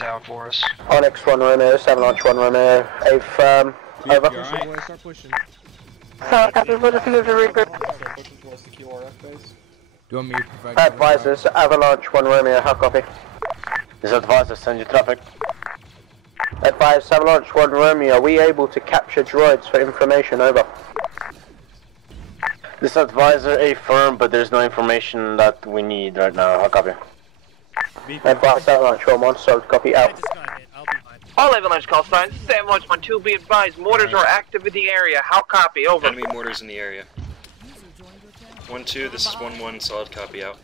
down for us. Onyx 1 Romeo, 7 Launch 1 Romeo, A firm, over. Pushing, boys, start pushing. So, copy, we'll just move to regroup. Start pushing towards the QRF base. Do you want me to provide Advisors, Avalanche 1 Romeo, how copy? This advisor, send you traffic. Advise Avalanche 1 Romeo, are we able to capture droids for information, over? This advisor, a firm, but there's no information that we need right now, how copy? Advise Avalanche 1-1, solid copy, out. All Avalanche call signs, this is Avalanche 1-2, be advised, mortars are active in the area, how copy, over. Enemy mortars in the area. 1-2, this is 1-1, solid copy, out.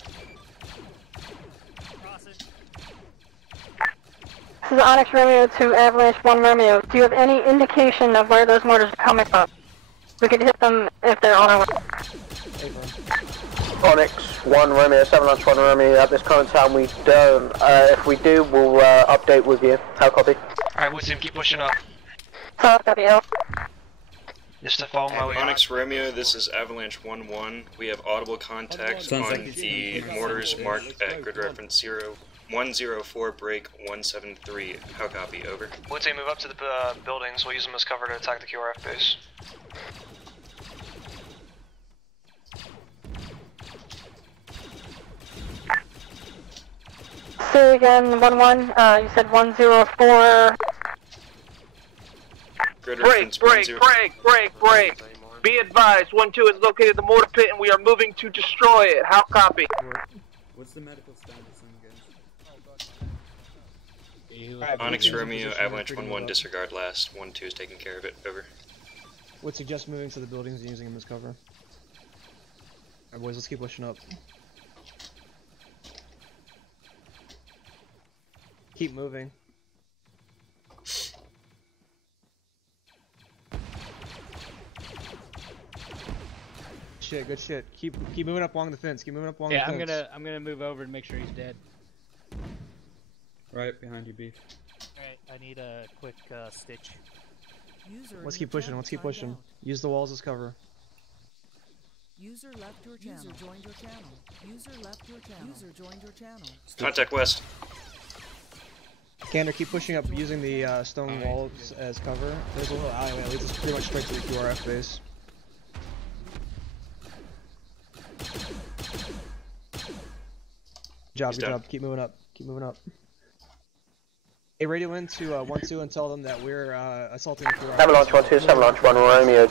This is Onyx Romeo to Avalanche 1 Romeo. Do you have any indication of where those mortars are coming from? We could hit them if they're on our way. Onyx 1 Romeo, 7 Launch 1 Romeo, at this current time we don't. If we do, we'll update with you. How copy? Alright, Woodson, keep pushing up. So, copy, out. Just to follow my way. Onyx Romeo, this is Avalanche 1-1. We have audible contact on the mortars marked at grid reference 104 break 173. How copy, over. Woodson, move up to the buildings. We'll use them as cover to attack the QRF base. Say again, 1-1, you said 104. Break. Be advised, 1-2 is located in the mortar pit and we are moving to destroy it. How copy? What's the medical status on guys? Onyx Romeo, Avalanche 1-1, disregard last. 1-2 is taking care of it, over. Would suggest moving to the buildings and using them as cover. Alright boys, let's keep pushing up. Keep moving. Shit, good shit. Keep moving up along the fence. Keep moving up along the fence. Yeah, I'm gonna move over and make sure he's dead. Right behind you, Beef. Alright, I need a quick stitch. Let's keep pushing. Let's keep pushing. Use the walls as cover. User left your channel. User joined your channel. User left your channel. User joined your channel. Contact west. Kander, keep pushing up using the stone walls as cover. There's a little alleyway that leads us pretty much straight to the QRF base. Good job. Keep moving up. Keep moving up. Hey, radio in to 1-2 and tell them that we're assaulting the QRF. Avalanche 1-2, 7 Launch 1 Romeo.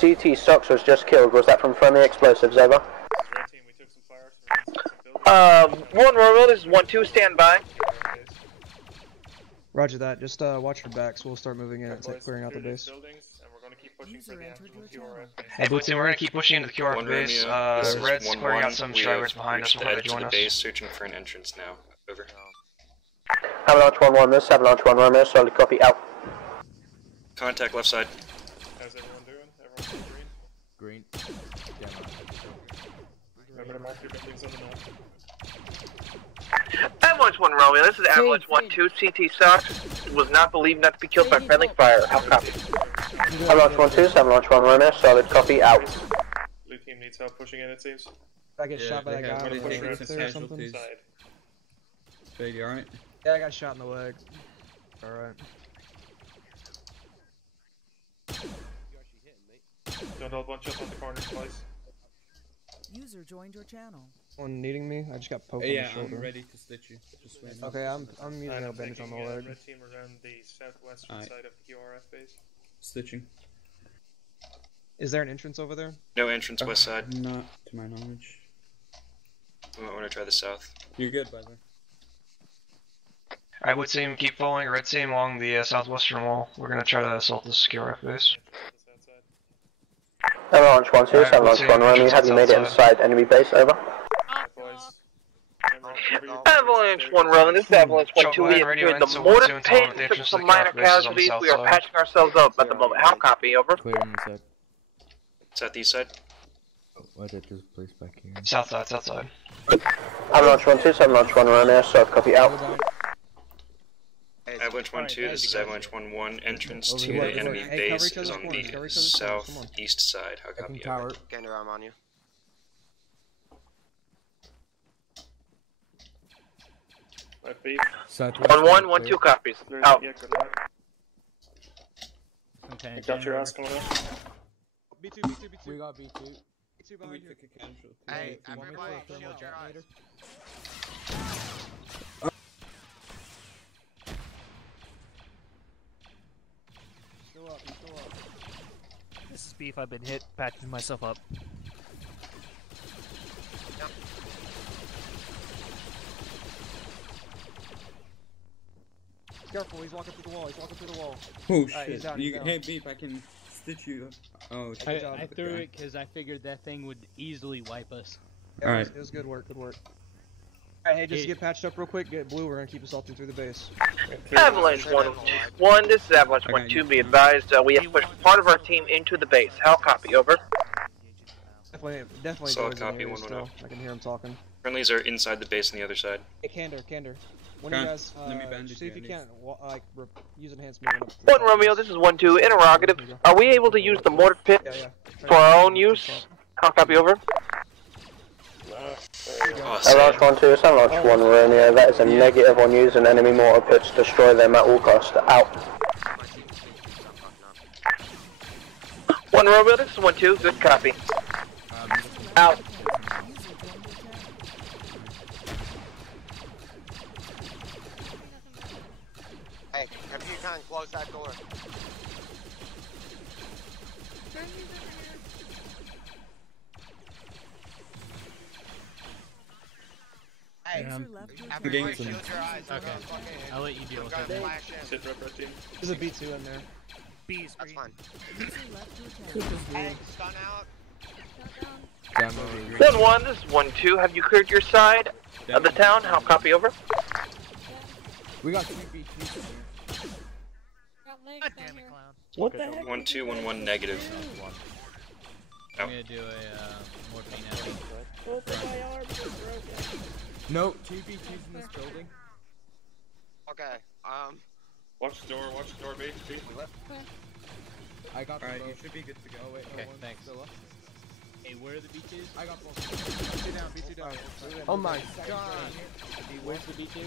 CT Sox was just killed. Was that from friendly explosives, over? 1 Romeo, this is 1-2, stand by. Roger that. Just watch your backs. We'll start moving in and clearing out the base. Hey, Woodson, we're gonna keep pushing into the QRF base. Red's clearing out some stragglers behind us. We'll have to join us. Base, searching for an entrance now. Over. Avalanche 1-1, this Avalanche 1 Romeo, solid copy, out. Contact left side. How's everyone doing? Everyone green? Green. Remember to mark your buildings on the map. Avalanche 1 Romeo, this is Avalanche 1-2, CT Sox was not believed not to be killed by friendly fire. How copy? Avalanche 1-2, 7 Launch 1 Romeo, solid copy, out. Blue team needs help pushing in, it seems. If I get shot by that guy on the way Push there or something. Spade, you alright? Yeah, I got shot in the leg. Alright. Don't hold one shot on the corners, please. User joined your channel. One needing me. I just got poked on the shoulder. I'm ready to stitch you. Just wait. Okay, I'm using a bandage on the leg. Red team around the southwestern side of the QRF base. Stitching. Is there an entrance over there? No entrance west side. Not to my knowledge. We might want to try the south. You're good, by the way. Alright, Wood team, keep following Red team along the southwestern wall. We're gonna try to assault this QRF base. Avalanche 1-2, 7 Launch 1 Romeo, have you made it inside enemy base, over? Avalanche 1 Romeo, this is Avalanche 1-2, we entered the mortar pit, took some minor casualties, we are patching ourselves up at the moment. How copy, over? Clear on the side. Southeast side. Oh, why did it just place back here? South side. Avalanche 1-2, 7 Launch 1 Romeo, solid copy, out. Avalanche 1-2, this is Avalanche 1-1. Entrance to the enemy base is on the southeast side. How copy? Gander, I'm on you. Right, beef. 1-1, 1-2 copies. Out. Yeah, good luck. Okay. You got your ass coming up. B2, B2, B2. We got B2. B2 behind you. Hey, everybody shield your eyes. Still up, he's still up. This is beef. I've been hit, patching myself up. Careful, he's walking through the wall, he's walking through the wall. Oh He's shit. down, he's down. Hey Beef, I can stitch you up. Oh shit. I threw it because I figured that thing would easily wipe us. Yeah, Alright. It was good work, good work. Alright, hey, just to get patched up real quick, get blue, we're gonna keep assaulting through the base. Avalanche 1-1, this is Avalanche 1-2, be advised, we have pushed part of our team into the base. How copy, over? Definitely Solid doors in copy, here 1-1. still. I can hear him talking. Friendlies are inside the base on the other side. Hey, Candor. When you Okay, guys, let me bandage see if you you at can't, use enhanced movement. 1 Romeo, this is 1-2, interrogative. Are we able to use the mortar pit for our own use? How copy, over? Avalanche 1-2, it's Avalanche 1 Romeo, that is a negative on using enemy mortar pits, destroy them at all costs. Out. 1 Romeo, this is 1-2, good copy. Out. Hey, if you can, close that door. Hey, everybody shield your eyes. Okay. I'll let you deal with it. Sit rep right team. There's a B2 in there. B's That's fine. Hey. Hey, stun out. 1-1, this is 1-2, have you cleared your side of the town? How copy, over? We got 2 B2s in here. God damn it, clown. What the heck? 1-2, 1-1, negative. I'm gonna do a morphine out. No, 2 B2s in this building. Okay, Watch the door, beef. I got Alright, you should be good to go. Wait, Okay, no, thanks. Still up. Hey, where are the B2s? I got both. B2 down. Oh my god. Where's the B2?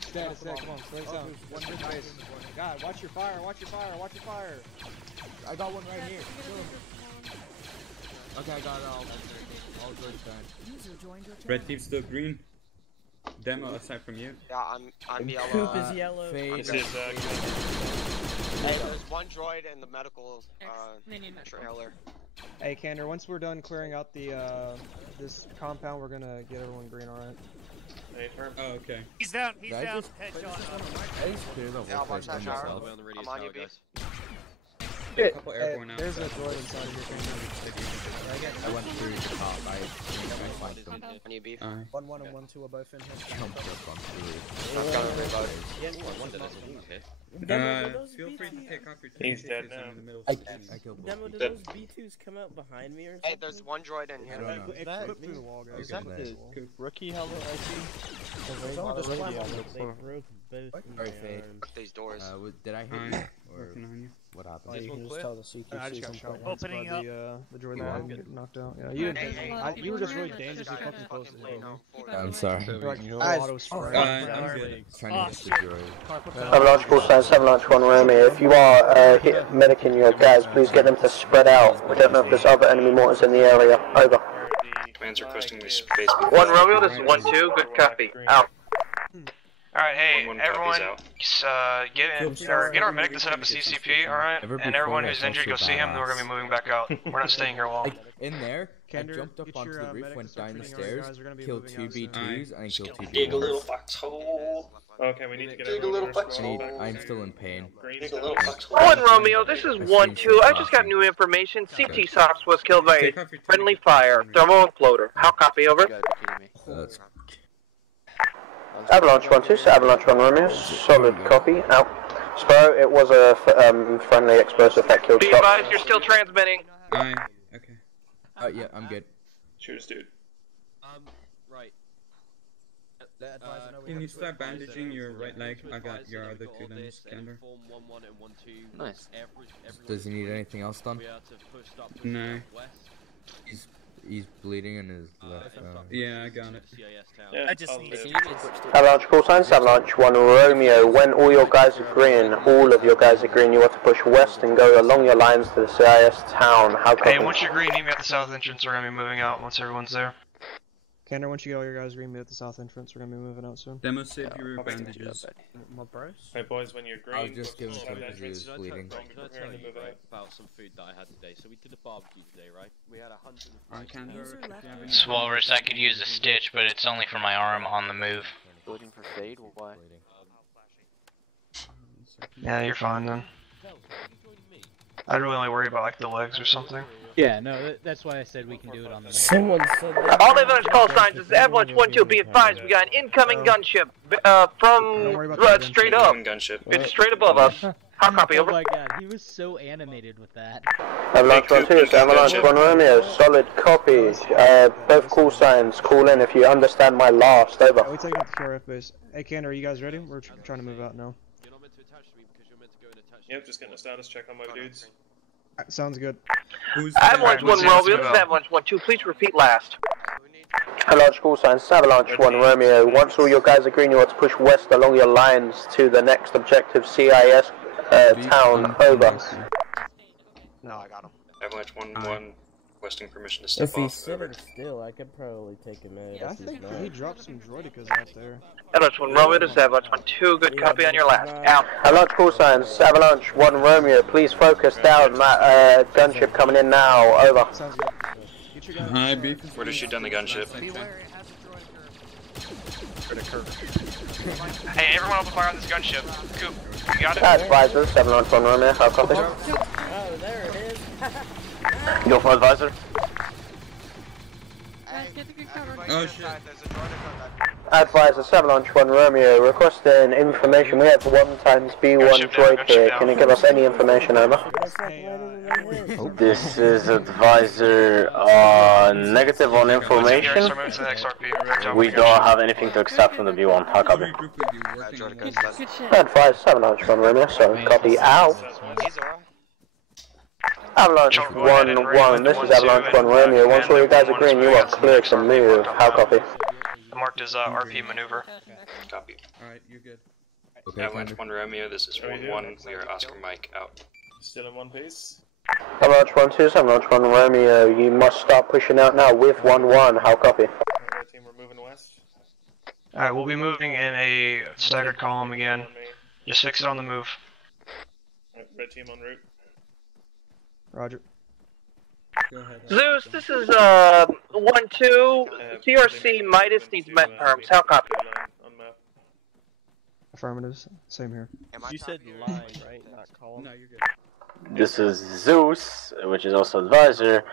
Stay, come on, slow down. One good base. God, watch your fire. I got one right here. Okay, I got it all good then. Red team's still green. Demo aside from you. yeah, I'm yellow. Coop is yellow. Fade. This is, Hey, there's one droid in the medical, trailer. Hey, Candor, once we're done clearing out the, this compound, we're gonna get everyone green, alright? hey, firm. Oh, okay. He's down. Headshot. Yeah, watch that shower. I'm on you, beef. A couple airborne there's a droid inside of your thing. I went through the top. I flanked them. On you, beef. 1-1 and 1-2 are both in here. Jumped up on feel free to take off your He's dead now. in the middle. I killed Demo, both. did those B2s come out behind me or something? Hey, there's one droid in here. Clip through the wall, guys. Is that the rookie helmet I see? Someone just Rookie left. helmet. They broke both of my Sorry, Fade. arms. These doors. Did I hit you? Or what happened? You can just tell the CQC I just got shot once by Opening up. the droid that didn't get knocked out. Yeah, you were just really dangerously fucking close to the building. I'm sorry. Like, Guys, auto spray. I'm good. Trying to hit the droid. Avalanche call sign 791 Romeo. If you are medicing your guys, please get them to spread out. We don't know if there's other enemy mortars in the area. Over. Command's requesting the space. 1 Romeo, this is 1-2, good copy. Out. Alright, hey, 1-1 everyone, copies get our medic to set up a CCP, alright? And everyone who's injured, go see him, then we're gonna be moving back out. We're not staying here long. Like, in there, Candor, I jumped up get onto your, the roof, medics went to start down the treating our stairs, guys. We're gonna be killed moving 2 out soon. B2s, and killed 2 Dig a B1s. little foxhole. Okay, we need to get Dig a little everyone foxhole. I'm still in pain. Dig a little foxhole. 1 Romeo, this is 1-2, I just got new information. CT Sox was killed by a friendly fire. Thermal exploder. How copy, over? That's Avalanche 1-2, so Avalanche 1 Romeo. Solid copy. Out. Sparrow, it was a friendly explosive that killed Be shots. advised, you're still transmitting. okay. Yeah, I'm good. Cheers, dude. Right. Can you start bandaging your right leg? I got your other 2 limbs, Gander. Nice. Does he need anything else done? No. He's bleeding in his left eye. Yeah, I got it. Yeah, I just need Avalanche call signs, Avalanche 1 Romeo. When all your guys are green, all of your guys are green, you want to push west and go along your lines to the CIS town. How copy? Hey, once you're green, meet me at the south entrance. We're gonna be moving out once everyone's there. Canner, once you get all your guys green, meet at the south entrance. We're gonna be moving out soon. Demo, save your bandages. My bros? Hey boys, when you're green, I was just giving him because he was bleeding. Can I tell you about some food that I had today? So we did a barbecue today, right? We had 100. Swalrus, I could use a stitch, but it's only for my arm on the move. Waiting for fade? Why? Yeah, you're fine then. I'd really only worry about like the legs or something. Yeah, no, that's why I said we can do it on the move. Someone said that. All Avalanche call signs, this is Avalanche 1-2, be advised, we got an incoming gunship, from, straight up. It's straight above us. How copy, over? Oh my god, he was so animated with that. Avalanche 1 2, it's Avalanche 1 Romeo, solid copy. Both call signs, call in if you understand my last, over. Are we taking out the KRF base? Hey, Canner, are you guys ready? We're trying to move out now. You're not meant to attach to me because you're meant to go and attach. Yep, just getting a status check on my dudes. Sounds good. Avalanche 1 Romeo, this is Avalanche 1-2, please repeat last. Avalanche call signs, Avalanche 1 Romeo. Once all your guys are green, you want to push west along your lines to the next objective, CIS town, over. No, I got him. Avalanche 1-1, requesting permission to step If he's off. sitting still, I could probably take him out. Yeah, I think he dropped some droidicas out there. Avalanche 1 Romeo, this is Avalanche 1-2, good copy on your last. Out. Avalanche call signs, Avalanche 1 Romeo. Please focus down that gunship coming in now, over. Sounds good. Hi, beef. Where to shoot down the gunship? Hey, everyone open fire on this gunship. Coop, you got it? Advisors, Avalanche 1 Romeo, how copy? Oh, there it is. Go for advisor. Oh shit. Advisor, Avalanche 1 Romeo, requesting information. We have 1 times B1 droid here. Can you give us any information, over? This is advisor negative on information. We don't have anything to accept from the B1. How copy? Advise, Avalanche 1 Romeo, so copy out. Avalanche 1-1, this is Avalanche 1 Romeo. Once all you guys are green, you are clear to move. How copy? Marked as RP maneuver. Copy. Alright, you're good. Okay, Avalanche 1 Romeo, this is 1-1, we are Oscar Mike, out. Still in one piece. Avalanche 1-2, Avalanche 1 Romeo. You must start pushing out now with 1-1. How copy? Red team, we're moving west. Alright, we'll be moving in a staggered column again. Just fix it on the move. Red team en route. Roger. Go ahead. Zeus, this is 1-2, CRC Midas needs met perms, how copy? Affirmatives. Same here. You said line, right? Not column? No, you're good. This is Zeus, which is also advisor,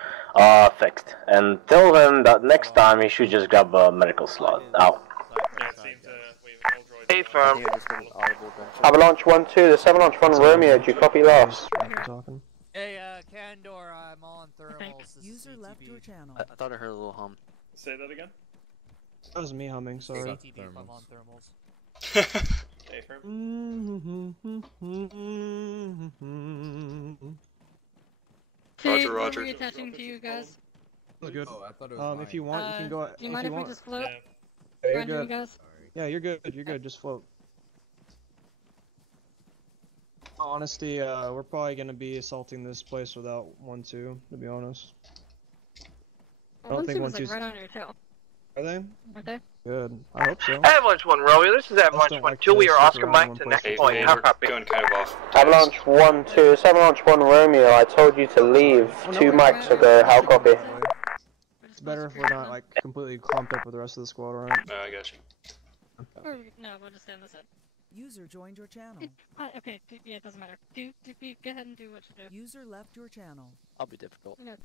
fixed. And tell him that next time he should just grab a medical slot. Out. A firm. Avalanche 1-2, this Avalanche 1 Romeo. Do you copy last? Talking. Hey, Candor, I'm on thermals. User left your channel. I thought I heard a little hum. Say that again? That was me humming, sorry. I'm on thermals. A firm. Roger, Roger. Attaching to you guys. That's good. Oh, I thought it was If you want, you can go. Do you mind if we just float? Yeah, you're Roger, you good. guys. Yeah, you're good. You're good. Just float. Honesty, we're probably gonna be assaulting this place without 1-2. To be honest. I don't think 1-2's like right on your tail. Are they? Are they? Good. I hope so. Avalanche 1 Romeo, this is Avalanche 1-2, we are Oscar Mike to the next point, how copy? Going kind of off. Avalanche 1-2, it's Avalanche 1 Romeo. I told you to leave 2 mics ago. How copy? It's better if we're not like completely clumped up with the rest of the squad, right? I got you. Or, no, we'll just stand this up. User joined your channel. Okay, yeah, it doesn't matter. Go ahead and do what you do. User left your channel. I'll be difficult. No.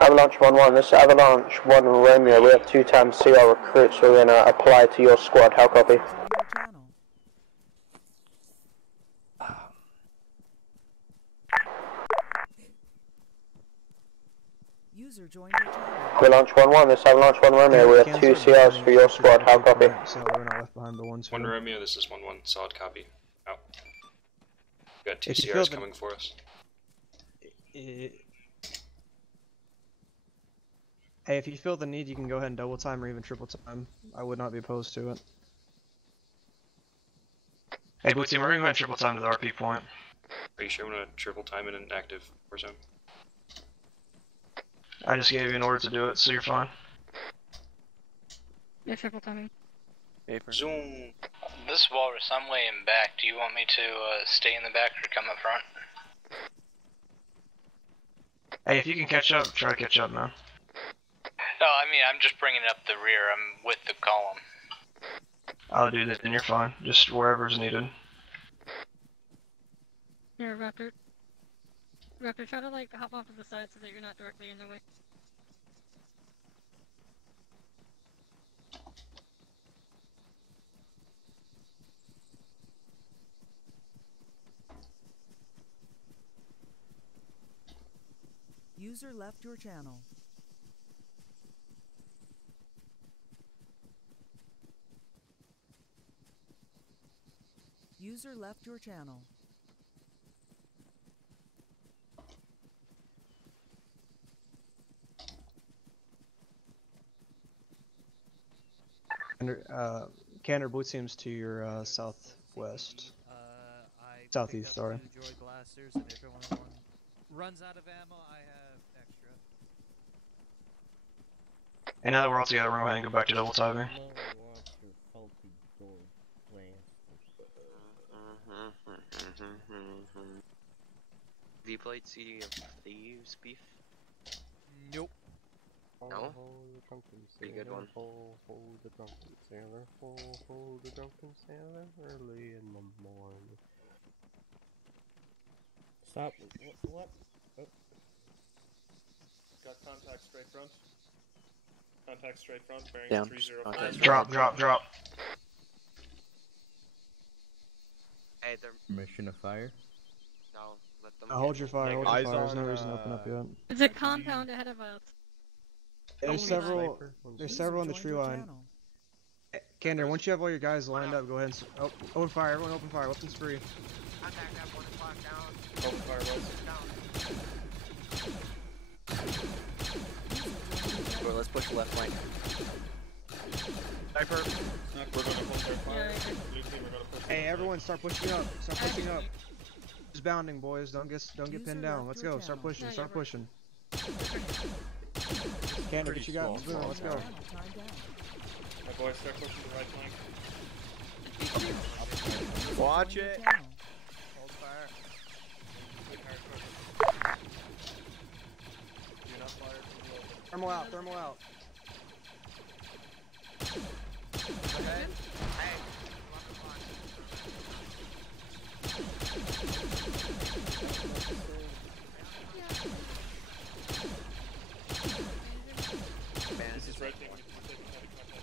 Avalanche 1-1, this is Avalanche 1 Romeo. We have 2 times CR recruits, so we're gonna apply to your squad. How copy? User joined your channel. Avalanche 1-1, this is Avalanche 1 Romeo. We have 2 CRs for your squad. How copy? So we're not left behind the 1-2. 1 Romeo, this is 1-1, solid copy. Out. We got 2 If you feel CRs the- coming for us. Hey, if you feel the need, you can go ahead and double time or even triple time. I would not be opposed to it. Hey, Blue Team, we're gonna go ahead and triple time to the RP point. Are you sure I'm gonna triple time in an active war zone? I just gave you an order to do it, so you're fine. Yeah, triple timing. Zoom. This Walrus, I'm way in back. Do you want me to stay in the back or come up front? Hey, if you can catch up, try to catch up, man. No, I mean, I'm just bringing up the rear. I'm with the column. I'll do that, then you're fine. Just wherever's needed. Here, Raptor. Raptor, try to like hop off to the side so that you're not directly in the way. User left your channel. User left your channel. Canner, Blue Team's to your southwest. Southeast, sorry. Joy blasters, and if everyone runs out of ammo, I have extra. And now that we're all together, we're going to go ahead and go back to double timing. Have you played CD of Thieves Beef? Nope. No? Pretty good one. Hold the drunken sailor, hold the drunken sailor early in the morning. Stop. What? Oh. Got contact straight front. Contact straight front, bearing Down. 305. Drop. Hey, they're... Mission of fire. No, let them Hold your fire, hold your Eyes fire. There's no on, reason to open up yet. There's a compound ahead of us. There's several. There's several in the tree line. Kander, once you have all your guys lined up, go ahead and open fire. Everyone, open fire. Weapons free. Contact at 1 o'clock down. Open fire, boys. Let's push the left flank. Sniper. We're gonna hold their fire. Blue team, we're gonna push. Hey, everyone, start pushing up. Start pushing up. Just bounding, boys. Don't get pinned down. Let's go. Start pushing. Start pushing. Kander, what you got? Let's go. My boys, start pushing the right flank. Watch it. Hold fire. Good hard push. Do not fire from the open. Thermal out. Thermal out. Okay. Hey. This is right thing. We're taking heavy contact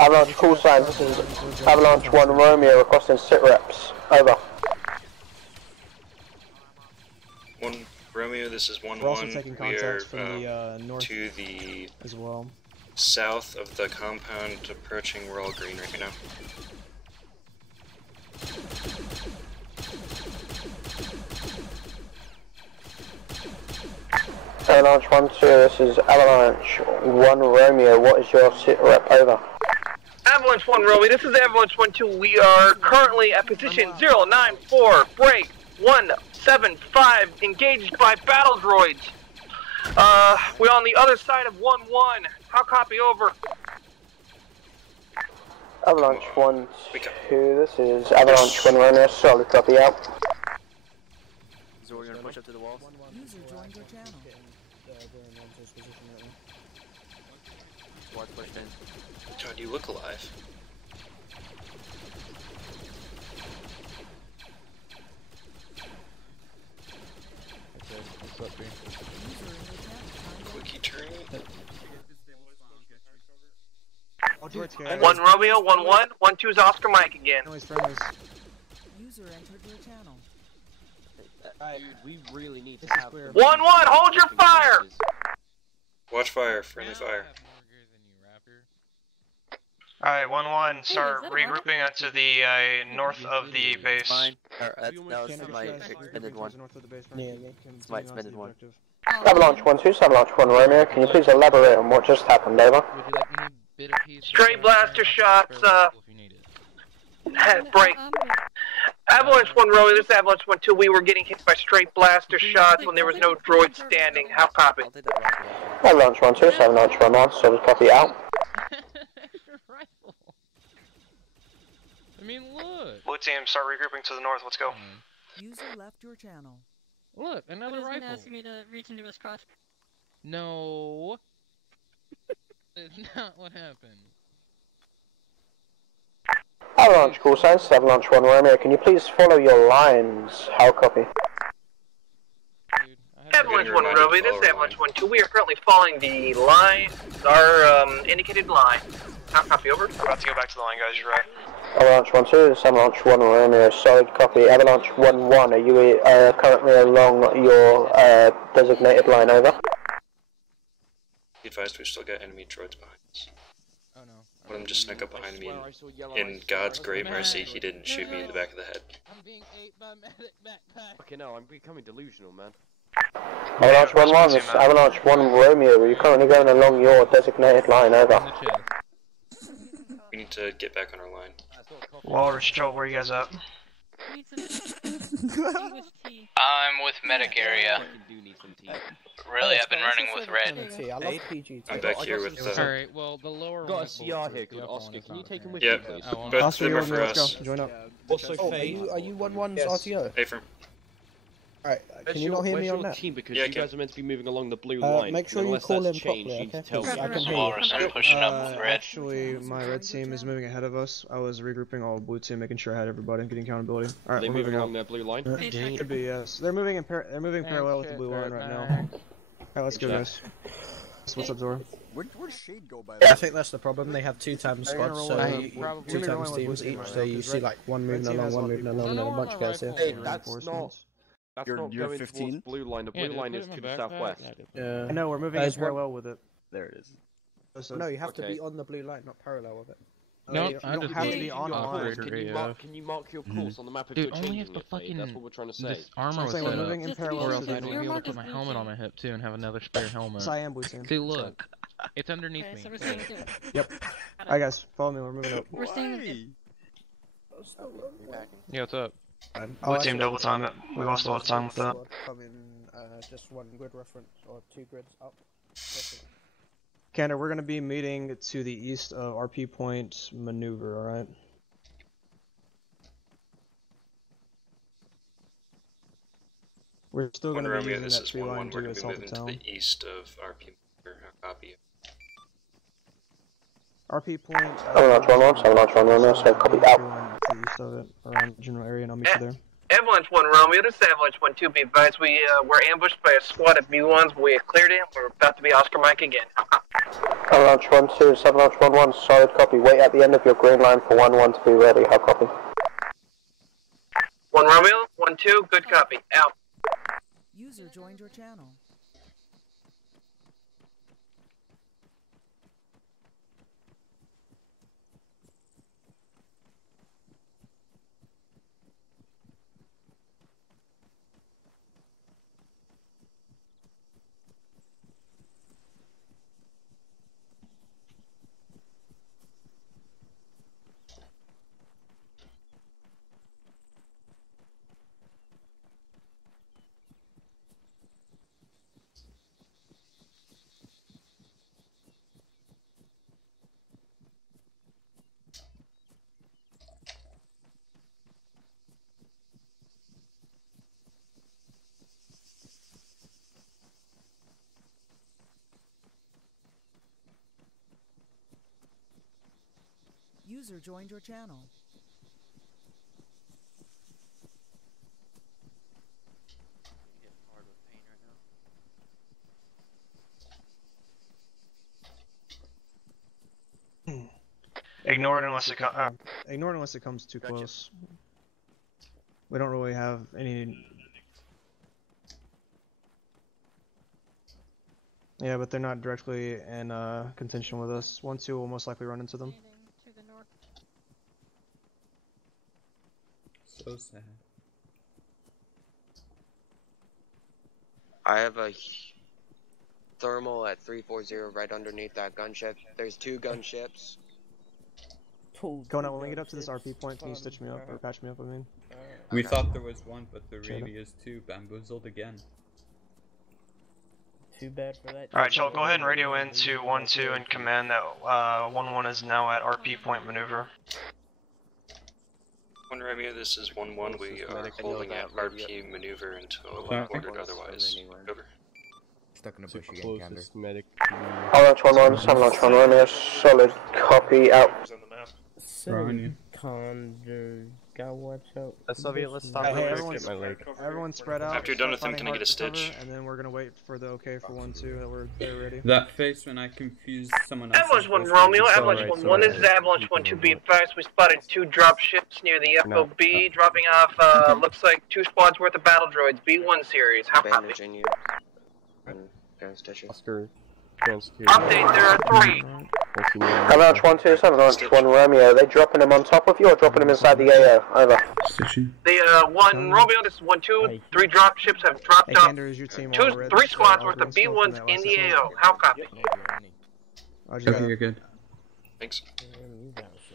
Avalanche call signs, this is Avalanche 1 Romeo requesting sit reps. Over. 1 Romeo, this is 1-1. We're also taking We contacts are from the north to the as well. south of the compound, approaching. We're all green right now. Avalanche 1-2, this is Avalanche 1 Romeo, what is your sit rep? Over. Avalanche 1 Romeo, this is Avalanche 1-2. We are currently at position 094, break 175, engaged by battle droids. We're on the other side of 1-1. How copy, over? Avalanche 1-2, this is Avalanche 1 Romeo, solid copy out. So we're gonna push up to the walls. User joined your channel. Squad pushed in. John, you look alive. Okay, what's up, B? Quickie turn. 1 Romeo, 1-1, 1-2 is Oscar Mike again. User entered your channel. Dude, we really need to have 1-1, hold your fire! Watch fire, friendly fire. Alright, 1-1, start regrouping to the north of the base. Mine. That was my expended one. It's my expended one. Avalanche 1-2, Avalanche 1 Romeo, can you please elaborate on what just happened, over? Stray blaster shots, break. Avalanche 1 Romeo, this is Avalanche 1-2, we were getting hit by straight blaster shots when there was no droid standing. How copy? Avalanche 1-2, Avalanche 1-1, solid copy out. I mean, look. Blue team, start regrouping to the north. Let's go. User left your channel. Look, another rifle. Asking me to reach into his crotch. No. That's not what happened. Avalanche call signs, Avalanche 1 Romeo, can you please follow your lines? How copy? Avalanche 1 Romeo, this is Avalanche 1-2, we are currently following the line, our indicated line. How copy, over? I'm about to go back to the line, guys, you're right. Avalanche 1-2, this is Avalanche 1 Romeo, solid copy. Avalanche 1-1, are you currently along your designated line, over? Be advised, we've still got enemy droids behind us. Oh no. One of them just snuck up behind me, and in God's great mercy, he didn't shoot me in the back of the head. I'm being ate by medic backpack. Okay, no, I'm becoming delusional, man. Avalanche 1-1, this is Avalanche 1 Romeo, are you currently going along your designated line, over? We need to get back on our line. Walrus, Joe, where are you guys at? I'm with medic area. Really, I've been running with red. I'm back here with Alright, well, the lower got a CR here called Oscar. Can you take him with you, you, please? please? Both of them are for us. Let's go. Join up. Also, Are you 1-1's RTO? Hey, from. Alright, can you not hear me on that? Team because you guys are meant to be moving along the blue line. Make sure you unless call that's him changed, properly, you need to okay? tell me. I can hear you. Actually, my red team is moving ahead of us. I was regrouping all blue team, making sure I had everybody and getting accountability. Alright, Are they we're moving moving along out. their blue line? Should be, yes. They're moving parallel with the blue line right now. Alright, let's go, guys. What's up, Zora? Where'd Shade go by Yeah, I think that's the problem. They have 2 times squads, so probably 2 times teams each. So you see like one moving along, and then a bunch of guys here. Hey, that's not. That's not you're going 15? towards blue line. The blue line is to the southwest. I know, we're moving in parallel with it. There it is. No, you have to be on the blue line, not parallel with it. No, you don't have to be on a line. Can you mark your course on the map if you're changing it? That's what we're trying to say. This armor was we're moving in parallel or else to I'd the be able to put my helmet on my hip too and have another spare helmet. Yes, I am blue team. See, look. It's underneath me. Yep. Alright guys, follow me, we're moving up. We're staying Yeah, what's up? Blue team double time it. We lost a lot of time with that. Coming, just 1 grid reference or 2 grids up. Canada, we're going to be meeting to the east of RP point maneuver, alright? We're still going to be using this that is 3 line 1-1. We're to going to be assault the moving to town. the east of RP. Copy. RP point. Avalanche 1-1, Avalanche 1 Romeo, so copy out. To the east of it, around the general area, and I'll meet you there. Avalanche 1 Romeo, this is Avalanche 1-2, be advised, we were ambushed by a squad of B1s, but we have cleared it, we're about to be Oscar Mike again. Avalanche 1-2, Avalanche 1-1, solid copy. Wait at the end of your green line for 1-1 to be ready. How copy? 1 Romeo, 1-2, good copy, out. User joined your channel. User joined your channel. Ignore it unless it comes. Ignore it unless it comes too close. We don't really have any. Yeah, but they're not directly in contention with us. 1-2 will most likely run into them. So sad. I have a thermal at 340 right underneath that gunship. There's 2 gunships. Going out, when we get up to this RP point, can you stitch me up, or patch me up, I mean? We thought there was one, but there really is 2. Bamboozled again. Too bad for that. Alright, Joel, go ahead and radio in to 1-2 and command that 1-1 is now at RP point maneuver. 1 Romeo, this is 1-1. We are holding at RP maneuver until ordered otherwise. Over. Stuck in a bush again, Gander. Avalanche 1-1, Avalanche 1 Romeo, solid copy, out. Condor, gotta watch out. Soviet, let's stop. Hey, everyone spread out. After you're done with them, can I get a stitch? And then we're gonna wait for the okay for 1-2 that they're ready. That face when I confused someone else. Avalanche 1 Romeo, Avalanche 1-1, this is Avalanche 1-2, be advised we spotted 2 drop ships near the FOB, dropping off, looks like 2 squads worth of battle droids, B1 series, how copy? Bandaging you. Oscar. Update, there are 3. Avalanche 1-2, Avalanche 1 Romeo, are they dropping him on top of you or dropping him inside the AO? Over. The 1 Romeo, this is 1-2, 3 drop ships have dropped off. 3 squads worth of B1s in the AO, how copy? Okay, you're good. Thanks.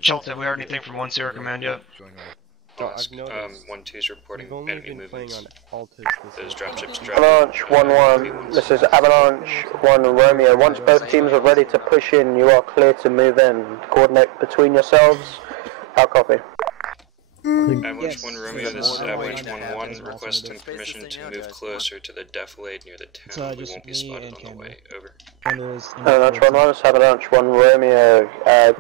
Schultz, have we heard anything from 1-0 command yet? 1-2's reporting enemy movements. Those dropships drop. Avalanche 1-1, this is Avalanche 1 Romeo. Once both teams are ready to push in, you are clear to move in. Coordinate between yourselves. How copy? Avalanche 1 Romeo, this is Avalanche 1-1, requesting permission to move closer to the defilade near the town. We won't be spotted on the way. Over. Avalanche 1-1, this is Avalanche 1 Romeo.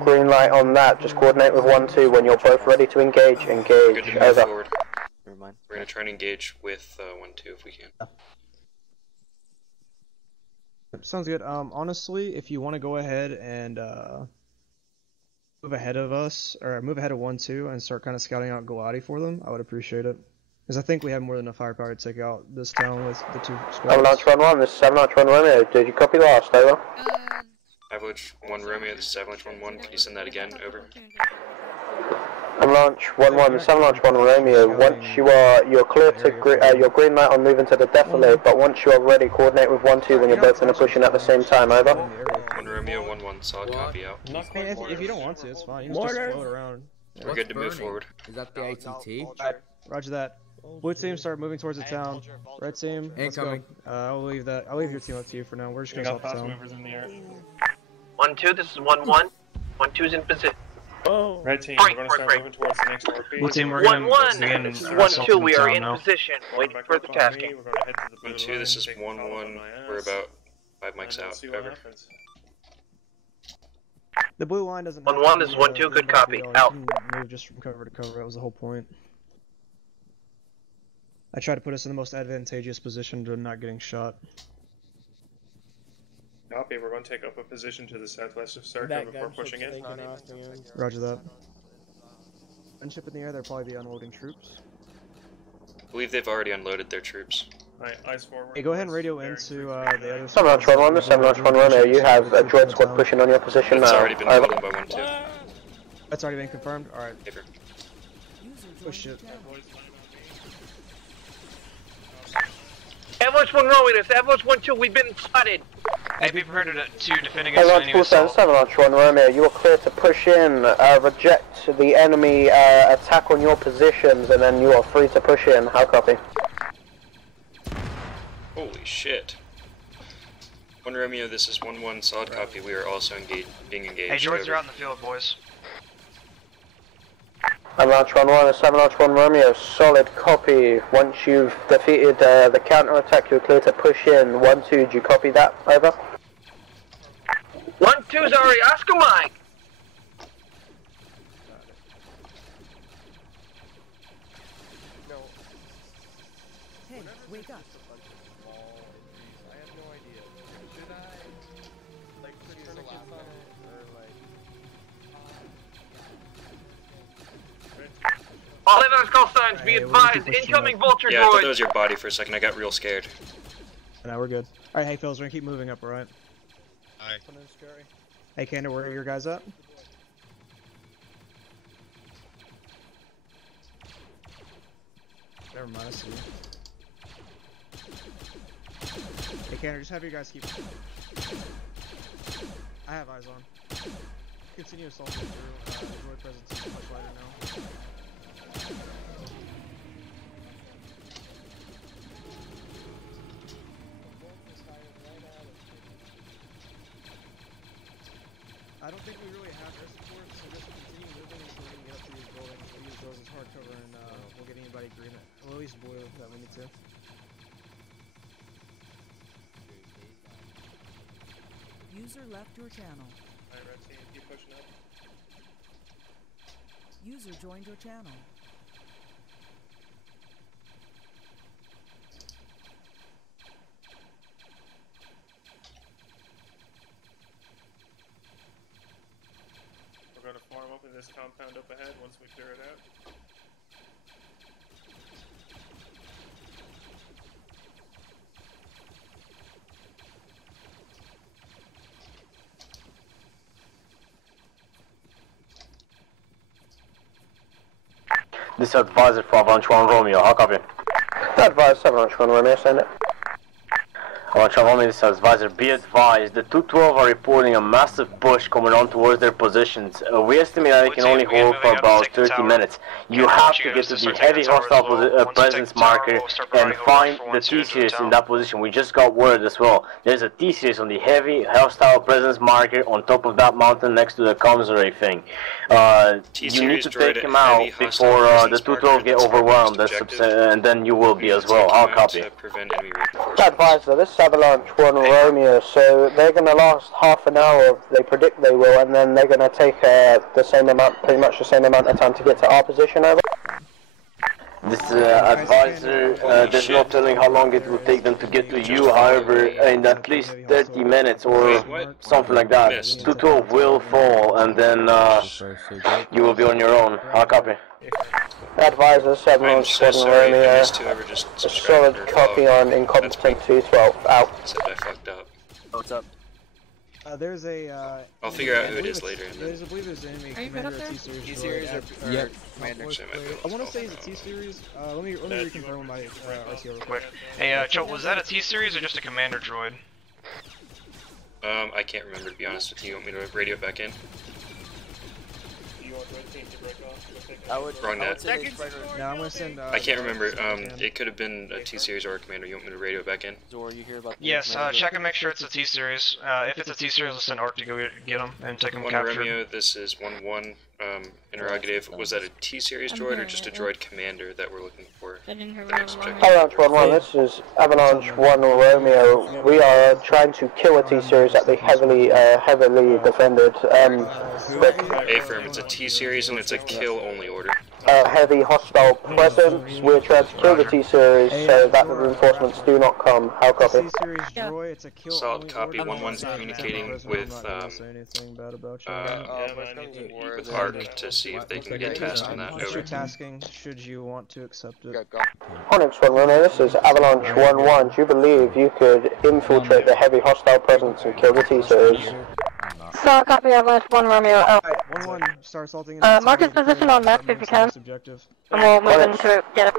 Green light on that, just coordinate with 1-2 when you're both ready to engage. Engage. Good to move Over. forward. We're going to try and engage with 1-2 if we can. Sounds good. Honestly, if you want to go ahead and move ahead of us, or move ahead of 1-2 and start kind of scouting out Galati for them, I would appreciate it. Because I think we have more than enough firepower to take out this town with the 2 squads. Avalanche 1-1, this is Avalanche 1 Romeo. Did you copy last? Over. Avalanche 1 Romeo, this is Avalanche 1-1. Can you send that again? Over. Avalanche 1-1, this is Avalanche 1 Romeo. Once you're clear to your green light on moving to the defilade, but once you are ready, coordinate with 1-2 when you're both going to push in at the same time. Over. 1 Romeo, 1-1, solid copy out. Hey, if you don't want to, it's fine. You can just float around. We're good to move forward. Is that the ATT? Roger that. Blue team, start moving towards the town. Red team, let's go. I'll leave your team up to you for now. We're just gonna help the town. 1-2, this is 1-1. 1-2's in position. Oh. Red team, we're going to start moving towards the next RP. Blue team, we're going to 1-1, we are in position, waiting for the tasking. 1-2, this is 1-1. We're about 5 mics out. Over. The blue line doesn't. 1-1, this is 1-2, good copy. Out. Move just from cover to cover. That was the whole point. I try to put us in the most advantageous position to not getting shot. Copy, we're going to take up a position to the southwest of Circa before pushing in. Roger that. Gunship in the air, they'll probably be unloading troops. I believe they've already unloaded their troops. Alright, eyes forward. Hey, go ahead and radio into the other side. Avalanche 1-1, this is Avalanche 1 Romeo. You have a droid squad pushing on your position now. It's already been Over. loaded by 1-2. That's already been confirmed? Alright. Push it. Avalanche 1 Romeo, this Avalanche 1-2, we've been spotted. Hey, be prepared to defend against Avalanche enemy 4 assault. 7, Avalanche 1 Romeo. You are clear to push in, reject the enemy attack on your positions, and then you are free to push in. How copy? Holy shit. 1 Romeo, this is 1-1, solid copy. We are also being engaged. Hey, droids Over. are out in the field, boys. Avalanche 1-1, it's Avalanche 1 Romeo, solid copy. Once you've defeated the counter-attack, you're clear to push in. 1-2, do you copy that? Over. 1-2's already Oscar Mike. Hey, wake up. I have no idea. Should I, like, turn the last one, or, like... All Avalanche call signs, be advised, incoming vulture Yeah, I thought droids. that was your body for a second. I got real scared. Now we're good. Alright, hey Phils, we're gonna keep moving up, alright? Alright. Hey Kander, where are your guys at? Never mind, I see. Hey, Canner, just have your guys keep. I have eyes on. Continue assaulting through. Droid presence is much lighter now. I don't think we really have air support, so just continue moving until we can get up to these buildings. We'll use those as hard cover and we'll get anybody agreement. We'll at least boil if that we need to. User left your channel. Alright, red team, keep pushing up. User joined your channel. We're gonna form up in this compound up ahead once we clear it out. This is advisor for Avalanche 1 Romeo, how copy? Advise 7-1 Romeo, send it. Avalanche 1 Romeo, this is advisor, be advised, the 212 are reporting a massive push coming on towards their positions. We estimate that they can only hold for about 30 minutes. You have to get to the heavy hostile presence marker and find the T-Series in that position. We just got word as well. There's a T-Series on the heavy hostile presence marker on top of that mountain next to the comms array thing. You need to take him out before the 212 get overwhelmed, and then you will be as well. I'll copy. Advisor, this is Avalanche 1 Romeo, so they're going to last half an hour, they predict they will, and then they're going to take the same amount, pretty much the same amount of time to get to our position, over. This advisor, there's no telling how long it will take them to get to you, however, in at least 30 minutes or something like that, 212 will fall, and then you will be on your own. I'll copy. Advisor 7-1 Romeo, a solid copy on incompetent 212, out. Except I fucked up. What's up? There's a, I'll figure out who it is later. I believe there's an enemy commander at T-Series. T-Series or yep. commander? I want to say it's a T-Series. Let me reconfirm with my RTO real quick. Hey, Choate, was that a T-Series or just a commander droid? I can't remember, to be honest with you. You want me to radio it back in? You want red team to break off? Wrong net. No, I'm gonna send. I can't remember. It could have been a T-Series or a commander. You want me to radio it back in? Zor, you hear about Yes, check and make sure it's a T-Series. If it's a T-Series, we'll send Arc to go get them and take them captured. Romeo, this is 1-1. Interrogative. Was that a T-Series droid or just a droid commander that we're looking for? Avalanche 1-1, this is Avalanche 1 Romeo. We are trying to kill a T-Series at the heavily defended. A-firm, it's a T-Series and it's a kill-only order. Heavy hostile presence. We're trying to kill the T-Series so that the reinforcements do not come. How copy? Solid copy. 1-1's communicating with Arc to see if they can get tasked on that. Over. Tasking, should you want to accept it. Onyx 1 Romeo, this is Avalanche 1-1. Do you believe you could infiltrate the heavy hostile presence and kill the T-Series? So, copy Avalanche 1 Romeo out. 1-1, start assaulting. Mark his position on map if you can. Subjective. And we'll move into it. Get it.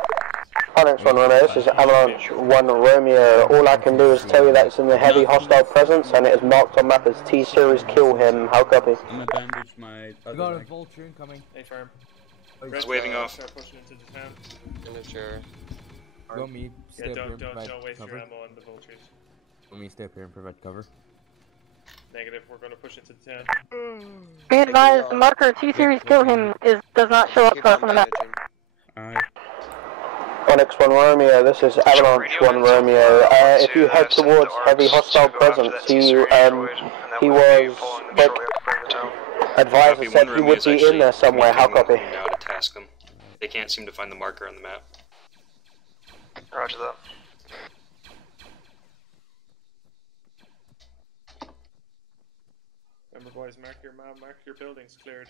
Onyx 1 Romeo, this is Avalanche 1 Romeo. All I can do is tell you that it's in the heavy hostile presence and it is marked on map as T-Series, kill him. How copy? I'm gonna bandage my other got a leg. vulture incoming. Hey, firm. He's waving off. Start pushing into the town. Signature. Go me, stay Yeah, up here and don't provide waste cover. your ammo on the vultures. Go me, stay up here and provide cover. Negative, we're gonna push into the town. Be advised, the marker T-Series kill him does not show up for us on the map. Onyx 1 Romeo, this is Avalanche 1 Romeo. If you head towards heavy hostile presence, he was, like, advisor said he would be in there somewhere. How copy? Now to task them. They can't seem to find the marker on the map. Roger that. Remember, boys, mark your map, mark your buildings cleared.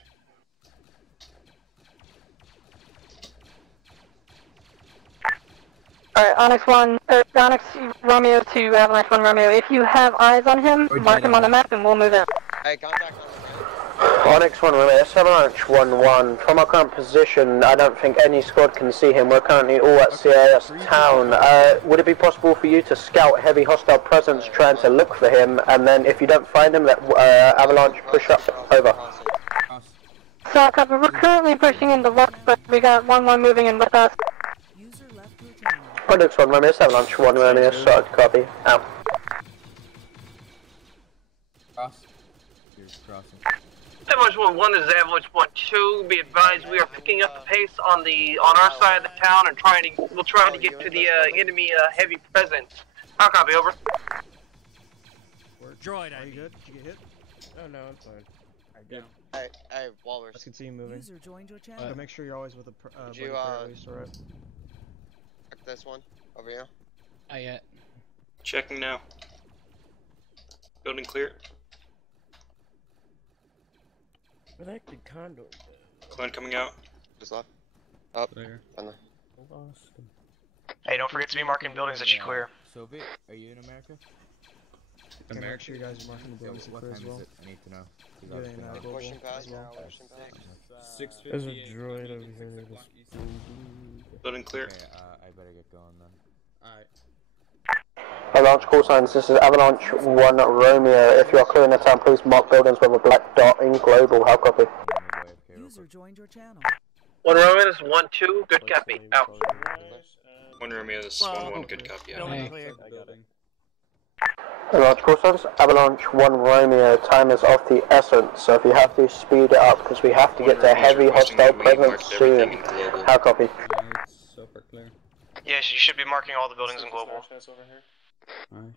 Alright, Onyx Romeo to Avalanche 1 Romeo. If you have eyes on him, mark him on the map and we'll move in. Hey, contact on the Onyx 1 Romeo, Avalanche 1-1. From our current position, I don't think any squad can see him. We're currently all at CIS town. Would it be possible for you to scout heavy hostile presence trying to look for him, and then if you don't find him, let Avalanche push up? Over. So, copy. We're currently pushing into look, but we got 1-1 moving in with us. Onyx 1 Romeo, Avalanche 1 Romeo, solid copy. Out. Cross. Here's crossing. Avalanche 1-1, this is Avalanche 1-2. Be advised, we are picking up the pace on our side of the town and we'll try to get to the enemy heavy presence. How copy, over. Droid, are you good? Did you get hit? Oh no, I'm fine. Hey, Walrus. Let's continue moving. User joined your channel. Make sure you're always with a Did you, at least, alright? Check this one, over here. Not yet. Checking now. Building clear. Elected condor. Clone coming out. Just left. Up. There. Lost him. Hey, don't forget to be marking buildings that you clear. Soviet, are you in America? Okay, make sure you guys are marking the buildings What clear time as well. is it? I need to know. Good in global Pushing past as well. now, pushing past. 6:58. There's a droid over here. Building clear. Okay, I better get going then. Alright. Avalanche call signs, this is Avalanche 1 Romeo. If you are clearing the town, please mark buildings with a black dot in global. How copy? User joined your channel. 1 Romeo, this is 1-2. Good copy. Out. 1 Romeo, this is 1-1. Good copy. Out. Avalanche call signs, Avalanche 1 Romeo. Time is of the essence, so if you have to speed it up, because we have to get to heavy hostile presence soon. How copy? Super clear. Yes, you should be marking all the buildings in global. Alright.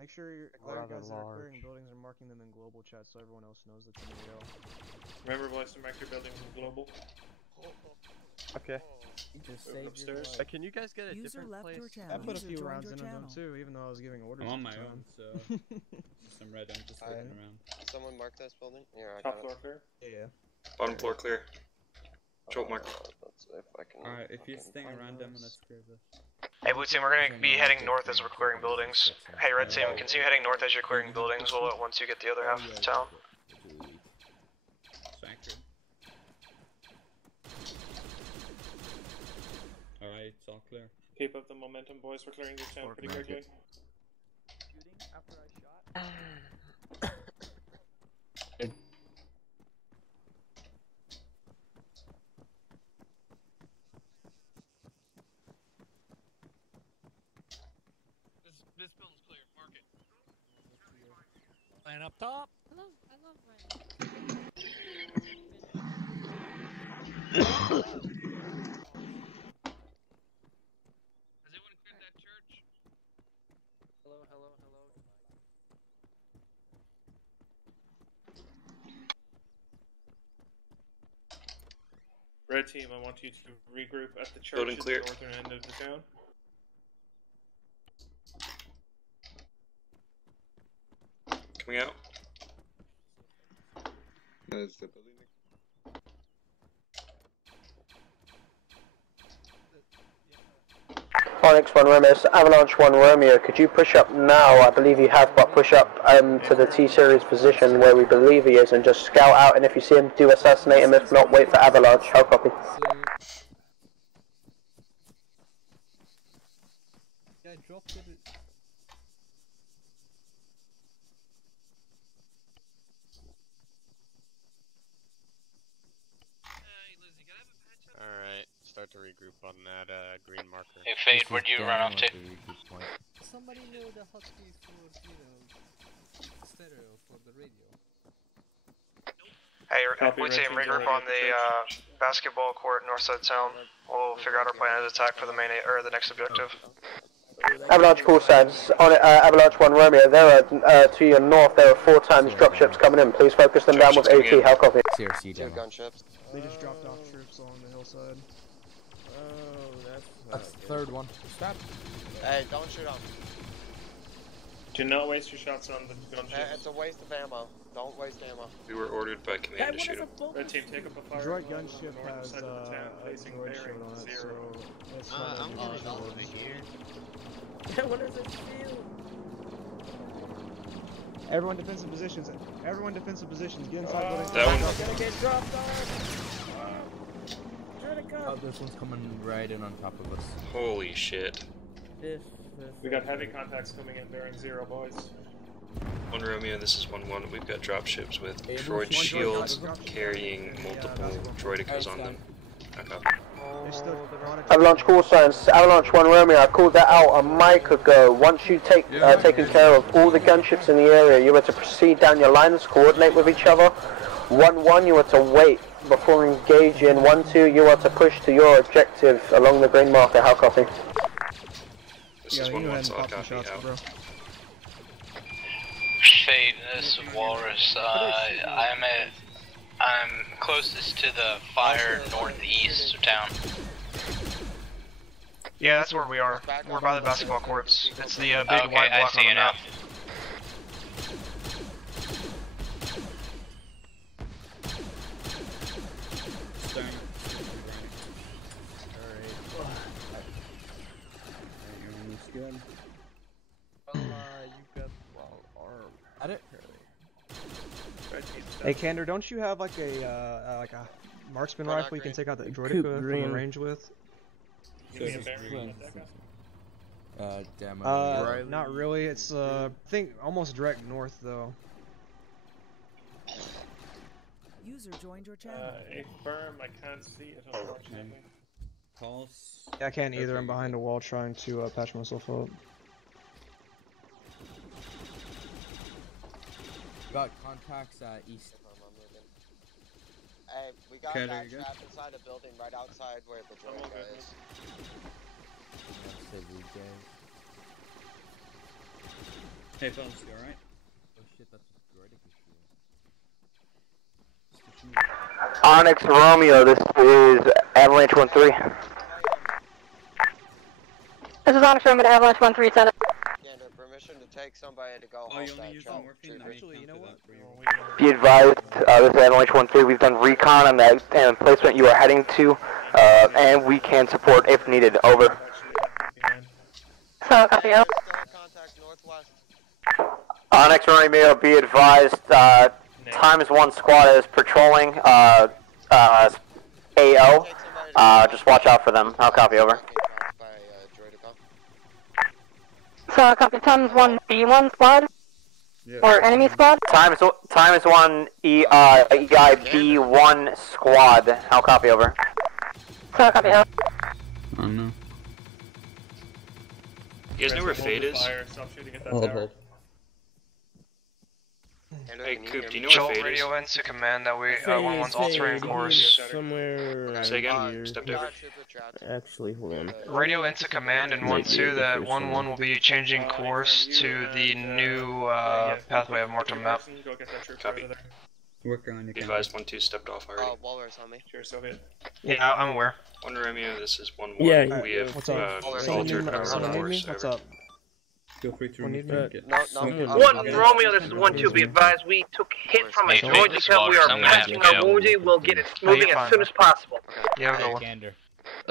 Make sure you guys that are clearing buildings and marking them in global chat so everyone else knows that you're in the Remember, boys, to mark your buildings in global. Okay. You just saved Upstairs. your life. Can you guys get a User different left place? your channel. I put a few User rounds joined in your them channel. too, even though I was giving orders. I'm on at my the own, time. so some red, I'm just looking around. Someone mark this building? Yeah, I Top got floor it. clear. Yeah. Bottom floor clear. Jolt mark. Let's see if I can. Alright, if you're staying around them, let's clear this. Hey, Blue Team, we're gonna be heading north as we're clearing buildings. Hey, Red Team, continue heading north as you're clearing buildings. Once you get the other half of the town. Sanctuary. Alright, it's all clear. Keep up the momentum, boys. We're clearing this town pretty quickly. Shooting after I shot. This building's clear. Mark it. Line up top. I love red. Has anyone cleared that church? Hello. Red team, I want you to regroup at the church Building at clear. the northern end of the town. Coming out. That's the building. Onyx 1 Romeo, Avalanche 1 Romeo. Could you push up now? I believe you have, but push up to the T-Series position where we believe he is and just scout out, and if you see him, do assassinate him. If not, wait for Avalanche. How copy? Yeah, dropped it. Alright, start to regroup on that green marker. Hey Fade, where'd you run off to? Somebody know the hotkeys for, stereo for the radio. Hey, Copy, Blue Red Team, Team, regroup go on the basketball court north side of town. We'll figure out our plan of attack for the main or the next objective. Avalanche call signs. On Avalanche 1 Romeo, there are to your north, there are 4 times dropships coming in. Please focus them down with AT. How copy? CRC Two demo. gunships. They just dropped off troops along the hillside. Oh, That's the third one. Stop. Hey, don't shoot them. Do not waste your shots on the gunships. It's a waste of ammo. Don't waste ammo. We were ordered by command to shoot him. Red team, take up a fire. Droid on the gunship north has side of the town, a facing droid bearing shield on it, 0. so it's not I'm gonna going over here. what does it feel? Everyone defensive positions. Everyone defensive positions. Get inside building. That one. Gonna get dropped on. Oh, this one's coming right in on top of us. Holy shit. We got heavy contacts coming in bearing 0, boys. 1 Romeo, this is 1-1. We've got drop ships with droid shields carrying multiple droidicas on them. Avalanche call signs. Avalanche 1 Romeo. I called that out a mic ago. Once you taken care of all the gunships in the area, you were to proceed down your lines, coordinate with each other. 1-1, you were to wait before engaging. 1-2, you are to push to your objective along the green marker. How copy? This is 1-1, so I'll copy out. Fade, this is Walrus. I'm closest to the fire northeast of town. Yeah, that's where we are. We're by the basketball courts. It's the big Okay, white I block see on the you now. map. At it. Hey, Kander, don't you have like a marksman rifle you can take out the droidica from the range with? Demo. Not really. It's I think almost direct north though. User joined your channel. A firm, I can't see it unfortunately. Pulse. Yeah, I can't either. I'm behind a wall trying to patch myself up. Got contacts east. Hey, we got Okay, that there you trap inside a building right outside where the droid is. Hey, fellas, you alright? Oh shit, that's a droidic. Onyx Romeo, this is Avalanche 1-3. This is Onyx Romeo to Avalanche 1-3, send it. Gander, permission to take somebody to go hold that trap. Actually, you know what? Be advised, this is Avalanche 1-3. We've done recon on the emplacement you are heading to, and we can support if needed. Over. So, copy out. Onyx Romeo, be advised, Times 1 squad is patrolling, AO. Just watch out for them. I'll copy, over. So, copy. Times 1 B1 squad? Yeah. Or enemy squad? Times 1 EIB1 squad. I'll copy, over. So, copy out. Oh no. You guys know where Fade is? Stop shooting at that Hold, tower. hold. Hey, Coop, do you know Joel, where Fade is? radio in to command that we 1-1's altering course. Somewhere. Say again? Here. Stepped over. Actually, hold on. Radio into command in 1-2 that 1-1 will be changing course to the new pathway I've marked on map. Go get that trooper Copy. over there. Working on your Be advised, 1-2 stepped off already. Walrus on me. Sure, Soviet. Yeah, I'm aware. 1 Romeo, this is 1-1. Yeah, We have what's up? altered our Someone need me? course. What's over. up? Feel free to Need remove me? it. No, One Romeo, this is 1-2. Be advised, we took hit from a Hey, droid this because we Walrus, are I'm gonna have patching to our go. wounded. We'll get it you're moving as fine. soon as possible. Yeah, Hey, go on. Gander.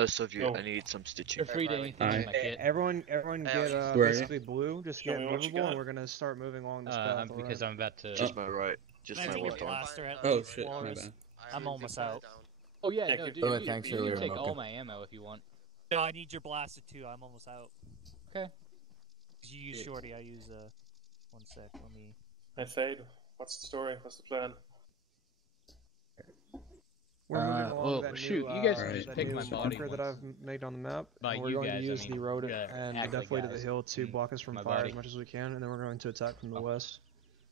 Soviet, I need some stitching. Feel free to anything in my kit. Everyone get Where are you? basically blue. Just Show get me what you movable, got. and we're gonna start moving along this path. Because I'm about to. Just my right. Just Can I my take your left arm. blaster at Oh least, shit, my Walrus? bad. I'm almost out. Oh yeah, Yeah, no, Coop. dude. Oh, you, thanks you earlier, can take okay. all my ammo if you want. No, I need your blaster too. I'm almost out. Okay. You use shorty. I use 1 sec. Let me. Hey, Fade, what's the story? What's the plan? We're moving along well, that shoot, new, you guys can that just new pick my body marker that I've made on the map. By And we're you going guys, to use I mean, the road yeah, and act like definitely to the guys. hill to block us from My fire body. as much as we can, and then we're going to attack from the west.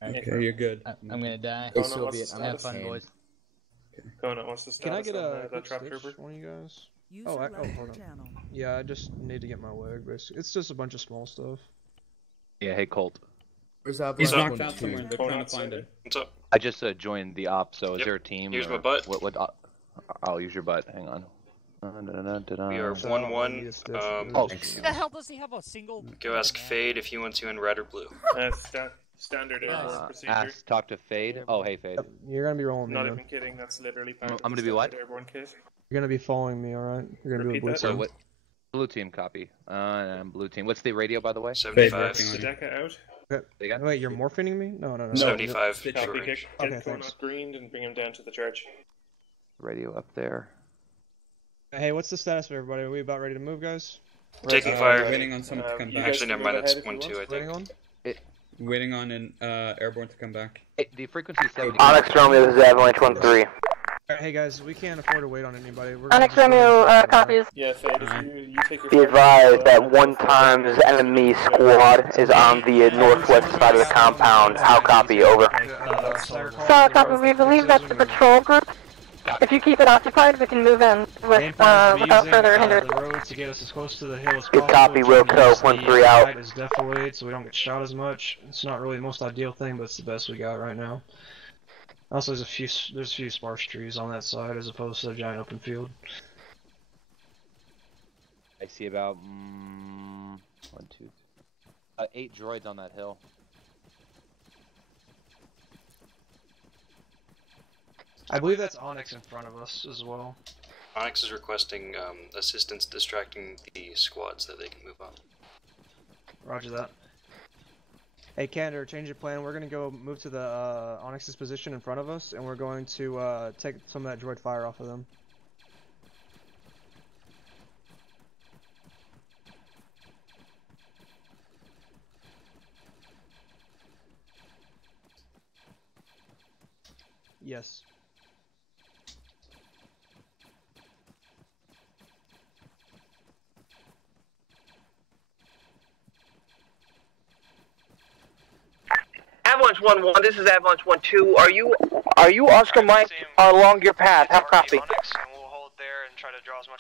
Okay, you're good. I'm gonna die. Hey, Kona, Soviet, what's the I'm Have status? fun, boys. Kona, what's the Can I status get on a that quick trap stitch, trooper? one of you guys? User Oh, left hold your on. channel. Yeah, I just need to get my leg, basically. It's just a bunch of small stuff. Yeah, hey Colt. Where's that He's black knocked one out too? somewhere. They're trying to find him. What's up? I just joined the op, so is Yep. there a team? Here's or my butt. What? I'll use your butt. Hang on. We are 1-1. Oh, Who the hell does he have a single? Go ask Fade if he wants you in red or blue. Standard airborne procedure. ask, talk to Fade. Oh, hey Fade. You're gonna be rolling I'm me, not man. even kidding, that's literally part I'm of gonna the be what? standard airborne kit. You're gonna be following me, alright? You're gonna Repeat do a blue that. So team. what? Blue team copy. Blue team. What's the radio, by the way? 75. Sedeka out. Okay. Wait, you're morphining me? No. 75. Copy, Sure. get Okay, one thanks. up green and bring him down to the charge. Radio up there. Hey, what's the status of everybody? Are we about ready to move, guys? Taking fire. Waiting on someone to come back. Actually, never mind. It's 1-2, I Waiting think. on? Waiting on an airborne to come back. The frequency 70. Onyx Romeo, this is Avalanche 1-3. Alright, hey guys, we can't afford to wait on anybody. We're Onyx Romeo copies. Yeah, Fade, if you take your... Be advised that one time's enemy squad is on the northwest side of the compound. How copy? Over. So, copy, we believe that's the patrol group. If you keep it occupied, we can move in without further hindrance. The road to get us as close to the hill as Good possible. copy, Wilco, 1-3 out. Is defilade, so we don't get shot as much. It's not really the most ideal thing, but it's the best we got right now. Also, there's a few sparse trees on that side as opposed to a giant open field. I see about 8 droids on that hill. I believe that's Onyx in front of us as well. Onyx is requesting assistance distracting the squad so that they can move on. Roger that. Hey, Candor, change your plan. We're gonna go move to the Onyx's position in front of us, and we're going to take some of that droid fire off of them. Yes. Avalanche 1-1, this is Avalanche 1-2. Are you Oscar Mike along your path? How copy?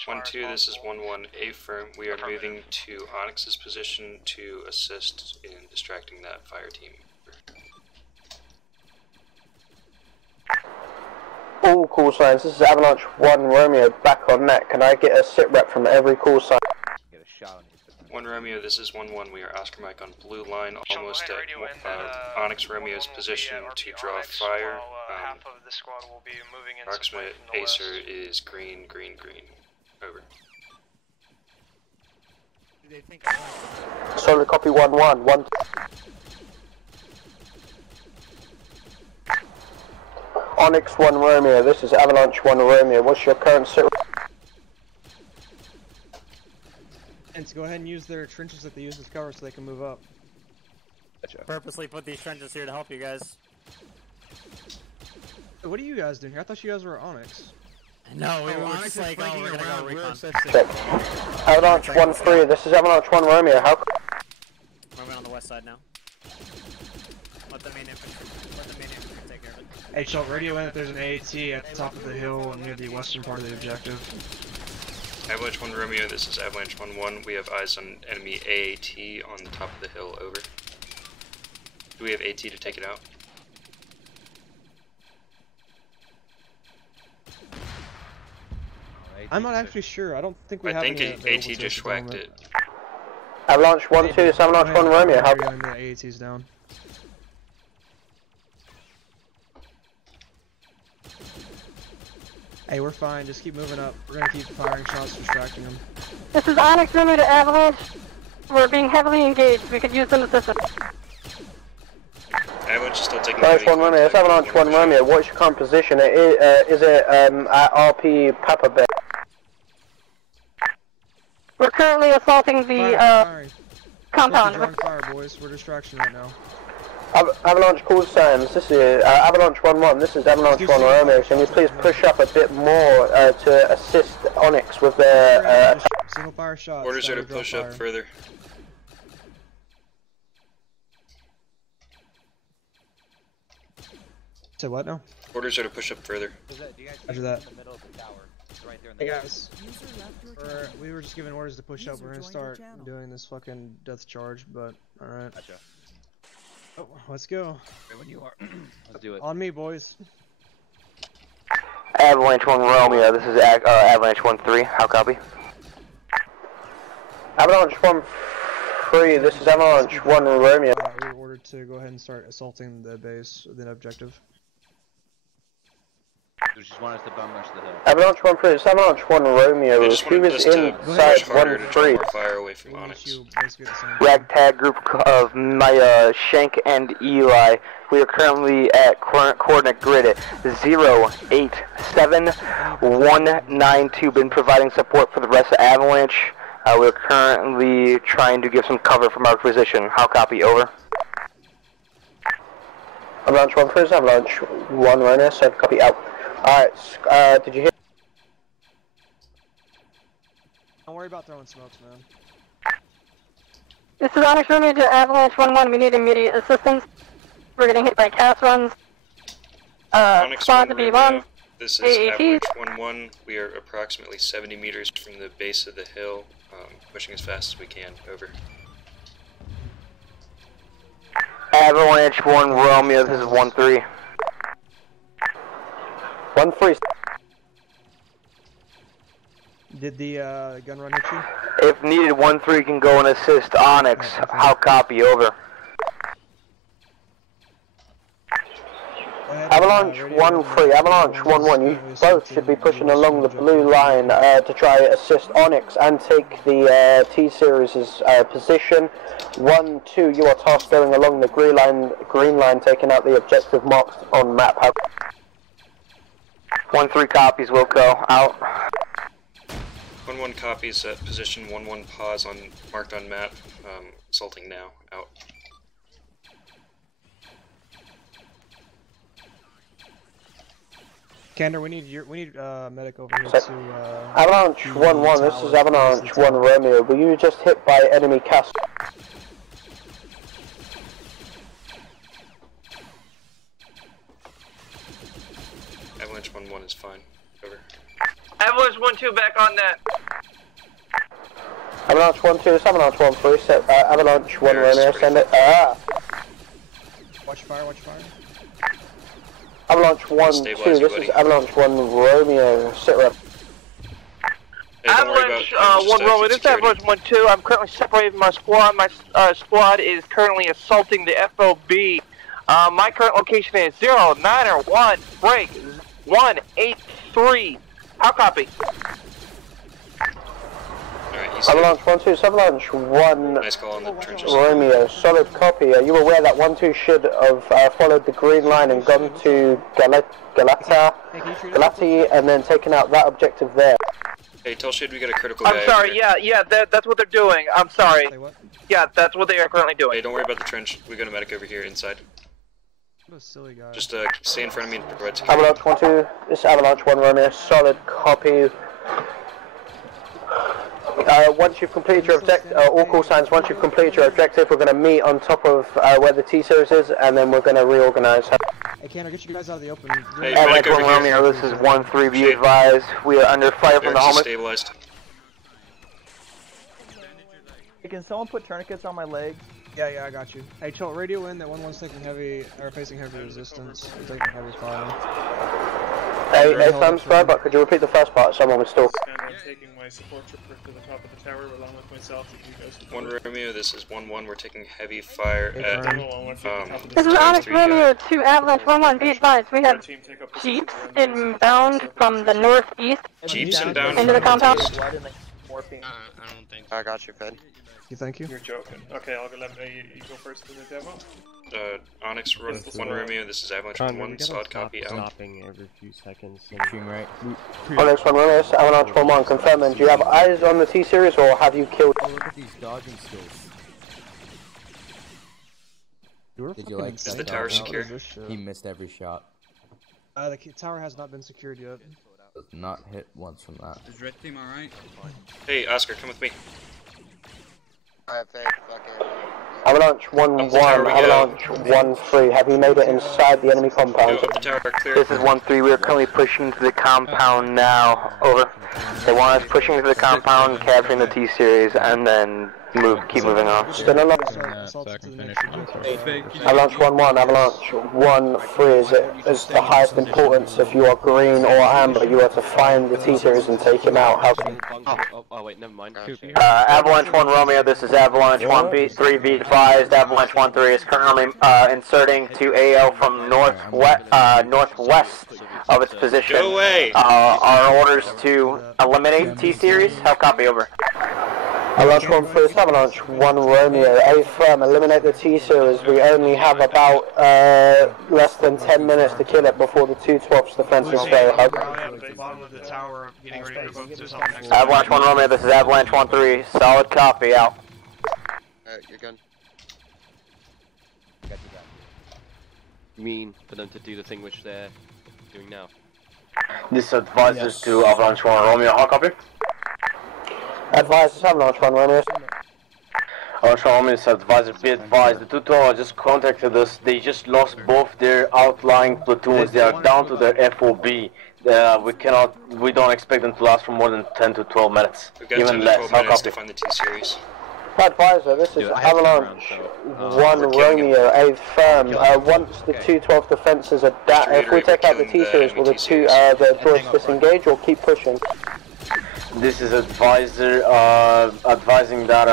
1-2, this is 1-1, A firm. We are moving to Onyx's position to assist in distracting that fire team. All call signs, this is Avalanche 1 Romeo, back on net. Can I get a sit rep from every call sign? Get a shot on you. 1 Romeo, this is 1-1. We are Oscar Mike on blue line, almost at Onyx Romeo's position to draw fire. Half of the squad will be moving in. Approximate Acer is green. Over. Solid copy 1-1. 1. Onyx 1 Romeo, this is Avalanche 1 Romeo. What's your current sit rep? And to go ahead and use their trenches that they use as cover so they can move up. Gotcha. Purposely put these trenches here to help you guys. What are you guys doing here? I thought you guys were Onyx. No, we were just like, oh, we're gonna go recon. Check. Avalanche 1-3, this is Avalanche 1 Romeo. How? Moving on the west side now. Let the main infantry take care of it. Hey, Chuck, radio in that there's an AAT at the top of the hill near the western part of the objective. Avalanche 1 Romeo, this is Avalanche 1-1. We have eyes on enemy AAT on the top of the hill, over. Do we have AT to take it out? I'm not actually sure. I don't think we have any. I think AT just schwacked it. Avalanche 1-2, this is Avalanche 1 Romeo. How? The AAT's down. Hey, we're fine. Just keep moving up. We're gonna keep firing shots, distracting them. This is Onyx Romeo to Avalanche. We're being heavily engaged. We could use some assistance. Avalanche is still taking Avalanche 1 Romeo, it's Avalanche 1 Romeo. What's your current position? Is it at RP Papa Bay? We're currently assaulting the compound. We're fire, boys. We're distraction right now. Avalanche call signs, this is Avalanche 1-1, this is Avalanche 1 Romeo. Can you please push up a bit more to assist Onyx with their single fire shots? Orders are to push up further. Say what now? Orders are to push up further. Roger that. Right there in Hey guys, we were just giving orders to push up. We're gonna start doing this fucking death charge, but alright. Gotcha. Oh, let's go. Right when you are. Let's do it. On me, boys. Avalanche 1 Romeo, this is Avalanche 1-3, how copy? Avalanche 1-3, this is Avalanche 1 Romeo. We were ordered to go ahead and start assaulting the base, the objective. They just want us to bum rush the hill. Avalanche 1-3, it's Avalanche 1 Romeo. They just He wanted was us to inside push harder to draw 1-3. more fire away from Onyx. Ragtag group of my Shank and Eli. We are currently at coordinate grid at 087192. Been providing support for the rest of Avalanche. We're currently trying to give some cover from our position. How copy? Over. Avalanche 1-3 is Avalanche 1 Romeo. So copy out. Alright, did you hear? Don't worry about throwing smokes, man. This is Onyx Romeo to Avalanche 1-1. We need immediate assistance. We're getting hit by cast runs. Onyx Spawn 1 to be Romeo, one. this is AAT. Avalanche 1-1. We are approximately 70 meters from the base of the hill, pushing as fast as we can. Over. Avalanche 1 Romeo, this is 1-3. 1-3. Did the gun run hit you? If needed, 1-3 can go and assist Onyx. How copy? Over. Avalanche 1-3, Avalanche 1-1. You both should be pushing along the blue line to try assist Onyx and take the T-Series' position. 1-2, you are tasked going along the green line, taking out the objective marks on map. 1-3 copies, will go out. 1-1 copies at position 1-1 pause on marked on map. Assaulting now. Out. Kander, we need medic over here to Avalanche 1-1, this is Avalanche 1 Romeo. Were you just hit by enemy cast? Avalanche 1-1 is fine. Over. Avalanche 1-2 back on that. Avalanche 1-2, it's Avalanche 1-3, set Avalanche 1 Romeo, send it. Watch fire, watch fire. Avalanche 1-2, this is Avalanche 1 Romeo, sit rep. Avalanche 1 Romeo, this is Avalanche 1-2. I'm currently separated from my squad. My squad is currently assaulting the FOB. My current location is 091 break 183. How copy? Avalanche 1-2, it's Avalanche 1 nice call on the trenches. Romeo, solid copy. Are you aware that 1-2 should have followed the green line and gone to Galati and then taken out that objective there? Hey, tell Shade we got a critical I'm guy sorry, over here. yeah, that's what they're doing. I'm sorry. Yeah, that's what they are currently doing. Hey, don't worry about the trench. We got a medic over here inside. What a silly guy. Just stay in front of me and provide security. Avalanche 1-2, this is Avalanche 1 Romeo, solid copy. Once you've completed your objective, all call signs, once you've completed your objective, we're going to meet on top of where the T-Series is, and then we're going to reorganize. Hey, Kander, get you guys out of the open. Hey, Avalanche 1 Romeo, this is 1-3, be advised. We are under fire from the helmet. Stabilized. Hey, can someone put tourniquets on my legs? Yeah, I got you. Hey, chill, radio in that 1-1's taking heavy, or facing heavy resistance. We're taking heavy fire. Hey, thumbs spread, but could you repeat the first part? Someone was still. I'm taking my support trooper to the top of the tower along with myself. If you guys 1 Romeo, this is 1-1. We're taking heavy fire at This is Onyx Romeo to Avalanche 1-1. Be advised, we have jeeps inbound from the northeast. Jeeps inbound into the compound. I don't think. I got you, Fed. Thank you. You're joking. Okay, I'll let you go first for the demo. Onyx 1 Romeo, this is Avalanche 1-1, solid copy, out. Stopping every few seconds. Right. Onyx 1 Romeo, this is Avalanche 1-1, confirming. Do you have eyes on the T-Series, or have you killed? Oh, look at these dodging skills. Did you like Is the tower secure? He missed every shot. The tower has not been secured yet. Not hit once from that. Is red team alright? Hey, Oscar, come with me. Alright, Fed, fucking. Avalanche 1-1, Avalanche 1-3, have you made it inside the enemy compound? This is 1-3, we are currently pushing to the compound now. Over. They want us pushing to the compound, capturing the T-Series, and then Keep moving on. Still alive. Avalanche 1-1, Avalanche 1-3 is the highest importance. If you are green or amber, you are to find the T-Series and take him out. Oh wait, never mind. Avalanche 1 Romeo, this is Avalanche 1-3, be advised. Avalanche 1-3 is currently inserting to AO from northwest of its position. Go away! Our orders to eliminate T-Series. How copy, over. Avalanche 1-3 is Avalanche 1 Romeo. A firm, eliminate the T-Series. We only have about less than 10 minutes to kill it before the 212's defenses fail. Avalanche 1 Romeo, this is Avalanche 1-3. Solid copy, out. Alright, you're good. You mean for them to do the thing which they're doing now? This advises to Avalanche 1 Romeo. How copy? Advise, Avalanche 1 Romeo. Avalanche 1 Romeo is advisor, be advised. The 212 just contacted us. They just lost both their outlying platoons. They are down to their FOB. We don't expect them to last for more than 10 to 12 minutes. We've got Even 10 to less. 12 How minutes copy? to find the T-Series. Advisor, this is Avalanche 1 Romeo, a firm. Once the 212 defenses are down, if we take out the T-Series, will the droids disengage or keep pushing? This is advisor advising that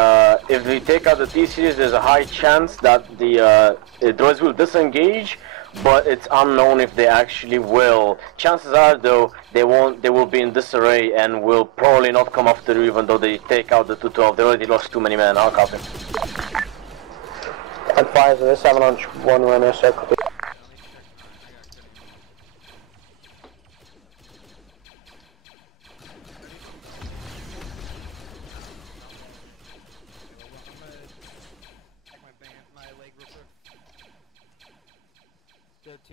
if we take out the T-Series, there's a high chance that the droids will disengage, but it's unknown if they actually will. Chances are, though, they won't. They will be in disarray and will probably not come after you, even though they take out the 212. They already lost too many men. I'll copy. Advisor, this Avalanche 1 Romeo, so copy.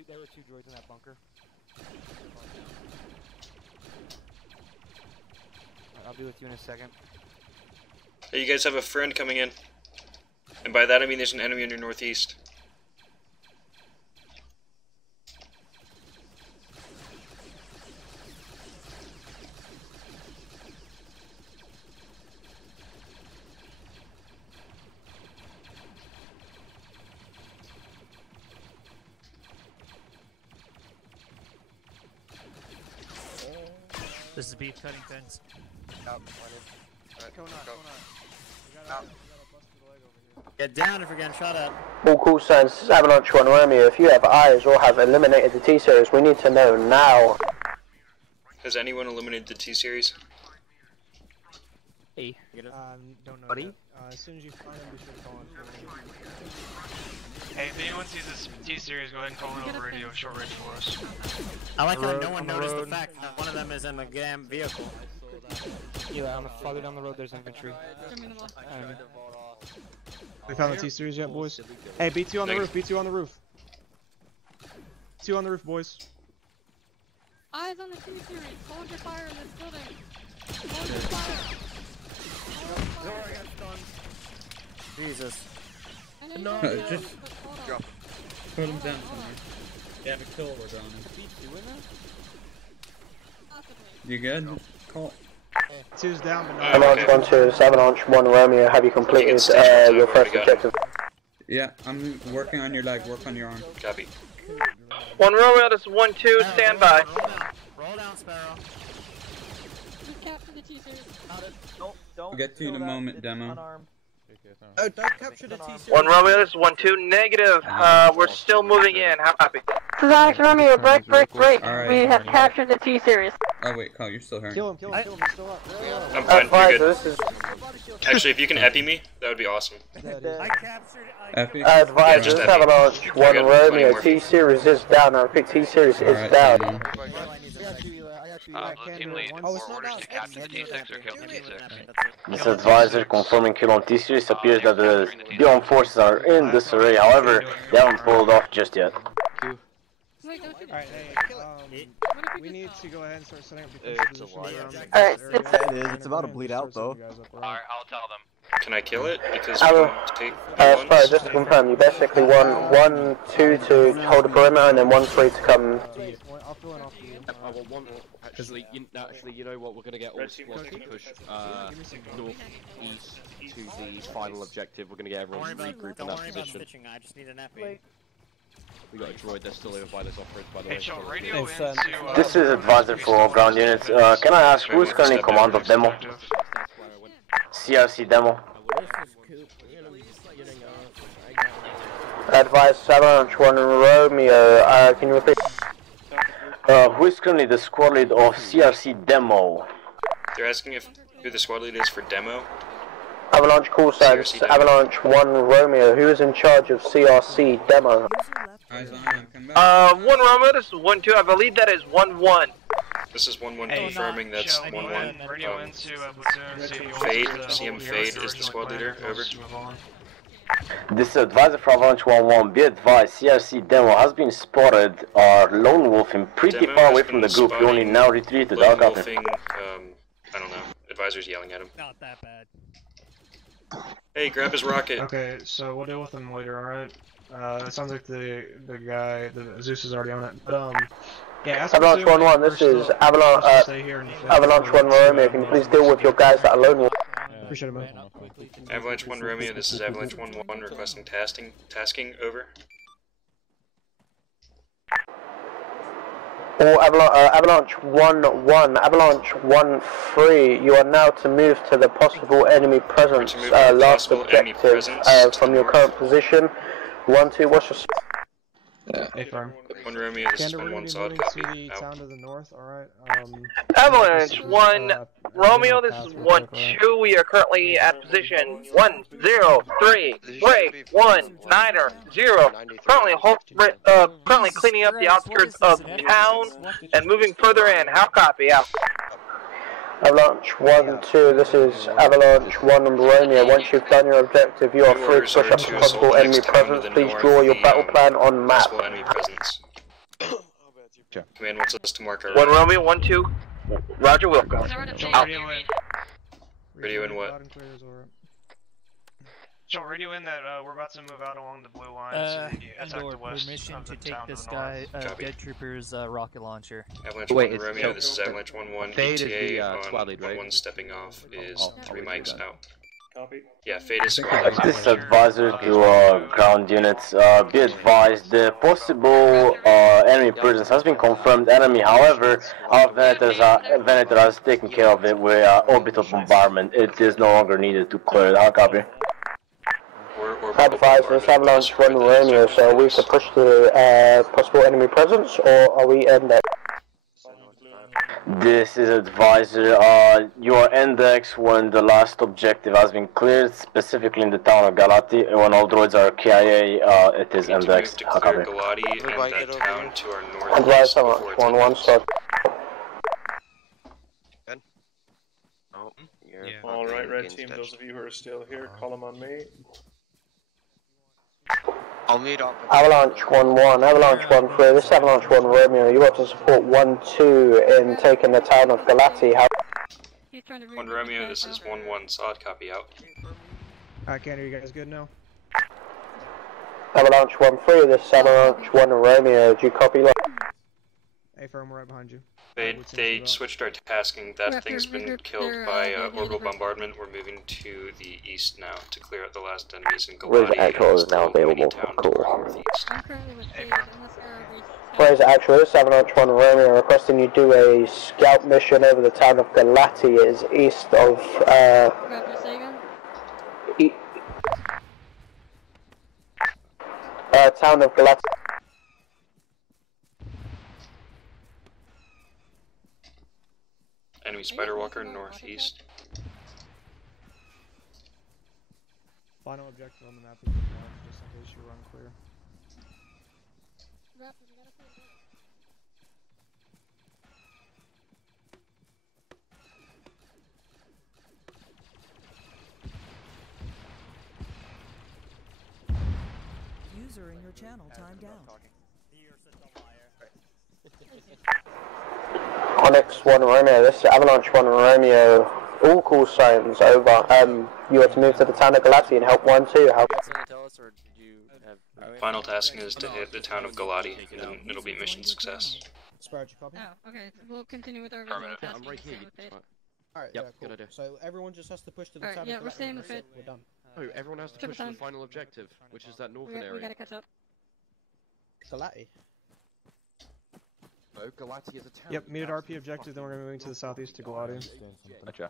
There were two droids in that bunker. I'll be with you in a second. Hey, you guys have a friend coming in. And by that I mean there's an enemy in your northeast. This is beef cutting fence. Get down if you're getting shot at. All call signs, this is Avalanche 1 Romeo. If you have eyes or have eliminated the T-Series, we need to know now. Has anyone eliminated the T-Series? Hey. Don't know. Buddy? As soon as you find them, be sure to call in. Hey, if anyone sees this T-Series, go ahead and call it over radio, short range for us. I like how no one noticed the fact that one of them is in a damn vehicle. Yeah, farther down the road there's infantry. We found the T-Series yet, boys? Hey, B2 on the roof, B2 on the roof. 2 on the roof, boys. Eyes on the T-Series. Hold your fire in this building. Hold your fire. Jesus. No, just drop him. Put him down somewhere. Yeah, McKill, we're down. You good? Call. 2's down, but Avalanche 1-2 is Avalanche 1 Romeo. Have you completed your first objective? Yeah, I'm working on your leg. Work on your arm. Copy. 1 Romeo, this is 1-2, stand by. Roll down, Sparrow. Just capture the T-Series. I'll get to you in a moment, Demo. Oh, don't capture the T-Series. 1 Romeo, this is 1-2, negative. We're still moving in. How copy? This is Alex Romeo. Break. Alright. We have captured the T-Series. Oh wait, Carl, you're still hurting. Kill him, he's still up. I'm fine, you're good. Actually, if you can epi me, that would be awesome. I captured it. Epi? Advise, this is Avalanche 1 Romeo. T-Series is down. I repeat, T-Series is down. Team lead, orders to capture the T6 or kill the T6. This advisor confirming kill on T-Series. Appears that the armed forces are in disarray. However, they haven't pulled off just yet. Alright, hey, we need to go ahead and start setting up defensive positions. Alright, it's about to bleed out though. Alright, I'll tell them. Can I kill it? Because we don't take one. Sorry, just to confirm, you basically want 1, 2 to hold the perimeter and then 1, 3 to come. I want one. Actually, you know what? We're gonna get all the squads to push north east to the final objective. We're gonna get everyone to regroup in that position. I just need an epi. We got a droid. They're still over by those operators, by the way. This is advisor for ground units. Can I ask who is currently in command of demo? CRC demo. Advise Avalanche 1 Romeo. Can you repeat? Who is currently the squad lead of CRC demo? They're asking who the squad lead is for demo. Avalanche call signs, Avalanche 1 Romeo. Who is in charge of CRC demo? 1 Romeo, this is 1-2. I believe that is 1-1. This is 1-1 confirming that's 1-1. Fade, CM Fade is the squad leader. Over. This is advisor for Avalanche 1-1. Be advised, CRC demo has been spotted. Lone wolfing pretty far away from the group. You only now retreat to the Lone wolfing, I don't know. Advisor's yelling at him. Not that bad. Hey, grab his rocket. Okay, so we'll deal with him later, alright? It sounds like the guy, the Zeus is already on it. But, yeah, Avalanche 1-1, this is Avalanche 1 Romeo. Can you please deal with your guys that are lone wolf? Appreciate it, man. Avalanche 1 Romeo, this is Avalanche 1-1 requesting tasking, over. Or Avalanche 1-1, Avalanche 1-3, you are now to move to the possible enemy presence, last objective from your current position. 1-2, what's your... A-firm. 1 Romeo, this is 1-1 solid copy. Sound to the north, alright. Avalanche 1 Romeo, this is 1-2. We are currently at position 1-0-3. Break 1-9-0. Currently cleaning up the outskirts of town and moving further in. How copy? Out. Avalanche 1-2, this is Avalanche 1 Romeo. Once you've done your objective, you are free to push up to possible enemy presence. Please draw your battle plan on map. Enemy presence. Command wants us to mark our 1 Romeo, 1-2. Roger, Wilco. Out. Radio in what? So radio in that we're about to move out along the blue line to attack the west permission of the to take town this to the north. guy, Dead Trooper's rocket launcher. Avalanche 1 Romeo, this is Avalanche 1-1. ETA on 1-1 stepping off is 3 mics out. Copy. Yeah, Fade is This is advisor to ground units. Be advised, the possible enemy presence has been confirmed enemy. However, our Venator has taken care of it with orbital bombardment. It is no longer needed to clear it. How copy? Advise, this is Avalanche 1 Romeo, so are we to push to possible enemy presence, or are we end it? This is advisor, your index when the last objective has been cleared, specifically in the town of Galati. When all droids are KIA, it is indexed. To clear Galati and that town to our north. Advise, Avalanche 1-1, start. Good. Oh, you're Alright, red team, those of you who are still here, call them on me. I'll meet up. Avalanche 1-1, Avalanche 1-3, this is Avalanche 1 Romeo. You want to support 1-2 in taking the town of Galati. 1 Romeo, this is 1-1 solid copy out. Alright, Canada, you guys good now? Avalanche 1-3, this is Avalanche 1 Romeo. Do you copy? A-firm, right behind you. They switched our tasking. That thing's been killed by orbital bombardment. We're moving to the east now to clear out the last enemies in Galati. Actual is now available for call. Where's actual? This is Avalanche 1 Romeo requesting you do a scout mission over the town of Galati. It is east of town of Galati. Enemy Spider Walker northeast. Final objective on the map is just in case you run clear. User in your channel timed out. Onyx 1 Romeo, this is Avalanche 1 Romeo. All call signs over. You are to move to the town of Galati and help 1-2. Help. Final tasking is to hit the town of Galati, and then it'll be mission success. Sparrow, you copy? Oh, okay. We'll continue with our Permanent. visual I'm right here. Alright, Yep, yeah, cool. good idea. So everyone just has to push to the Alright, town yeah, of we're Galati. staying with it. We're done. Oh, everyone has to Triple push to the time. final objective, which is that northern We area. gotta catch up. Galati. Oh, Galati is a town. Yep, meet at RP objective, then we're gonna be moving to the southeast to Galati. Gotcha.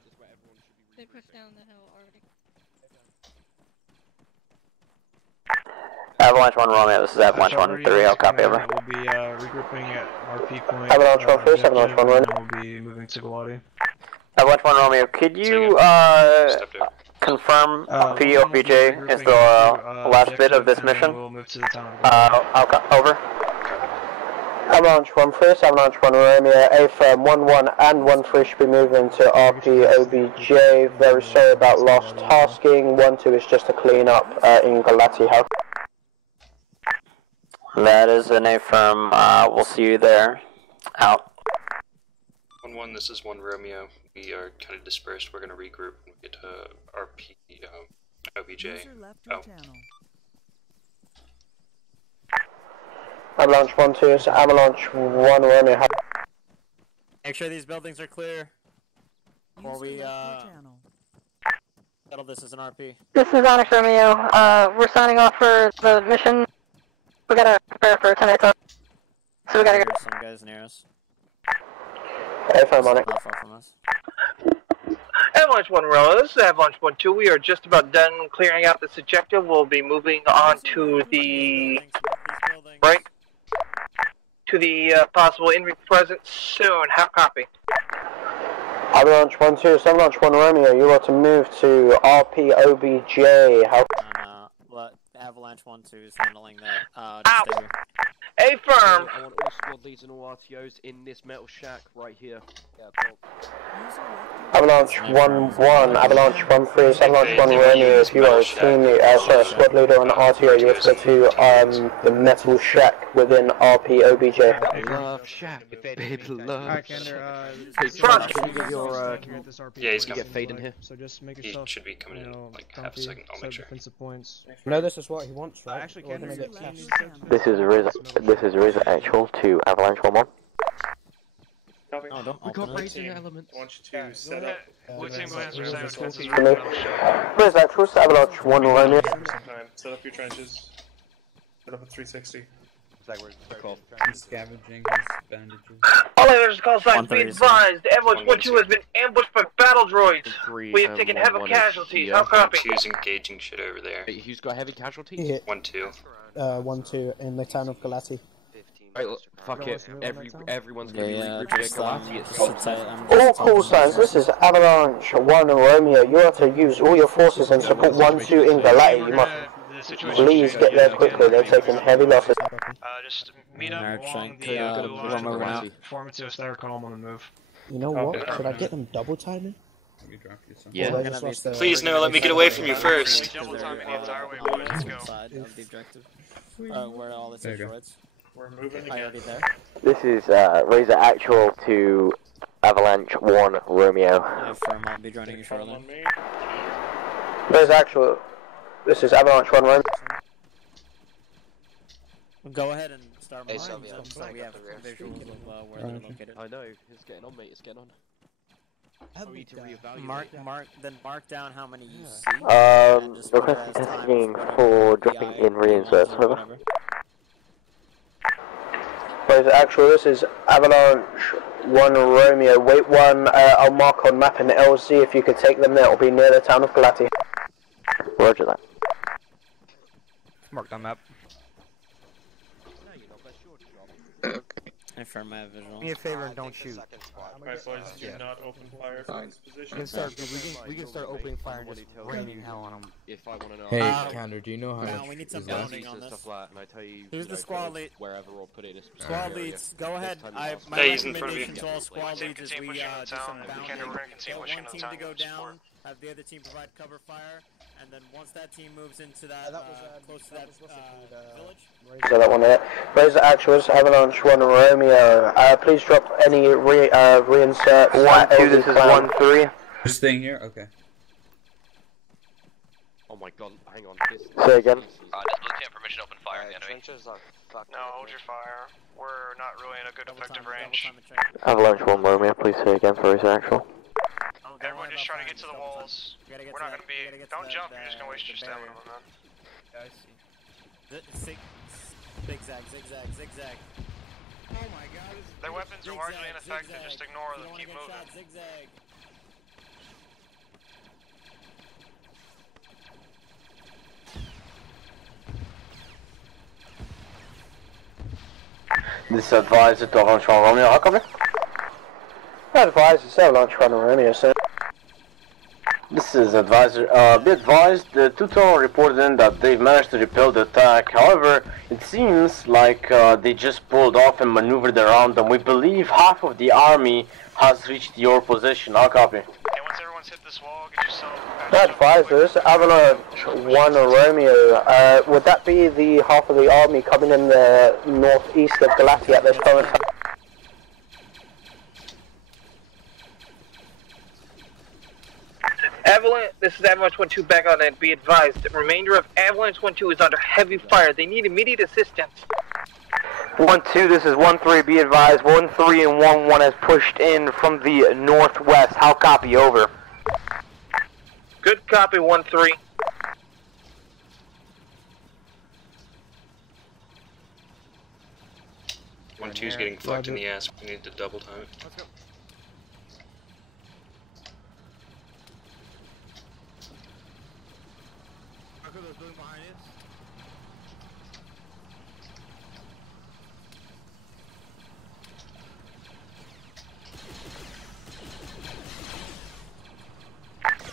They pushed down the hill already. Avalanche 1 Romeo, this is Avalanche 1-3, I'll copy over. We'll be regrouping at RP point. Avalanche 1 first, Avalanche 1 and then we'll be moving to Galati. Avalanche 1 Romeo, could you confirm POBJ is the last bit of this mission? We'll move to the town of Over. Avalanche 1 first, Avalanche 1 Romeo, A-firm 1-1 and 1-3 should be moving to RP OBJ. Very sorry about lost tasking. 1-2 is just a clean up in Galati. Help. That is an A-firm, we'll see you there. Out. 1-1, this is 1 Romeo. We are kind of dispersed. We're going to regroup when we get to RP OBJ. Oh. Avalanche 1-2 is Avalanche 1 Romeo. Make sure these buildings are clear before we settle this as an RP. This is Onyx Romeo. We're signing off for the mission. We gotta prepare for tonight's up. So we gotta go. Some guys near us. A-firm on it. Not far from us. Avalanche 1 Romeo, this is Avalanche 1-2. We are just about done clearing out this objective. We'll be moving on to the right to the possible enemy presence soon. How copy? Avalanche 1-2 is Avalanche 1 Romeo. You are to move to RP OBJ. How? But Avalanche 1-2 is handling that. Just stay here. A-firm! I want all squad leads and all RTOs in this metal shack right here. Yeah, cool. Avalanche 1-1, Avalanche 1-3 is Avalanche 1 Romeo. If you are a team, squad leader on RTO, you have to go to the metal shack within RP OBJ. Love shack, baby love. Alright, Kander, Can you get your, Yeah, he's coming. get Fade in here? So just make He yourself, should be coming in like half a comfy, second. I'll make set sure. defensive points. No, this is what he wants, right? Actually, Kander, This is Riza Actual to Avalanche 1-1. Copy. Oh, don't We got open it. racing elements. I want you to set up. What team go ahead and sign defenses? Where's that? What's Avalanche 1 Romeo? Set up your trenches. Set up a 360. Scavenging his bandages. All others call signs, be advised. Avalanche 1-2 has been ambushed by battle droids. We have taken heavy casualties. How copy? 2's engaging shit over there. Hey, who's got heavy casualties? Hit 1-2. 1-2 in the town of Galati. Right, fuck it. Everyone's gonna be regrouped at Galati. All call signs, this is Avalanche 1 Romeo. You are to use all your forces and support 1-2 in Galati. You must please get there quickly, they're taking heavy losses. Just meet up along the Alright, form to a stair column on the move. You know what? Should I get them double timing? Yeah. Or they just lost their- Please no, let me get away from you first. Double timing the entire way, boys. Let's go. Side of the objective. Where all this is droids. We're moving I again. already there. This is Riza Actual to Avalanche 1 Romeo. A-firm, I'll be joining you shortly. Where's actual? This is Avalanche 1 Romeo. Go ahead and start Hey, moving Sylvia, them so we have visuals of where they're located. I know, it's getting on, mate, it's getting on. We need to reevaluate. Mark down how many you see. Requesting testing for dropping in reinserts, over. Where's actual? This is Avalanche 1 Romeo. Wait 1, I'll mark on map in LZ. If you could take them there, it'll be near the town of Galati. Roger that. Marked on map. Affirm, I have visual. Me a favor and don't shoot. Alright, boys, do not open fire from this position. We can start opening fire and just raining hell on them. If I want to know. Hey, Kander, do you know how much we need some is left? bounding on this. And I tell you, Who's the squad lead? Wherever we'll put it. Squad leads, go ahead. My Hey, he's in front of you. recommendation to all squad leads is we do some bounding. We're gonna continue pushing One on team town to go with down, support. have the other team provide cover fire, and then once that team moves into that, close to that village. So that one there. Where's the actuals? Avalanche 1 Romeo. Please drop any reinserts. 1-2, this is 1-3. You're staying here? Okay. Oh my god, hang on. Say again. Does Blue Team have permission to open fire on the enemy? No, hold your fire. We're not really in a good effective range. Avalanche 1 Romeo, please say again for his actual. Everyone just try to get to the walls. We're not gonna be. Don't jump, you're just gonna waste your stamina on that. Yeah, I see. Zigzag, zigzag, zigzag. Oh my god. Their weapons are largely ineffective, just ignore them, keep moving. Zigzag. This is advised to Avalanche 1 Romeo, how come? Advised, it's Avalanche 1 Romeo, sir. This is advisor. Be advised, the Tutor reported in that they've managed to repel the attack. However, it seems like they just pulled off and maneuvered around them. We believe half of the army has reached your position. I'll copy. Okay, once everyone's hit this wall, get yourself... Advisor, this is Avalanche 1 Romeo. Would that be the half of the army coming in the northeast of Galati at this current time? Avalanche, this is Avalanche 1-2 back on it. Be advised, the remainder of Avalanche 1-2 is under heavy fire. They need immediate assistance. 1-2, this is 1-3, be advised. 1-3 and 1-1 has pushed in from the northwest. How copy, over? Good copy, 1-3. One two's getting fucked in the ass. We need to double time it. Let's go.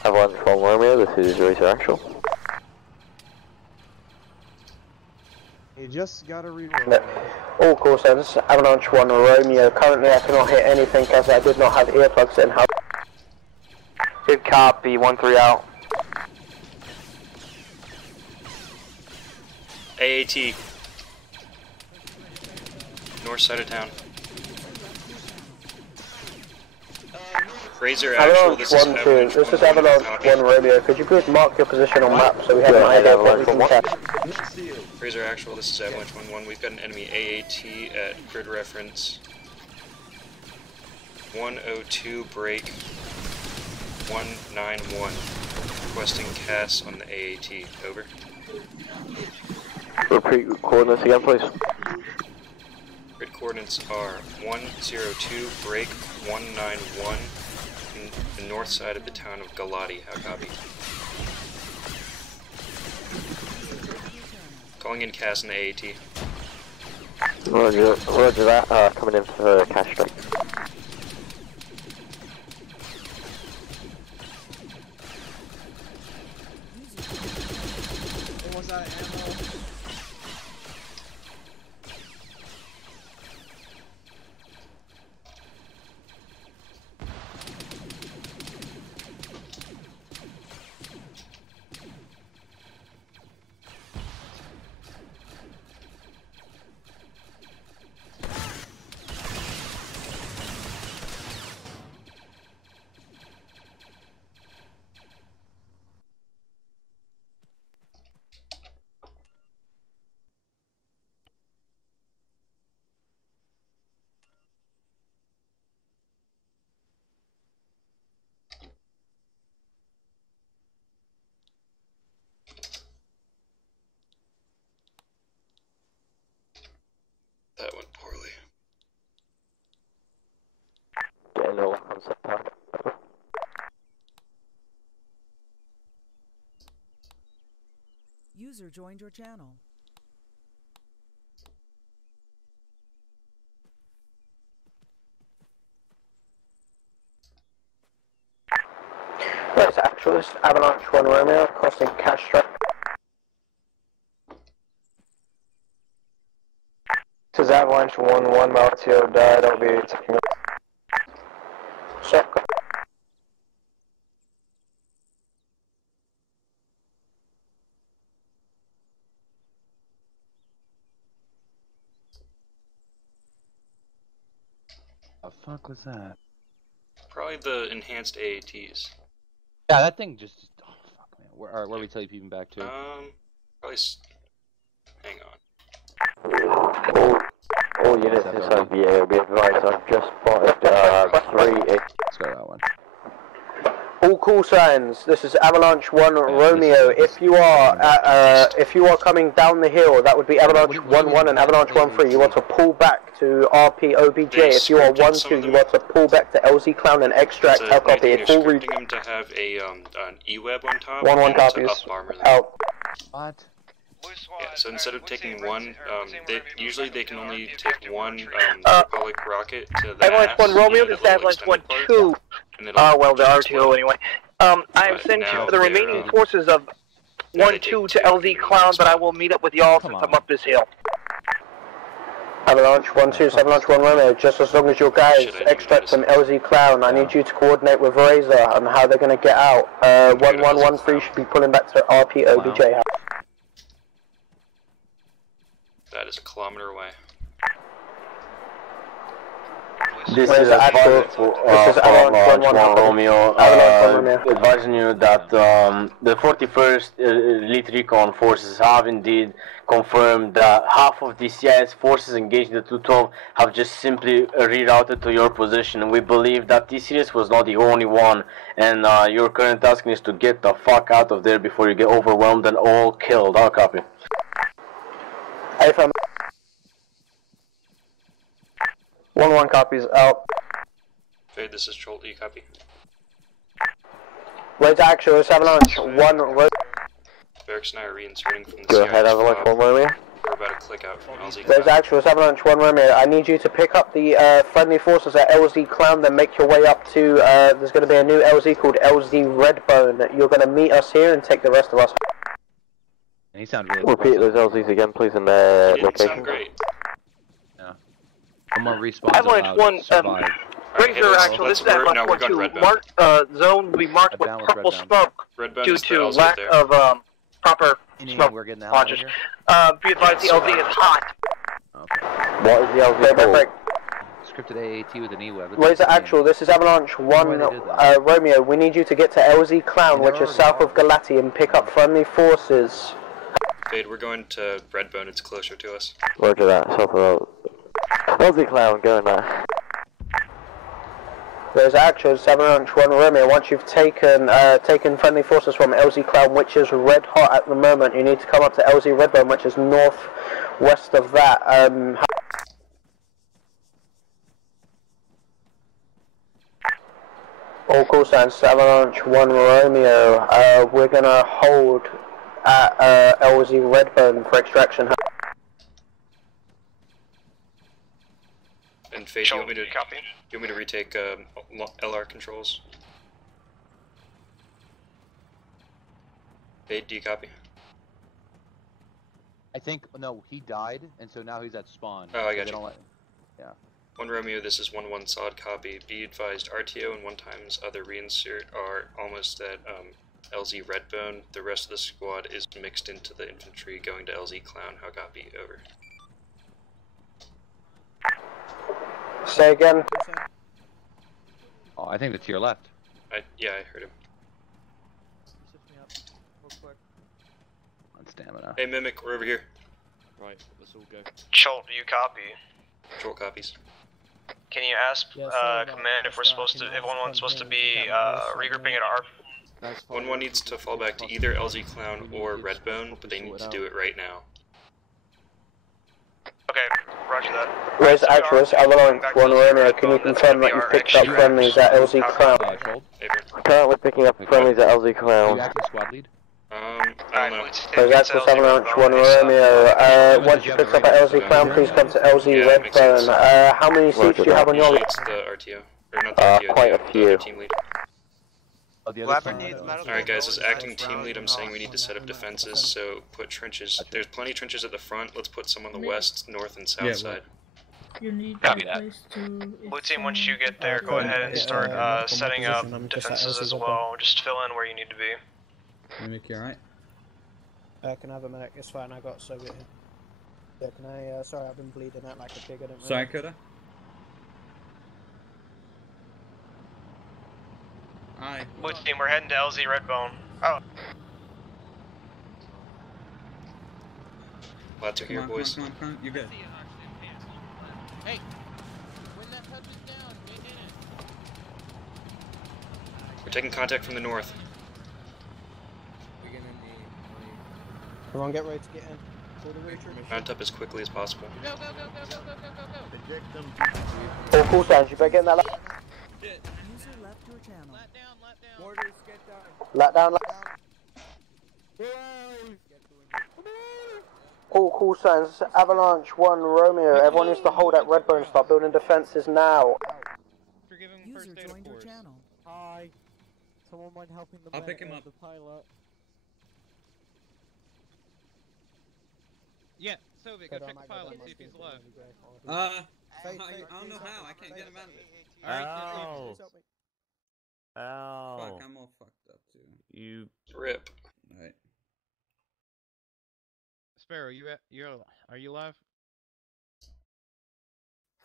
Avalanche 1 Romeo, this is Racer Actual. You just gotta reroll. All call signs, Avalanche 1 Romeo. Currently I cannot hit anything as I did not have earplugs in. Good copy, 1-3 out. AAT. North side of town. Razor actual, this is Avalanche 1. This is Avalanche 1 Romeo. Could you please mark your position on map so we have an idea of what we can catch? Razor actual, this is Avalanche 1-1. We've got an enemy AAT at grid reference 102 break 191. Requesting CAS on the AAT. Over. Repeat coordinates again, please. Grid coordinates are 102 break 191 in the north side of the town of Galati. How copy? Calling in CAS on the AAT. Roger that, coming in for cash strike. Almost out of ammo. That went poorly. Yeah, no concept target. User joined your channel. Right, it's actualist, Avalanche 1 Romeo, crossing cash strike. This is Avalanche 1-1, my RTO died, I'll be taking up. Check. The fuck was that? Probably the enhanced AATs. Yeah, that thing just. Oh, fuck, man. Where are we telepeeping back to? Probably. Hang on. All units inside the area, be advised, I've just spotted 3. Let's go that one. All call signs. This is Avalanche 1 Romeo. If you are coming down the hill, that would be Avalanche 1-1 and Avalanche 1-3. You want to pull back to RPOBJ. If you are 1-2, you want to pull back to LZ Clown and extract. I'll copy it. Full read. Them to have an E-web on top. 1-1 copies. Out. What? Yeah, so instead of taking one, usually they can only take one Republic rocket to the Avalanche 1 Romeo, this is Avalanche 1-2. Well, the RTO anyway. I have sent the remaining forces of 1-2 to LZ Clown, but I will meet up with y'all since I'm up this hill. Avalanche 1-2, Avalanche 1 Romeo, just as long as your guys extract from LZ Clown, I need you to coordinate with Razor on how they're going to get out. 1-1-1-3 should be pulling back to RPOBJ. Wow. That is a kilometer away. This is Avalanche 1 Romeo, advising you that the 41st Elite Recon forces have indeed confirmed that half of the CIS forces engaged in the 212 have just simply rerouted to your position. We believe that T-Series was not the only one, and your current task is to get the fuck out of there before you get overwhelmed and all killed. I'll copy. Hey, from 1-1 copies out. Fade, this is Jolt, do you copy? Wait, actual, it's Avalanche 1 Romeo. Barracks and I are reinserting from the Go ahead, Avalanche 1 Romeo. We're about to click out from LZ There's Clown. actual, it's Avalanche 1 Romeo. I need you to pick up the friendly forces at LZ Clown, then make your way up to, there's going to be a new LZ called LZ Redbone. You're going to meet us here and take the rest of us. And he sounded really Repeat those LZs again, please, in their location. Sound great. Yeah. I'm gonna respawn. Avalanche 1, Razor, actually, this is Avalanche 1-2. Zone will be marked with purple smoke due to lack of proper smoke launches. Be advised, the LZ is hot. Okay. What is the LZ called? Scripted AAT with an E-web. Where's the actual? This is Avalanche 1 Romeo. We need you to get to LZ Clown, which is south of Galati, and pick up friendly forces. Fade, we're going to Redbone, it's closer to us. Roger that, south of LZ Clown, going there. There's actual Avalanche 1 Romeo. Once you've taken friendly forces from LZ Clown, which is red hot at the moment, you need to come up to LZ Redbone, which is northwest of that. All call signs, Avalanche 1 Romeo. We're gonna hold at LZ Redbone for extraction. And Fade, you want me to retake LR controls? Fade, do you copy? I think, no, he died, and so now he's at spawn. Oh, I got you. Yeah. 1 Romeo, this is 1-1 solid copy. Be advised, RTO and 1 times other reinsert are almost at LZ Redbone. The rest of the squad is mixed into the infantry going to LZ Clown. How copy? Over. Say again. Oh, I think it's to your left. Yeah, I heard him. On stamina. Hey, Mimic, we're over here. Right, let's all go. Jolt, do you copy? Jolt copies. Can you ask command if we're supposed to, if 1-1's supposed to be regrouping at our? 1-1 needs to fall back to either LZ Clown or Redbone, but they need to do it right now. Okay, roger that. Where's actual? It's Avalanche 1 Romeo. Can you confirm that you've picked up friendlies at LZ Clown? Currently picking up friendlies at LZ Clown. You acting squad lead? I don't know. Where's actual? Avalanche 1 Romeo. Once you pick up at LZ Clown, please come to LZ Redbone. How many seats do you have on your list? It's the RTO. Or not the RTO, quite a few. Team lead. Alright guys, as acting team lead, I'm saying we need to set up defenses, so put trenches. There's plenty of trenches at the front, let's put some on the west, north, and south side. You need Copy a that. place to... Blue team, once you get there, go ahead and start setting up defenses as well. Just fill in where you need to be. Mimic, you alright? Can I have a medic? It's fine, I got Soviet here. Yeah, can I, sorry, I've been bleeding out like a pig, I didn't Sorry, Coda? Blue team, we're heading to LZ Redbone. Oh. Lots of here, boys. Come on, you good. Hey! When that punch is down, get in it! We're taking contact from the north. We're gonna need... Everyone get ready to get in. For the waitress. Mount up as quickly as possible. Go, go, go, go, go, go, go, go, go! Eject them. All call signs, you better get in that User left your channel. Lat down, lat down. Mortars, get down. lat down. All call signs, Avalanche 1 Romeo. Everyone needs to hold at Redbone, start building defenses now. User joined your channel. Hi. Someone mind helping the I'll pick him up. The pilot. Yeah, Soviet, go check the pilot and see if he's alive. I don't know how. I can't get him out of it. Ow. Ow. Fuck, I'm all fucked up too. You rip. Alright. Sparrow, are you alive?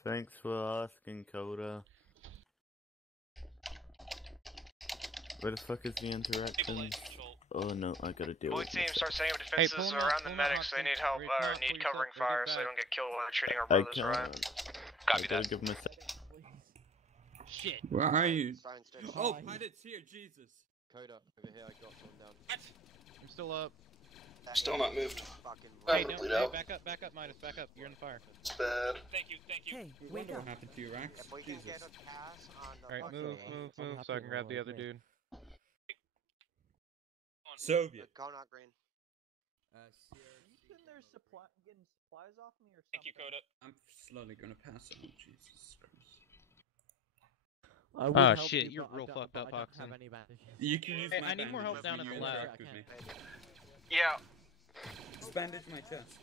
Thanks for asking, Coda. Where the fuck is the interaction? Oh no, I gotta deal Blue with team, this. start setting up defenses around the medics. They need help, need covering fire so they don't get killed while they're treating our I brothers, can't. right? Copy that. Give him a sec. Shit. Where are you? Oh, pilot's here, Jesus. Coda, over here, I got one down. I'm still up. Still not moved. Hey, no, hey, back up, Midas, back up. You're in the fire. It's bad. Hey, wake up. What happened to you, Rax? Jesus. Alright, move, so I can grab the other dude. Soviet. Go not green. Getting supplies off me or something? Thank you, Coda. I'm slowly gonna pass out. Jesus Christ. Oh shit, you're real fucked up, Hoxton. You can use my I need more help down at the lab. Yeah. Just bandage my chest.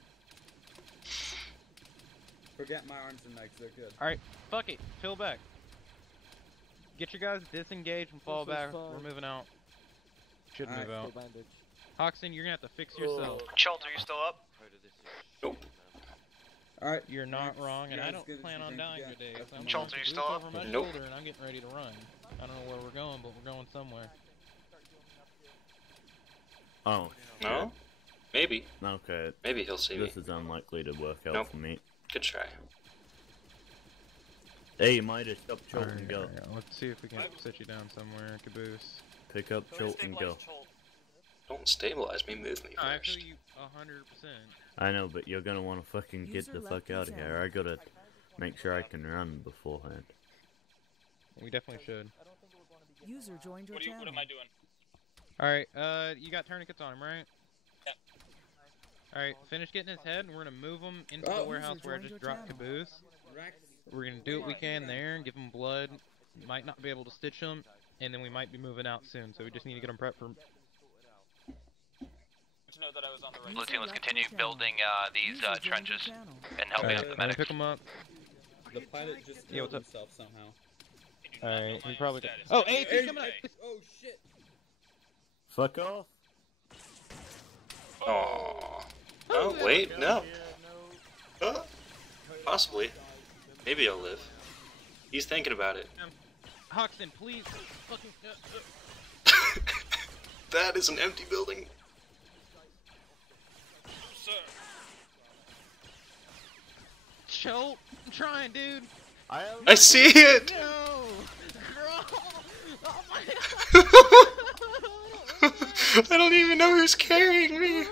Forget my arms and legs, they're good. Alright, fuck it, fill back. Get your guys disengaged and fall back. We're moving out. Should move out. Hoxton, you're gonna have to fix yourself. Chelt, are you still up? Nope. Alright. You're not wrong, and I don't plan on dying today. So I'm Chelt, are you still up? over my Nope. shoulder and I'm getting ready to run. I don't know where we're going, but we're going somewhere. Oh. No? Maybe. Okay. Maybe he'll see me. This is unlikely to work out Nope. for me. Good try. Hey, you might have stopped Cholt and go. Let's see if we can set you down somewhere, Caboose. Pick up Cholt and go. Don't stabilize me, move me I first. feel you 100%. I know, but you're gonna wanna fucking get the fuck out of here. I gotta make sure I can run beforehand. We definitely should. User joined your channel. What am I doing? Alright, you got tourniquets on him, right? Yeah. Alright, finish getting his head, and we're gonna move him into the warehouse where I just dropped Caboose. We're gonna do what we can there, give him blood. Might not be able to stitch him, and then we might be moving out soon, so we just need to get him prepped for... To know that I was on the right. Blue team, let's continue building these trenches and helping out the Alright, medics. pick him up. The pilot just Yeah, killed what's up? himself somehow. Alright, he probably... Oh, hey, he's coming up! Oh shit! Fuck off! Aww. Oh, wait, no. Possibly. Maybe I'll live. He's thinking about it. Hoxton, please, fucking... That is an empty building. Choke! I'm trying, dude! I see it! No! Oh my I don't even know who's carrying me.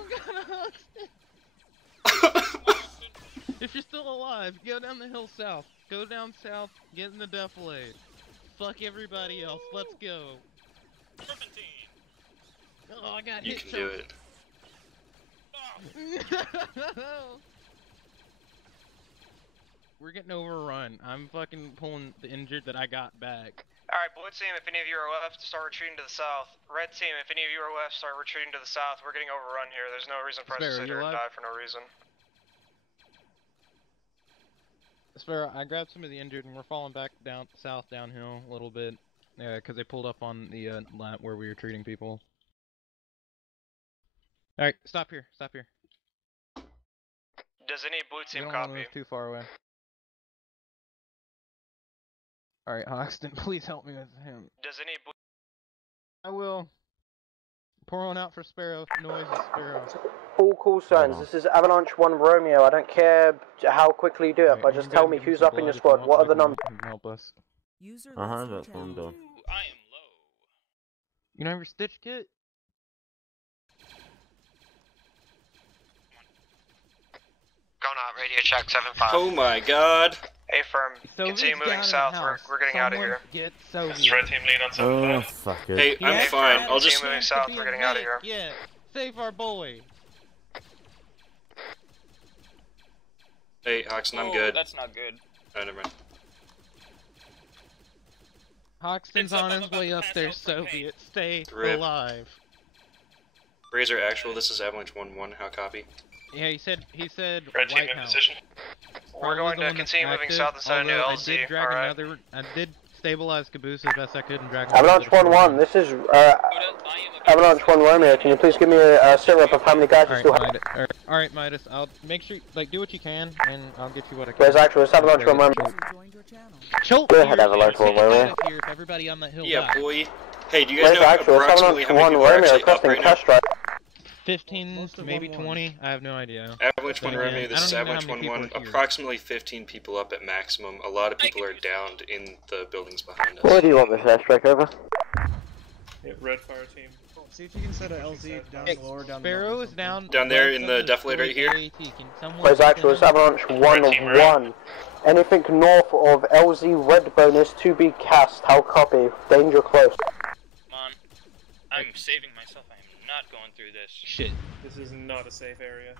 If you're still alive, go down the hill south. Go down south, get in the defilade. Fuck everybody else, let's go. Oh, I got You hit. can do it. We're getting overrun. I'm fucking pulling the injured that I got back. Alright, blue team, if any of you are left, start retreating to the south. Red team, if any of you are left, start retreating to the south. We're getting overrun here. There's no reason for us to sit here and die for no reason. Sparrow, I grabbed some of the injured and we're falling back down south downhill a little bit. Yeah, because they pulled up on the lap where we were treating people. Alright, stop here, stop here. Does any blue team You don't wanna copy? move too far away. Alright, Hoxton, please help me with him. Does any blue I will. Pour one out for Sparrow. Noise is Sparrow. All call signs. This is Avalanche 1 Romeo. I don't care how quickly you do it, but just tell me who's up in your squad. What are the numbers? Help us. That's one done. You don't have your stitch kit? Going out, radio check 7-5. Oh my god. A firm, continue moving south, we're getting out of here. Get Red team lead on 7-5. Oh, fuck it. Hey, I'm fine. I'll just... Continue moving south, we're getting out of here. Yeah, save our boy. Hey, Hoxton, I'm good. That's not good. Oh, never mind. Hoxton's on his way up there, Soviet. Stay alive. Razor actual, this is Avalanche 1-1. How copy? Yeah, he said Red team White in House. position. We're going to continue moving south inside of New LZ. I did stabilize Caboose as best I could and drag Avalanche 1-1, this is Avalanche 1 Romeo. Can you please give me a syrup of how many guys you still have? Alright, Midas, I'll make sure, do what you can, and I'll get you what I can. Where's actual? It's Avalanche 1 Romeo. Choke Go ahead, Avalanche 1 Romeo. If everybody on that hill Yeah, dies. boy. Hey, do you guys know actual? It's approximately Avalanche how many 1 people are Romeo actually up requesting right now? test drive. 15, maybe 20, I have no idea. Avalanche 1 Romeo, this is Avalanche 1-1. Approximately 15 people up at maximum. A lot of people are downed in the buildings behind us. Where do you want this airstrike over? Yeah, red fire team. See if you can set a LZ down lower, down Sparrow is down there in the defilade right here. Where's actual? It's Avalanche 1-1. Anything north of LZ Redbone is to be cast. How copy? Danger close. Come on. I'm saving myself. I am not going through this. Shit. This is not a safe area.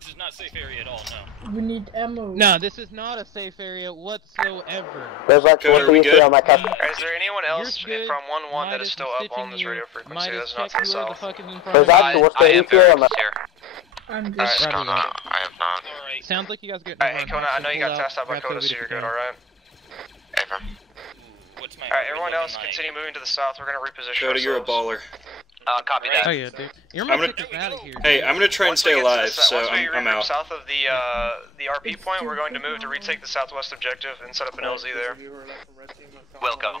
This is not a safe area at all, no. We need ammo. No, this is not a safe area whatsoever. There's actually what do you see on that cast? Is there anyone else from 1-1 that is still up on this radio frequency that's not to the south? There's actually what's the ETA on that? I'm Alright, just Kona, I have not. Sounds like you guys get. Alright, hey Kona, I know you got tasked out by Kona, so you're good, alright? Alright, everyone else continue moving to the south, we're gonna reposition Kona, you're a baller. Copy that. Oh yeah, dude. You're I'm gonna, out of here. hey, I'm gonna try and stay alive, so I'm out. South of the RP point, we're going to move to retake the southwest objective and set up an LZ there. Will go.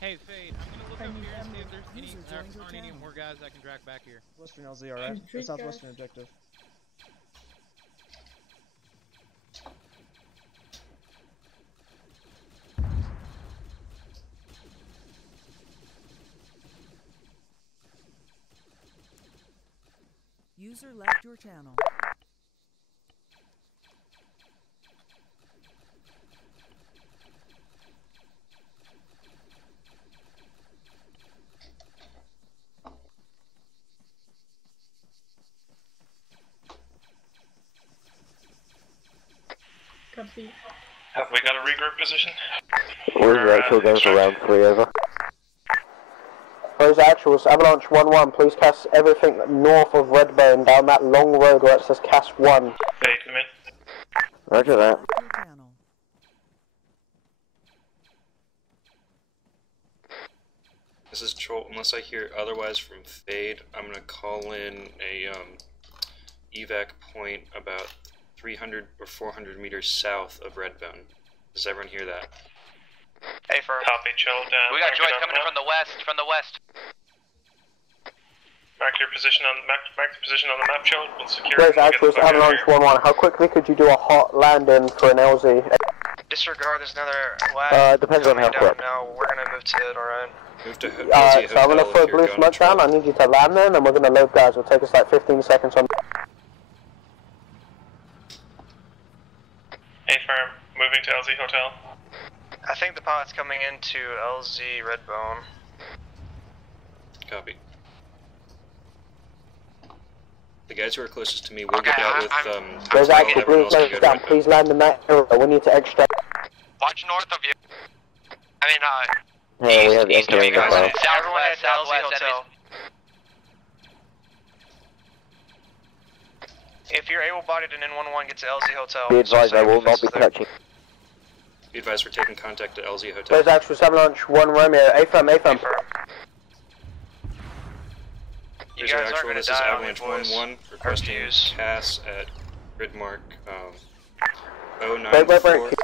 Hey, Fade, I'm gonna look over here and see if there's aren't any more guys I can drag back here. Western LZ, alright? The southwestern objective. User left your channel. copy. Have we got a regroup position? Where's actual going for round 3 over? Where's actuals? Avalanche 1-1, please cast everything north of Redbone down that long road where it says cast 1. Okay, come in. Roger that. This is Troll. Unless I hear otherwise from Fade, I'm gonna call in a evac point about 300 or 400 meters south of Redbone. Does everyone hear that? Hey, firm. Copy, chill down. We got Joy coming in from the west, Mark your position on mark the position on the map, Joe. We'll secure. Where's actuals? Avalanche 1-1, how quickly could you do a hot landing for an LZ? Disregard, there's another depends on how quick. Now we're gonna move to it, alright? Move to so I'm gonna throw blue smoke down, I need you to land there, and then we're gonna load guys. It'll take us like 15 seconds on. Hey, firm. Moving to LZ Hotel. I think the pilot's coming into LZ Redbone. Copy. The guys who are closest to me will get out with There's actually blue smoke down, please land in that area, we need to extract. Watch north of you. Yeah, we have incoming as well. Everyone at LZ Hotel. If you're able-bodied and N11, get to LZ Hotel. Be advised, I will not be touching. Be advised, we're taking contact at LZ Hotel. There's actual Avalanche 1 Romeo, A-firm. You guys are gonna this is die Avalanche on me, boys. 1-1, requesting RTOs. pass at grid mark 094. Wait.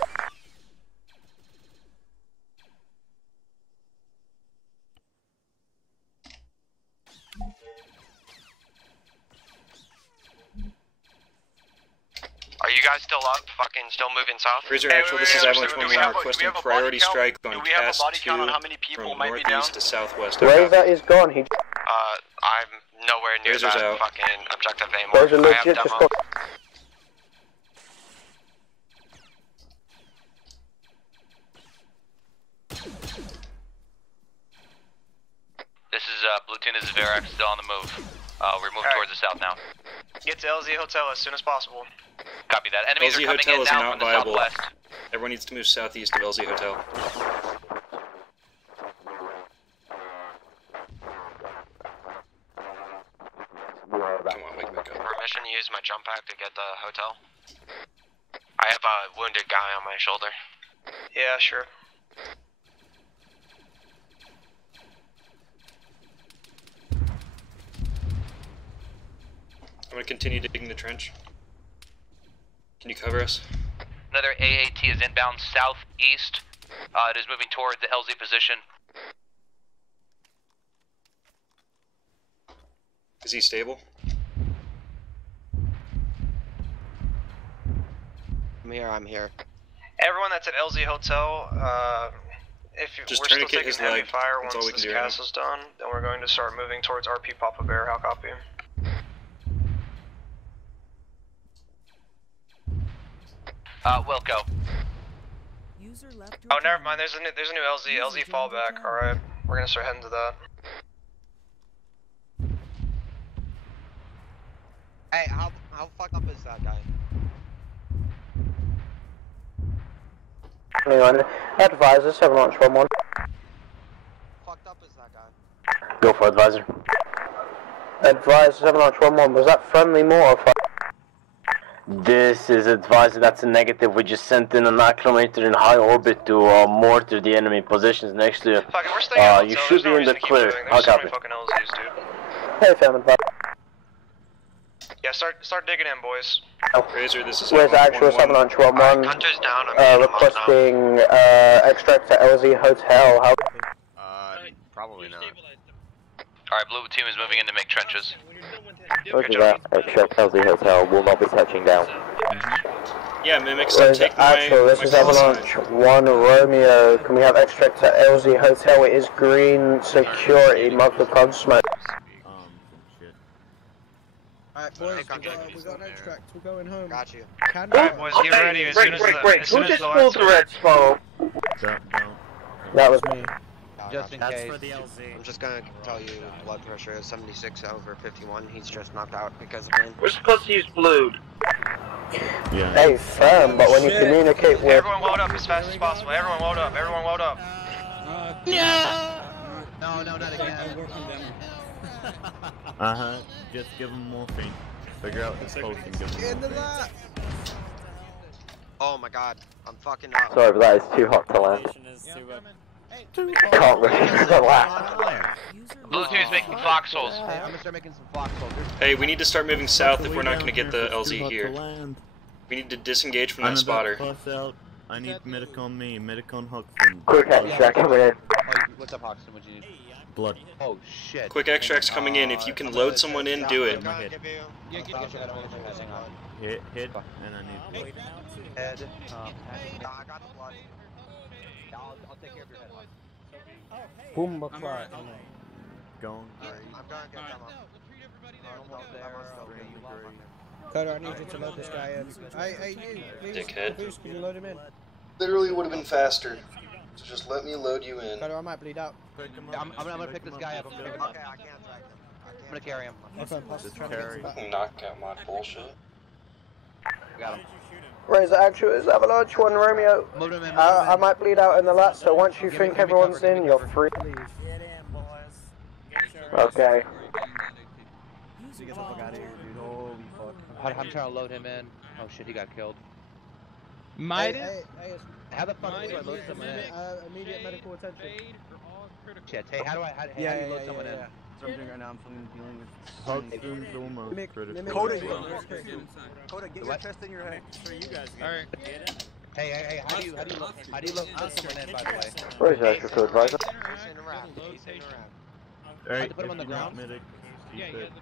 up, fucking still moving south. Razor Actual, this is Avalanche 1. We are requesting priority strike on Cast 2 from northeast to southwest. Razor is gone. I'm nowhere near Razor's that out. fucking objective anymore. Razor I have legit just demo. got... This is Platoon, this is Verax, still on the move. We're moving towards the south now. Get to LZ Hotel as soon as possible. Copy that. Enemies LZ are coming Hotel in is now not from the viable. southwest. Everyone needs to move southeast of LZ Hotel. Come on, wake back up. Permission to use my jump pack to get the hotel. I have a wounded guy on my shoulder. Yeah, sure. I'm gonna continue digging the trench. Can you cover us? Another AAT is inbound southeast. It is moving toward the LZ position. Is he stable? I'm here. Everyone that's at LZ Hotel, if Just we're still tourniquet taking his heavy leg. fire That's once all we can this do right now. castle's done, then we're going to start moving towards RP Papa Bear. How copy? Wilco. Oh, never mind. There's a new LZ fallback. All right, we're gonna start heading to that. Hey, how fucked up is that guy? Anyone, advisor, 7 launch 1-1. Fucked up is that guy? Go for advisor. Advisor, 7 launch 1-1. Was that friendly mortar fire? This is advisor, that's a negative. We just sent in an acclimator in high orbit to mortar the enemy positions next to you. Fuck it, we're staying at You hotel. should There's no be in the reason to keep clear. moving. I'll There's so copy. many fucking LZs, dude. Hey, fam, advisor. Yeah, start digging in, boys. Razor, this is Where's actual 7 launch 1-1? Hunter's down. I'm Requesting extract to LZ Hotel. How? Probably not. Alright, Blue team is moving in to make trenches. Roger that. Extract LZ Hotel will not be touching down. Yeah, Mimics, Where's take actual? This is Avalanche 1 Romeo. Can we have extract to LZ Hotel? It is green security. Mark the code smoke. Alright, boys, we got an extract. We're going home. Got you. Alright, boys, get ready as soon as Who just pulled the red smoke? That was me. Just in case. for the LZ. I'm just gonna tell you blood pressure is 76 over 51. He's just knocked out because of pain. We're supposed to use blue. Yeah. Hey, firm, but when you communicate with... Everyone load up as fast as possible. Everyone load up. Everyone load up. No, not again. Just give them morphine. Figure out this post and give them Into morphine. that! Oh my god, I'm fucking up. Sorry, but that is too hot to land. Can't really relax. Blue team is making foxholes. Hey, I'm gonna start making some foxholes. Hey, we need to start moving south if we're not going to get the LZ here. We need to disengage from that spotter. I need medic on me, medic on Huxton. Quick extract coming in. What's up, Hoxton? What you need? Blood. Oh shit. Quick extracts coming in. If you can load someone in, do it. Hit, and I need blood. Head. I got the blood. I'll take care of your head, Hoxton. Boom, McFly. Going. I'm gonna get Coder, I need you to load this guy in. Hey, you, please, Dickhead. please, could you load him in? Literally would have been faster. So just let me load you in. Coder, I might bleed out. I'm gonna pick this guy up. I'm gonna pick him up. Okay, I can't drag him. I'm gonna carry him. Okay, pass the traffic back. Knock out my bullshit. Got him. Razor actual is Avalanche 1 Romeo. Move him in. I might bleed out in the lat, so once you think everyone's in, you're free. Okay. Get the fuck out of here, dude. Holy fuck. I'm trying to load him in. Oh shit, he got killed. Hey, How the fuck do I load someone in? immediate medical attention. Shit, hey, how do you load someone in? That's what I'm doing right now. I'm fucking dealing with. Huxton's almost critical. Coda, as well. Coda, get your chest in your head. Alright. Hey, how do you load someone in, by the way? Where's the actual advisor? Alright, put him on the if you're not ground? medic, keep it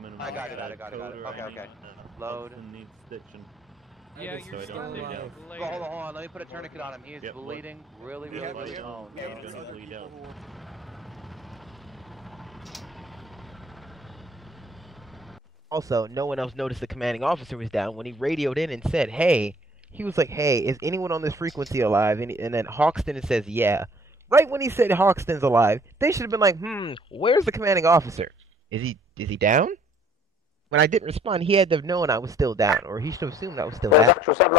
minimum. I got it. Okay. Coder, Load. Huxton needs stitching. Yeah, so you're I still don't bleed out. alive. Hold on, let me put a tourniquet on him. He is bleeding really bad. Oh, no, I'm gonna bleed out. Also, no one else noticed the commanding officer was down when he radioed in and said, hey, he was like, hey, is anyone on this frequency alive? And then Hawkston says, yeah. Right when he said Hawkston's alive, they should have been like, where's the commanding officer? Is he down? When I didn't respond, he had to have known I was still down, or he should have assumed I was still down. I'm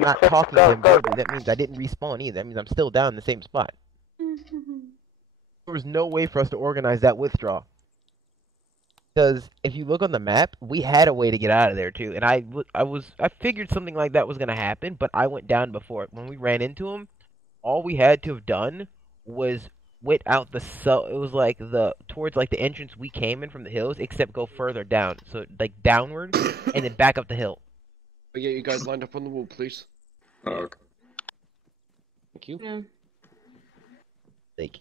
not talking to him verbally. That means I didn't respawn either. That means I'm still down in the same spot. There was no way for us to organize that withdrawal. Because if you look on the map, we had a way to get out of there too, and I figured something like that was gonna happen, but I went down before it. When we ran into him, all we had to have done was went out it was like towards like the entrance we came in from the hills, except go further down, so like downward, and then back up the hill. But yeah, you guys lined up on the wall, please. Okay. Thank you. Yeah. Like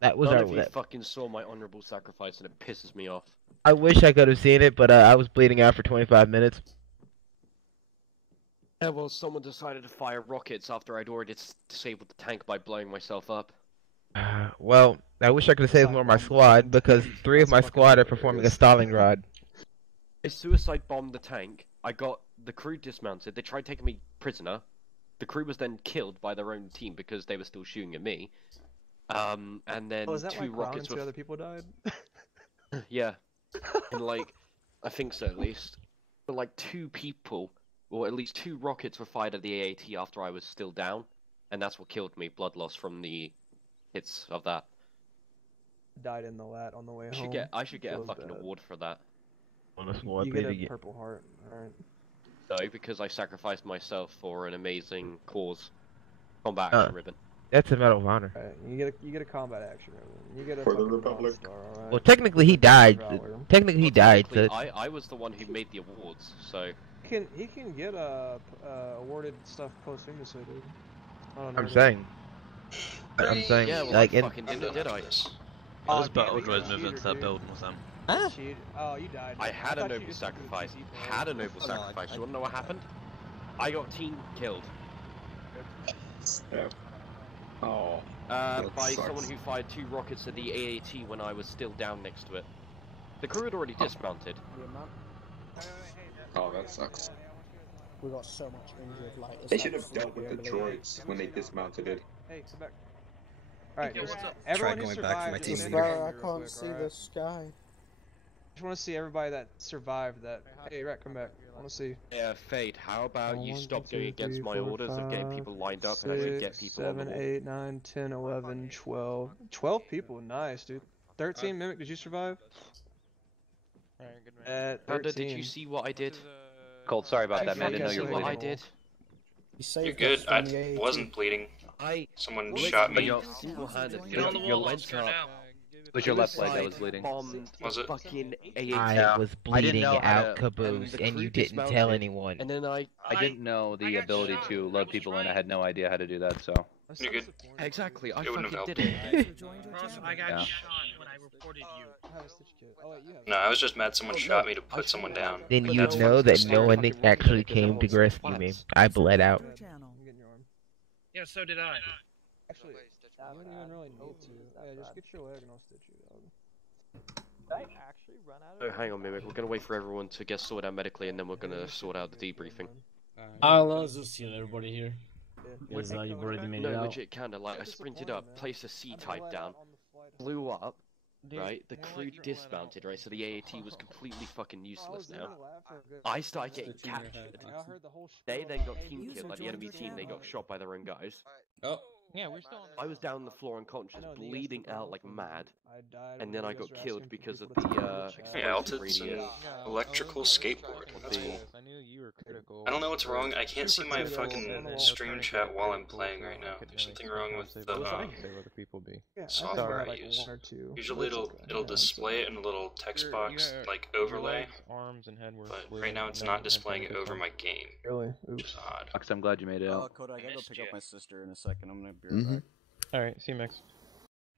that was None our. of you fucking saw my honorable sacrifice, and it pisses me off. I wish I could have seen it, but I was bleeding out for 25 minutes. Yeah, well, someone decided to fire rockets after I'd already disabled the tank by blowing myself up. Well, I wish I could have saved more of my squad, because 3 of my squad are performing a Stalingrad. I suicide bombed the tank. I got the crew dismounted. They tried taking me prisoner. The crew was then killed by their own team because they were still shooting at me. And then is that 2 why rockets two were. other people died? Yeah, and like, I think so at least. But like 2 people, or at least 2 rockets were fired at the AAT after I was still down, and that's what killed me. Blood loss from the hits of that. Died in the lat on the way home. I should get a fucking award for that. You get a Purple Heart. Alright. No, because I sacrificed myself for an amazing cause. Combat action ribbon. That's a Medal of Honor. Right. You get a combat action ribbon. You get a For the fucking Republic. Star, alright? Well, technically he died. Technically he died. So I was the one who made the awards, so. He can get awarded stuff posthumously, dude. I'm saying. Yeah, well, like, I fucking did I? I was Battledroid moving into that building with them. Huh? Oh, you died. I had a noble sacrifice. You wanna know what happened? I got team killed. Yeah. Oh. By someone who fired 2 rockets at the AAT when I was still down next to it. The crew had already dismounted. Oh, that sucks. We got so much injured. Like They should have dealt with the droids when they dismounted it. Hey, come back. Alright, Try going back for my team leader. I can't see the sky. I just want to see everybody that survived that. Hey, Rat, come back. I want to see. Yeah, Fade, how about you stop going against my orders of getting people lined up and actually get people on the 7, wall? 8, 9, 10, 11, 12. 12 people, nice, dude. 13, Mimic, did you survive? Alright, good man. Panda, did you see what I did? Cold, sorry about that, man. I didn't know you were what bleeding. I did. You're good. I wasn't bleeding. Someone shot me. Your legs up. It was your left leg that was bleeding. Was it? I was bleeding out, Caboose, and you didn't tell anyone. And then I didn't know the ability to load people in. I had no idea how to do that, so. You're good. Exactly, I It wouldn't fucking have did it. I got Yeah. shot when I reported you. No, I was just mad someone shot me to put someone down. Then you'd know that no one actually came to rescue me. I bled out. Yeah, so did I. Actually, you don't even really need to. Yeah, just get your leg and I'll stitch you, dog. Did I actually run out Oh, hang on, Mimic. We're gonna wait for everyone to get sorted out medically, and then we're gonna sort out the debriefing. Let's just heal everybody here. Because you've already made it No, out. legit, kinda. Like, I sprinted up, placed a C-type down, blew up, right? The crew dismounted, right? So the AAT was completely fucking useless now. I started getting captured. They then got team killed, like the enemy team, they got shot by their own guys. Oh. Yeah, we're still on the... I was down on the floor unconscious, bleeding out like mad, and then I got killed because of the, Yeah, Altitude's an electrical skateboard. That's cool. I knew you were critical. I don't know what's wrong. I can't see my fucking stream chat while I'm playing right now. There's something wrong with the software I use. Usually it'll display it in a little text box like overlay, but right now it's not displaying it over my game. Really? Which is odd. I'm glad you made it out. Coda, I gotta go pick up my sister in a second. I'm gonna be right back. Alright, see you, Max.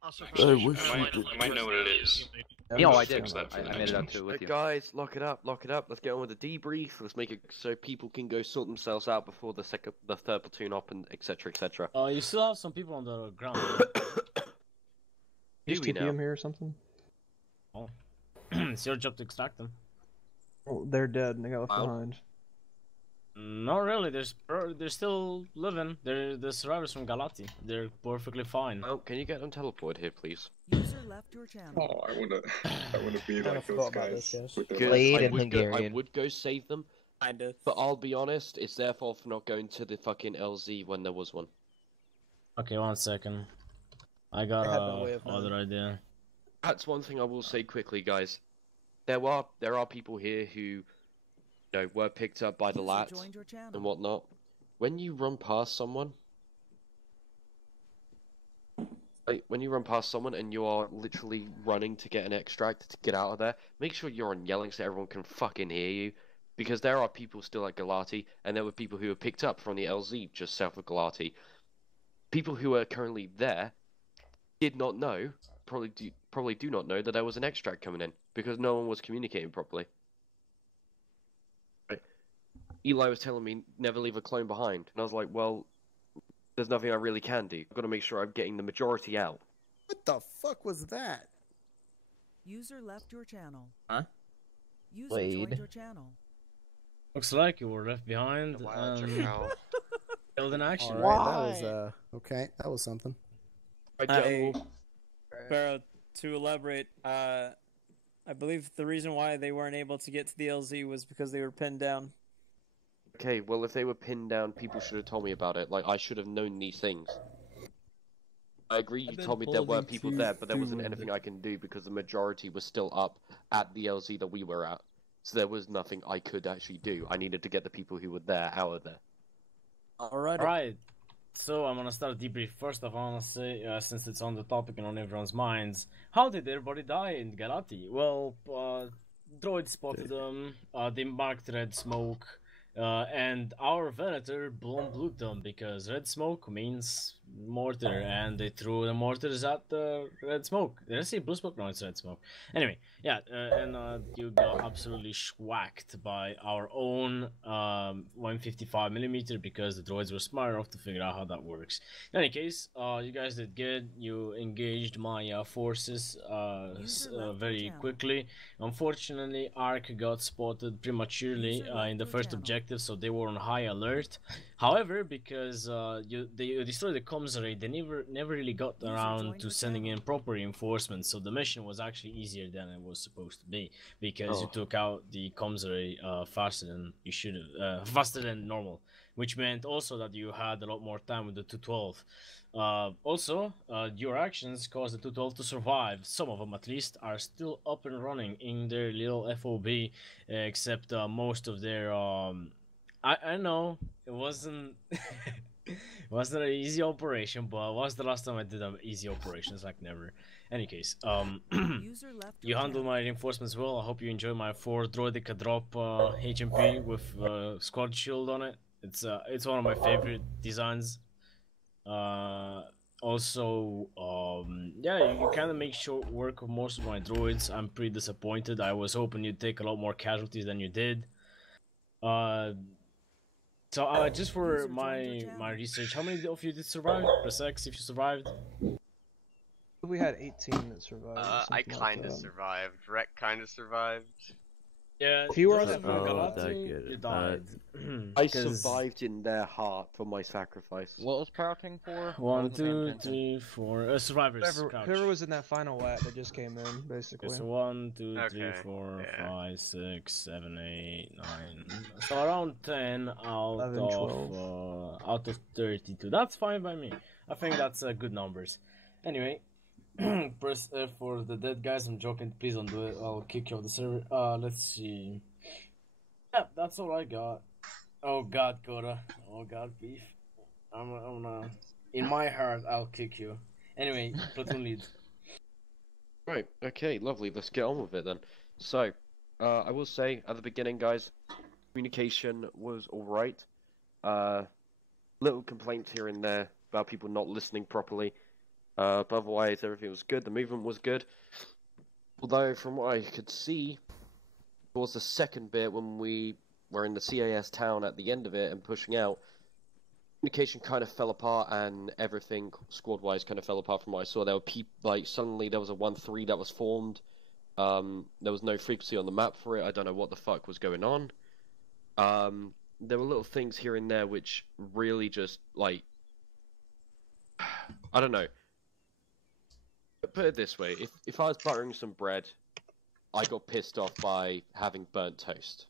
I wish I might know what it is. Yeah, I did. Fix that for the I made next it one. up to it with you. Guys, lock it up, lock it up. Let's get on with the debrief. Let's make it so people can go sort themselves out before the third platoon up, and etc. etc. You still have some people on the ground. Just TP them here or something? Oh. It's your job to extract them. Oh, they're dead and they got left behind. Not really. They're still living. They're the survivors from Galati. They're perfectly fine. Oh, can you get them teleported here, please? User left your channel. Oh, I wanna be like those guys. With the Blade and I Hungarian. would go save them. Kinda. But I'll be honest, it's their fault for not going to the fucking LZ when there was one. Okay, 1 second. I got other idea. That's one thing I will say quickly, guys. There are people here who, were picked up by the lats and whatnot. When you run past someone, and you are literally running to get an extract to get out of there, make sure you're on yelling so everyone can fucking hear you. Because there are people still at Galati, and there were people who were picked up from the LZ just south of Galati. People who are currently there did not know, probably do not know that there was an extract coming in, because no one was communicating properly. Right. Eli was telling me never leave a clone behind, and I was like, well, there's nothing I really can do. I've got to make sure I'm getting the majority out. What the fuck was that? User left your channel. Huh? User Blade. joined your channel. Looks like you were left behind. Killed in action. Alright, that was okay. That was something. Pharaoh, to elaborate, I believe the reason why they weren't able to get to the LZ was because they were pinned down. Okay, well, if they were pinned down, people should have told me about it. Like, I should have known these things. I agree you told me there were people there, but there wasn't anything I can do because the majority was still up at the LZ that we were at. So there was nothing I could actually do. I needed to get the people who were there out of there. Alright. So I'm gonna start a debrief. First of all, I wanna say, since it's on the topic and on everyone's minds, how did everybody die in Galati? Well, droid spotted them, they marked red smoke, and our Venator blew them because red smoke means mortar, and they threw the mortars at the red smoke. Did I say blue smoke? No, it's red smoke. Anyway, yeah, and you got absolutely schwacked by our own 155mm because the droids were smart enough to figure out how that works. In any case, you guys did good. You engaged my forces very quickly. Unfortunately, ARC got spotted prematurely in the first objective, so they were on high alert. However, because they destroyed the comms array, they never really got around to sending in proper reinforcements, so the mission was actually easier than it was supposed to be, because you took out the comms array faster than you should have, faster than normal, which meant also that you had a lot more time with the 212. Also, your actions caused the 212 to survive. Some of them, at least, are still up and running in their little FOB, except most of their I know it wasn't wasn't an easy operation, but it was the last time I did an easy operation. It's like never. Any case, you handled my reinforcements well. I hope you enjoy my 4 droidica drop HMP with squad shield on it. It's one of my favorite designs. Also, yeah, you kind of make short work of most of my droids. I'm pretty disappointed. I was hoping you'd take a lot more casualties than you did. So just for my research, how many of you did survive? Press X if you survived. We had 18 that survived. I kinda survived. Rek kinda survived. Yeah, if you were on that Galati, you died. I survived in their heart for my sacrifice. What was crouching for? 1, 2, 3, 4. Survivors. Whoever was in that final lap that just came in, basically. Okay, so 1, 2, 3, 4, 5, 6, 7, 8, 9. So around 10 out 11, out of 32. That's fine by me. I think that's good numbers. Anyway. Press F for the dead guys. I'm joking. Please don't do it. I'll kick you off the server. Let's see. Yeah, that's all I got. Oh God, Coda. Oh God, beef. I'm gonna. In my heart, I'll kick you. Anyway, platoon lead. Right. Okay. Lovely. Let's get on with it then. So, I will say at the beginning, guys, communication was all right. Little complaints here and there about people not listening properly. But otherwise, everything was good. The movement was good. Although, from what I could see, towards the second bit when we were in the CAS town at the end of it and pushing out, communication kind of fell apart and everything squad-wise kind of fell apart from what I saw. There were suddenly there was a 1-3 that was formed. There was no frequency on the map for it. I don't know what the fuck was going on. There were little things here and there which really just, like, I don't know. Put it this way, if I was buttering some bread, I got pissed off by having burnt toast.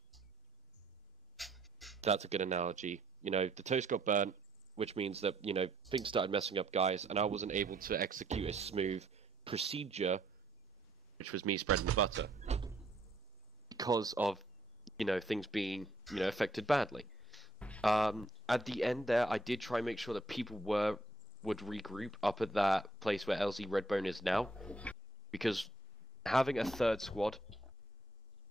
That's a good analogy. You know, the toast got burnt, which means that, you know, things started messing up, guys, and I wasn't able to execute a smooth procedure, which was me spreading the butter, because of, you know, things being, you know, affected badly. At the end there, I did try and make sure that people would regroup up at that place where LZ Redbone is now, because having a third squad,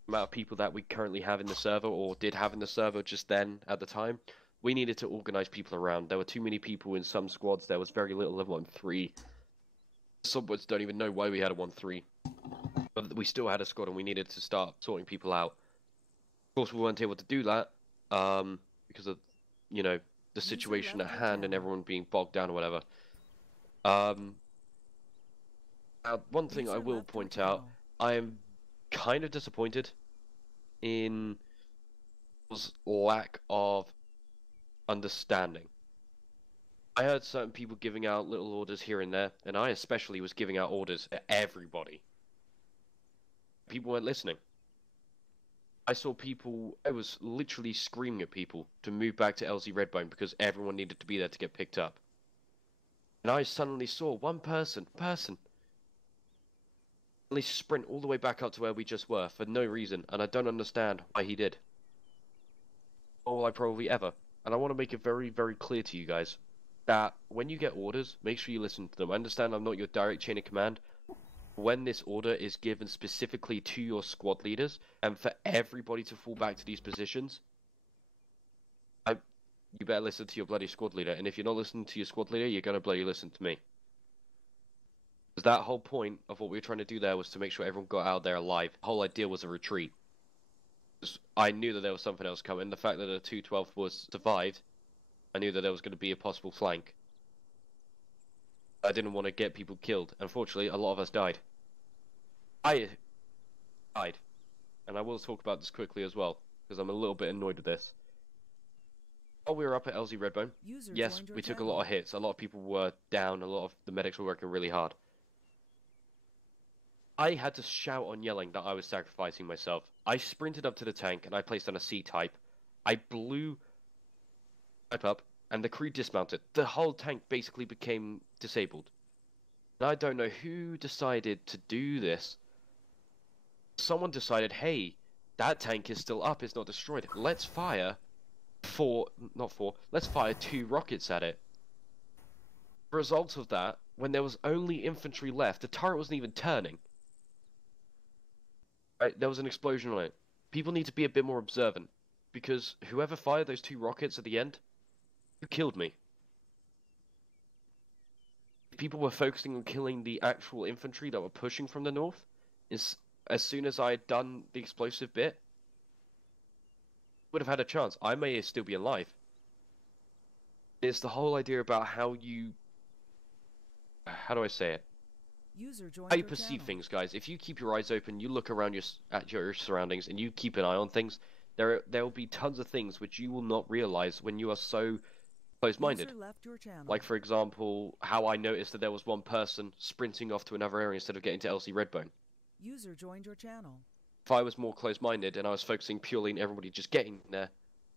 the amount of people that we currently have in the server, or did have in the server just then, at the time, we needed to organize people around. There were too many people in some squads, there was very little of 1-3. Some squads don't even know why we had a 1-3. But we still had a squad and we needed to start sorting people out. Of course, we weren't able to do that, because of, you know, the situation at hand and everyone being bogged down or whatever. One thing I will point out, I am kind of disappointed in lack of understanding. I heard certain people giving out little orders here and there, and I especially was giving out orders to everybody. People weren't listening. I saw people, I was literally screaming at people to move back to LZ Redbone because everyone needed to be there to get picked up. And I suddenly saw one person suddenly sprint all the way back up to where we just were for no reason, and I don't understand why he did. Or will I probably ever. And I want to make it very, very clear to you guys that when you get orders, make sure you listen to them. I understand I'm not your direct chain of command. When this order is given specifically to your squad leaders, and for everybody to fall back to these positions, you better listen to your bloody squad leader. And if you're not listening to your squad leader, you're going to bloody listen to me. Because that whole point of what we were trying to do there was to make sure everyone got out there alive. The whole idea was a retreat. I knew that there was something else coming. The fact that the 212 was survived, I knew that there was going to be a possible flank. I didn't want to get people killed. Unfortunately, a lot of us died. I died. And I will talk about this quickly as well, because I'm a little bit annoyed with this. While we were up at LZ Redbone, yes, we took a lot of hits. A lot of people were down. A lot of the medics were working really hard. I had to shout on yelling that I was sacrificing myself. I sprinted up to the tank and I placed on a C-type. I blew up and the crew dismounted. The whole tank basically became disabled. And I don't know who decided to do this. Someone decided, hey, that tank is still up, it's not destroyed. Let's fire let's fire 2 rockets at it. The result of that, when there was only infantry left, the turret wasn't even turning. Right, there was an explosion on it. People need to be a bit more observant, because whoever fired those 2 rockets at the end, who killed me? People were focusing on killing the actual infantry that were pushing from the north. As soon as I had done the explosive bit, would have had a chance. I may still be alive. It's the whole idea about how you... How do I say it? How you perceive things, guys. If you keep your eyes open, you look around at your surroundings, and you keep an eye on things, there will be tons of things which you will not realize when you are so close-minded. Like, for example, how I noticed that there was one person sprinting off to another area instead of getting to LC Redbone. User joined your channel. If I was more close-minded and I was focusing purely on everybody just getting there,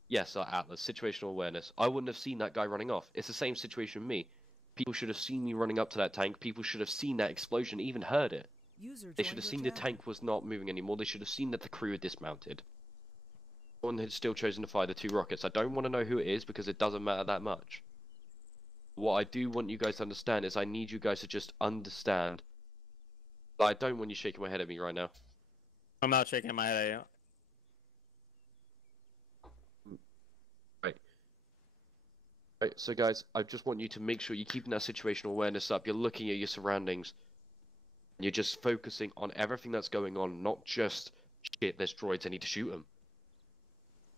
yes, Atlas, situational awareness, I wouldn't have seen that guy running off. It's the same situation with me. People should have seen me running up to that tank. People should have seen that explosion, even heard it. They should have seen the tank was not moving anymore. They should have seen that the crew had dismounted. One had still chosen to fire the 2 rockets. I don't want to know who it is because it doesn't matter that much. What I do want you guys to understand is I need you guys to just understand. I don't want you shaking my head at me right now. I'm not shaking my head at you. Right. Right, so guys, I just want you to make sure you're keeping that situational awareness up. You're looking at your surroundings. You're just focusing on everything that's going on, not just, shit, there's droids, I need to shoot them.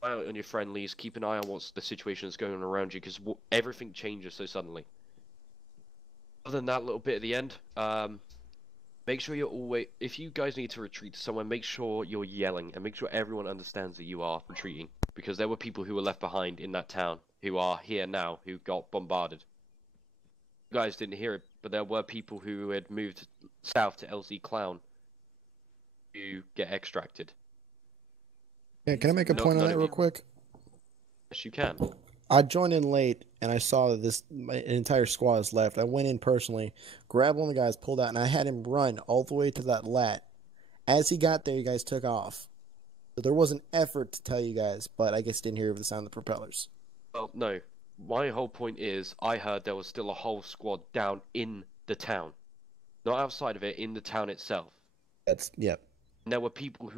Keep an eye on your friendlies, keep an eye on what's the situation that's going on around you, because everything changes so suddenly. Other than that little bit at the end, make sure you're always, if you guys need to retreat to somewhere, make sure you're yelling, and make sure everyone understands that you are retreating. Because there were people who were left behind in that town, who are here now, who got bombarded. You guys didn't hear it, but there were people who had moved south to LZ Clown to get extracted. Yeah, can I make a point on that real quick? Yes, you can. I joined in late, and I saw that my entire squad is left. I went in personally, grabbed one of the guys, pulled out, and I had him run all the way to that lat. As he got there, you guys took off. So there was an effort to tell you guys, but I guess didn't hear the sound of the propellers. Well, no. My whole point is, I heard there was still a whole squad down in the town. Not outside of it, in the town itself. Yep. And there were people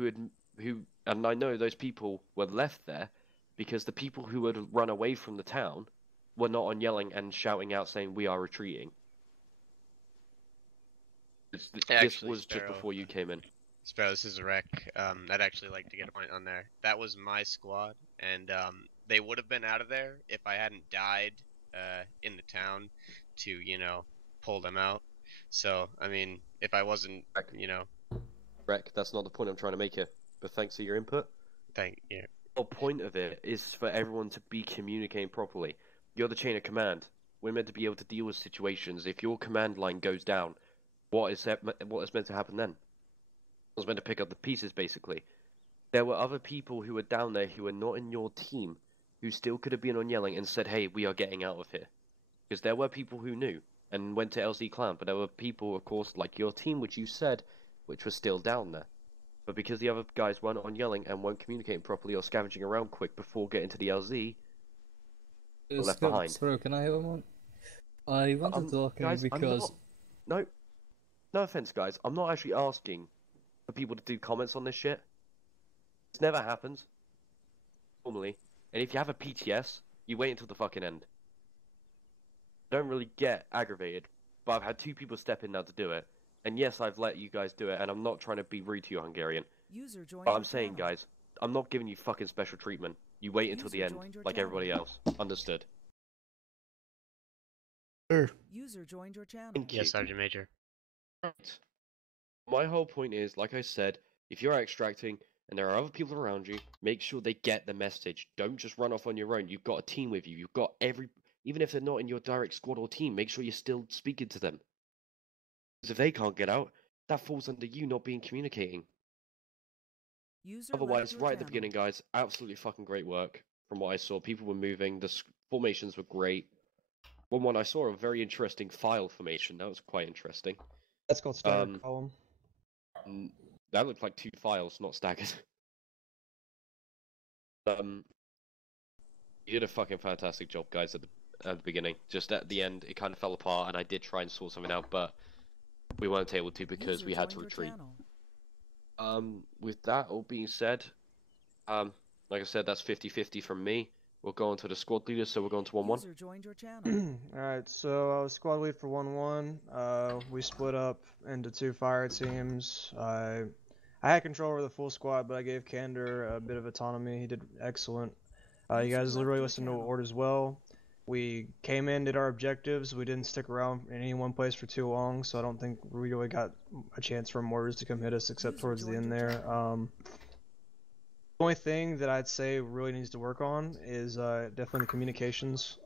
and I know those people were left there because the people who had run away from the town were not on yelling and shouting out saying, we are retreating. This was just before you came in. Sparrow, this is a wreck. I'd actually like to get a point on there. That was my squad, and they would have been out of there if I hadn't died in the town to, you know, pull them out. So, I mean, if I wasn't, you know... Wreck, that's not the point I'm trying to make here. But thanks for your input. Thank you. The whole point of it is for everyone to be communicating properly. You're the chain of command. We're meant to be able to deal with situations. If your command line goes down, what is meant to happen then? I was meant to pick up the pieces, basically. There were other people who were down there who were not in your team, who still could have been on yelling and said, hey, we are getting out of here. Because there were people who knew and went to LZ Clan, but there were people, of course, like your team, which you said, which were still down there. But because the other guys weren't on yelling and weren't communicating properly or scavenging around quick before getting to the LZ, were left behind. Bro, can I have a moment? I wanted to talk guys, because... No offense, guys. I'm not actually asking for people to do comments on this shit. This never happens. Normally. And if you have a PTS, you wait until the fucking end. I don't really get aggravated, but I've had two people step in now to do it. And yes, I've let you guys do it, and I'm not trying to be rude to you, Hungarian. But I'm saying, guys, I'm not giving you fucking special treatment. You wait until the end, like everybody else. Understood. Sure. User joined your channel. Yes, Sergeant Major. Right. My whole point is, like I said, if you're extracting and there are other people around you, make sure they get the message. Don't just run off on your own. You've got a team with you. You've got even if they're not in your direct squad or team, make sure you're still speaking to them. Because if they can't get out, that falls under you not being communicating. Otherwise, right at the beginning, guys, absolutely fucking great work from what I saw. People were moving. The formations were great. One I saw a very interesting file formation. That was quite interesting. That's called staggered column. That looked like two files, not staggered. You did a fucking fantastic job, guys, at the beginning. Just at the end, it kind of fell apart, and I did try and sort something out, but we weren't able to because we had to retreat. With that all being said, like I said, that's 50-50 from me. We'll go on to the squad leaders, so we're going to 1-1. Alright, so I was squad lead for 1-1. We split up into two fire teams. I had control over the full squad, but I gave Kander a bit of autonomy. He did excellent. You guys literally listened to orders well. We came in, did our objectives. We didn't stick around in any one place for too long, so I don't think we really got a chance for mortars to come hit us except towards the end there. The only thing that I'd say really needs to work on is definitely the communications.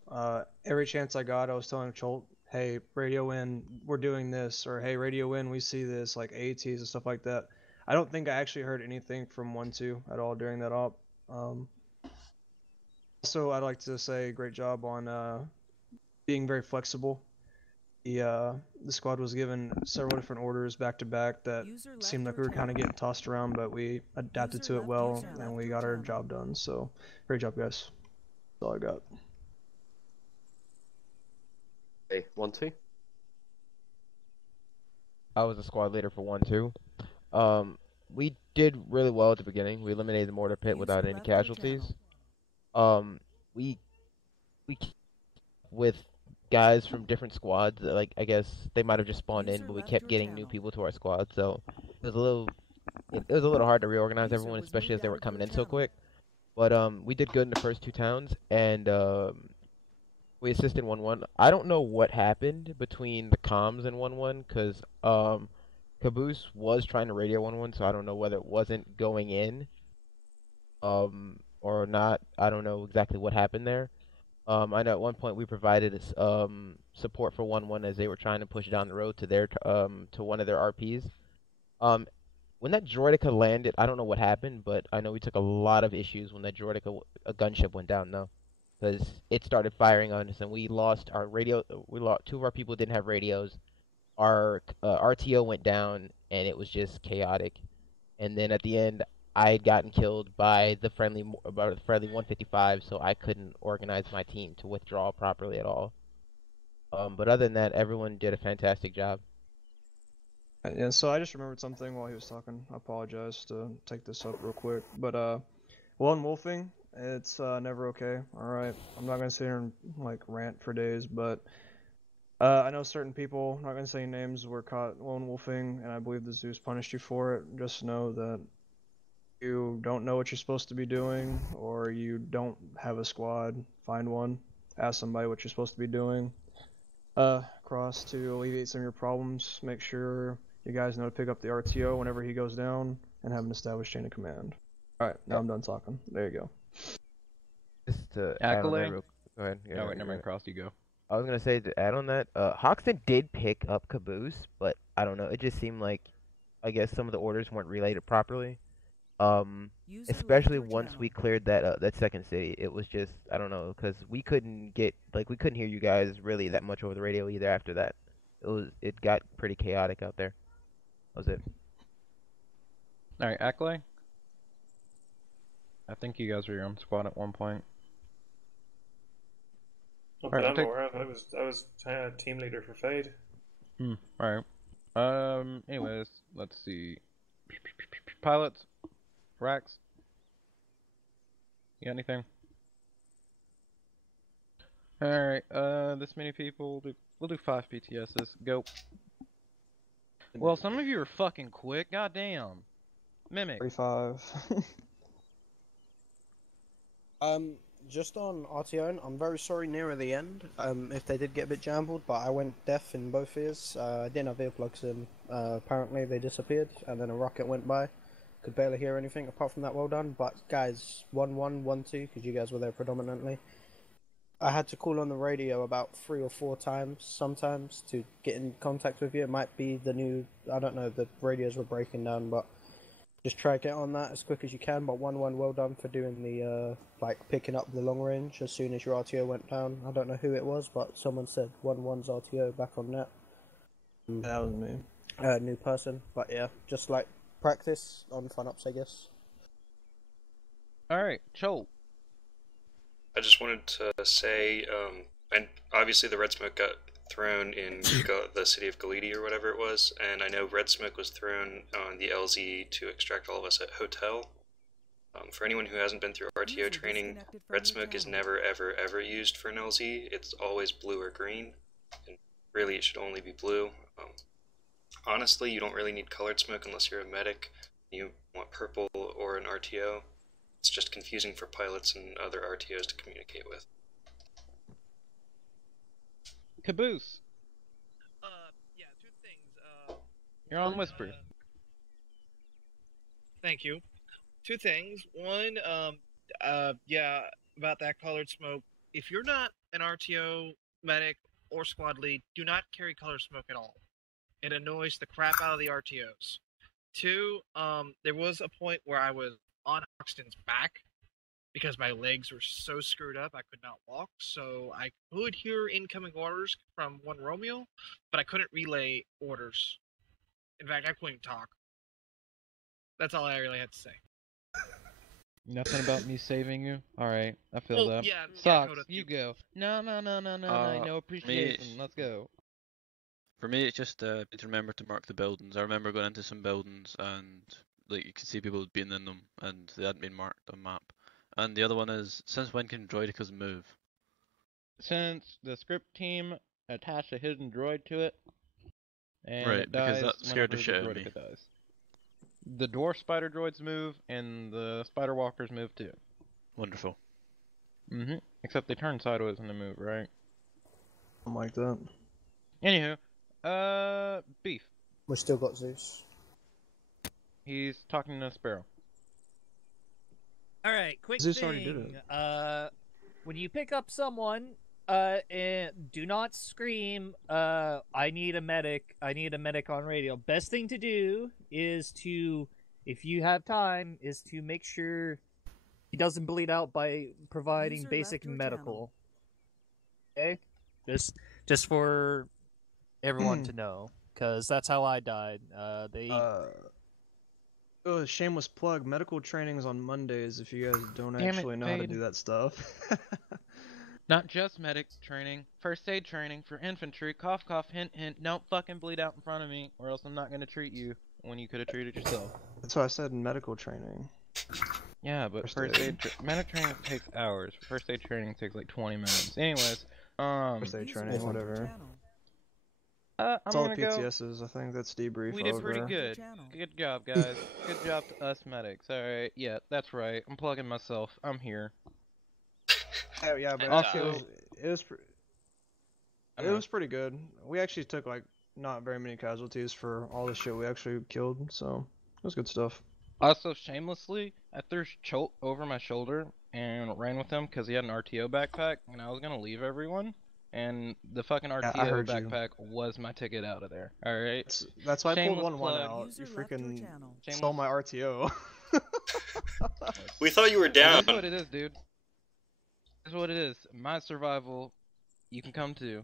Every chance I got, I was telling Cholt, hey, radio in, we're doing this, or hey, radio in, we see this, like AATs and stuff like that. I don't think I actually heard anything from 1-2 at all during that op. Also, I'd like to say great job on being very flexible. The squad was given several different orders back to back that seemed like we were kind of getting tossed around, but we adapted to it well and we got our job done. So, great job, guys. That's all I got. Hey, 1-2. I was the squad leader for 1-2. We did really well at the beginning. We eliminated the mortar pit without any casualties. We with guys from different squads. Like I guess they might have just spawned in, but we kept getting new people to our squad, so it was a little it was a little hard to reorganize everyone, especially as they were coming in so quick. But we did good in the first 2 towns, and we assisted 1-1. I don't know what happened between the comms and 1-1, because Caboose was trying to radio 1-1, so I don't know whether it wasn't going in or not. I don't know exactly what happened there. I know at one point we provided support for 1-1 as they were trying to push down the road to their to one of their RPs. When that Droideka landed, I don't know what happened, but I know we took a lot of issues when that Droideka a gunship went down, though, because it started firing on us, and we lost our radio. We lost 2 of our people didn't have radios. Our RTO went down, and it was just chaotic. And then at the end, I had gotten killed by the friendly 155, so I couldn't organize my team to withdraw properly at all. But other than that, everyone did a fantastic job. Yeah, so I just remembered something while he was talking. I apologize to take this up real quick, but one wolfing, it's never okay. All right, I'm not gonna sit here and like rant for days, but I know certain people, not gonna say names, were caught lone wolfing, and I believe the Zeus punished you for it. Just know that you don't know what you're supposed to be doing, or you don't have a squad, find one, ask somebody what you're supposed to be doing. Cross to alleviate some of your problems, make sure you guys know to pick up the RTO whenever he goes down, and have an established chain of command. Alright, now I'm done talking. There you go. Just to Accolade? Go ahead. Yeah, wait, never mind, Cross, you go. I was gonna say to add on that, Hoxton did pick up Caboose, but I don't know. It just seemed like, I guess some of the orders weren't relayed properly. Especially once we cleared that second city, it was just I don't know, because we couldn't hear you guys really that much over the radio either. After that, it got pretty chaotic out there. That was it. All right, Ackley. I think you guys were your own squad at one point. Not that I'm aware of. I was team leader for Fade. Alright. Anyways, let's see. Pilots? Racks? You got anything? Alright, this many people, we'll do 5 PTSs. Go. Well, some of you are fucking quick, goddamn. Mimic. 35. Just on RTO, I'm very sorry nearer the end, if they did get a bit jambled, but I went deaf in both ears. I didn't have earplugs in. Apparently they disappeared, and then a rocket went by. Could barely hear anything apart from that. Well done. But guys, 1-1, 1-2, because you guys were there predominantly. I had to call on the radio about 3 or 4 times sometimes to get in contact with you. It might be the new, I don't know, the radios were breaking down, but just try to get on that as quick as you can. But 1-1, well done for doing the picking up the long range as soon as your RTO went down. I don't know who it was, but someone said 1-1's RTO back on net. That was me. New person, but yeah, just like practice on fun ups, I guess. Alright, Chol. I just wanted to say, and obviously the red smoke got thrown in the city of Galidi or whatever it was, and I know red smoke was thrown on the LZ to extract all of us at hotel. For anyone who hasn't been through RTO training, red smoke is never ever ever used for an LZ. It's always blue or green, and really it should only be blue. Honestly, you don't really need colored smoke unless you're a medic. You want purple or an RTO. It's just confusing for pilots and other RTOs to communicate with. Caboose. Yeah, 2 things. You're on Whisper. Thank you. 2 things. One, yeah, about that colored smoke. If you're not an RTO, medic, or squad lead, do not carry colored smoke at all. It annoys the crap out of the RTOs. 2, there was a point where I was on Hoxton's back because my legs were so screwed up I could not walk, so I could hear incoming orders from 1 Romeo, but I couldn't relay orders. In fact, I couldn't talk. That's all I really had to say. Nothing about me saving you? Alright, I feel that. Yeah, Socks, Coda, you go. No, no appreciation. Let's go. For me, it's just to remember to mark the buildings. I remember going into some buildings and like you could see people had been in them and they hadn't been marked on map. And the other one is, since when can droidicas move? since the script team attached a hidden droid to it, and Right, it because dies that scared the whenever shit out of droideka me. dies. The dwarf spider droids move, and the spider walkers move too. Wonderful. Except they turn sideways when they move, right? Something like that. Anywho, Beef. We still got Zeus. He's talking to Sparrow. All right, quick Zeus thing. already did it. When you pick up someone, and do not scream, I need a medic. I need a medic on radio. Best thing to do is to, if you have time, is to make sure he doesn't bleed out by providing User basic left your medical. Okay, just for everyone to know, because that's how I died. Shameless plug. Medical training's on Mondays if you guys don't Damn it, actually know how to Fade. do that stuff. Not just medic training, first aid training for infantry. Cough, cough, hint, hint. Don't fucking bleed out in front of me, or else I'm not gonna treat you when you could have treated yourself. That's why I said medical training. Yeah, but first aid medic training takes hours. First aid training takes like 20 minutes. Anyways, First aid training, whatever. I'm It's all gonna the go. PTSs. I think that's debrief. We did over. pretty good. Good job, guys. Good job to us medics. Alright, yeah, that's right. I'm plugging myself. I'm here. Oh yeah, but Also- it was pretty good. We actually took like not very many casualties for all the shit we actually killed, so it was good stuff. Also, shamelessly, I threw Cholt over my shoulder and ran with him because he had an RTO backpack, and I was gonna leave everyone. And the fucking I RTO heard you. backpack was my ticket out of there. Alright? That's why I pulled Shameless 1-1 plug. out. You freaking Shameless- stole my RTO. We thought you were down. This is what it is, dude. This is what it is. My survival, you can come to.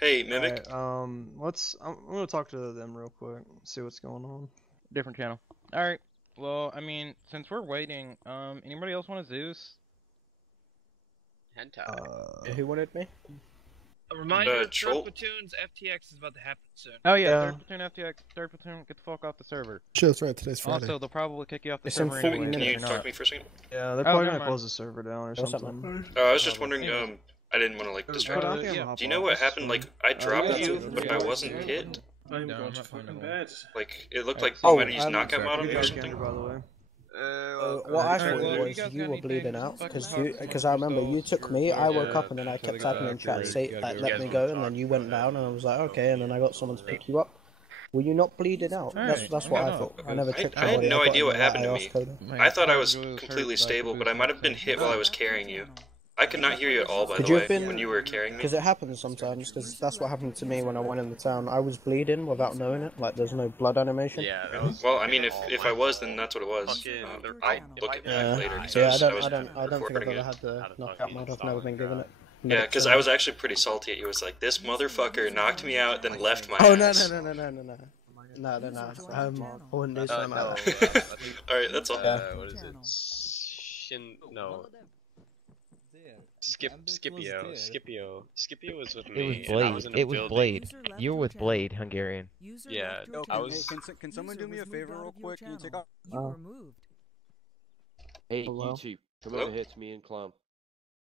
Hey, Mimic. Alright, I'm gonna talk to them real quick, see what's going on. Different channel. Alright. Well, I mean, since we're waiting, anybody else want a Zeus? Who wanted me? A reminder, Third Joel. Platoon's FTX is about to happen soon. Oh yeah, Yeah. Third Platoon FTX, Third Platoon, get the fuck off the server. Sure, that's right. Today's Friday. Also, they'll probably kick you off the It's in server 40 anyway. Can if you you're talk not. to me for a second? Yeah, they're Oh, probably never gonna close mind. the server down or What's up, something. man? I was just wondering, I didn't want to like Put distract out you. the hop Do you know off, what it's happened? fine. Like, I dropped yeah, you, it's but I wasn't hit. I'm No, going I'm to not fucking fine. bed. Like, it looked like Oh, you might have used knockout mod on me or Good something. gander, by the way. What I Alright, thought well, was you guys you got were anything? bleeding out Fucking because talk I to remember Crystal, you took your me. I woke Georgia, up and then I kept so typing in chat, you say gotta like go. let me go, and then you went down, and I was like okay, and then I got someone to pick you up. Were you not bleeding out? Alright, That's what I no. thought. I never checked. I had nobody. no got idea in what there, happened to I me. asked Coda. I thought I was Might have completely hurt, stable, but I might have been hit while I was carrying you. I could not hear you at all, by Could the you way, have been- when you were carrying me. Because it happens sometimes. Because that's what happened to me when I went in the town. I was bleeding without knowing it. Like there's no blood animation. Yeah, that was. Well, I mean, if I was, then that's what it was. Fucking- I'll look at Yeah, that later. 'cause yeah. I was I don't think recording I've ever it. had the knockout mod. I've never been given it. Yeah, because I was actually pretty salty at you. It was like, this motherfucker knocked me out, then left my Oh no ass. no. No. I wouldn't do something No, like that. Alright, that's all. what is it? No. Scipio was with me. It and I was was in Blade. a It was building. Blade. You were with Blade, Hungarian. Yeah, I was. Can someone do me a favor real quick? Can you take off? You were moved. Hey, Hello? YouTube, come Hello? over here to me and Clown.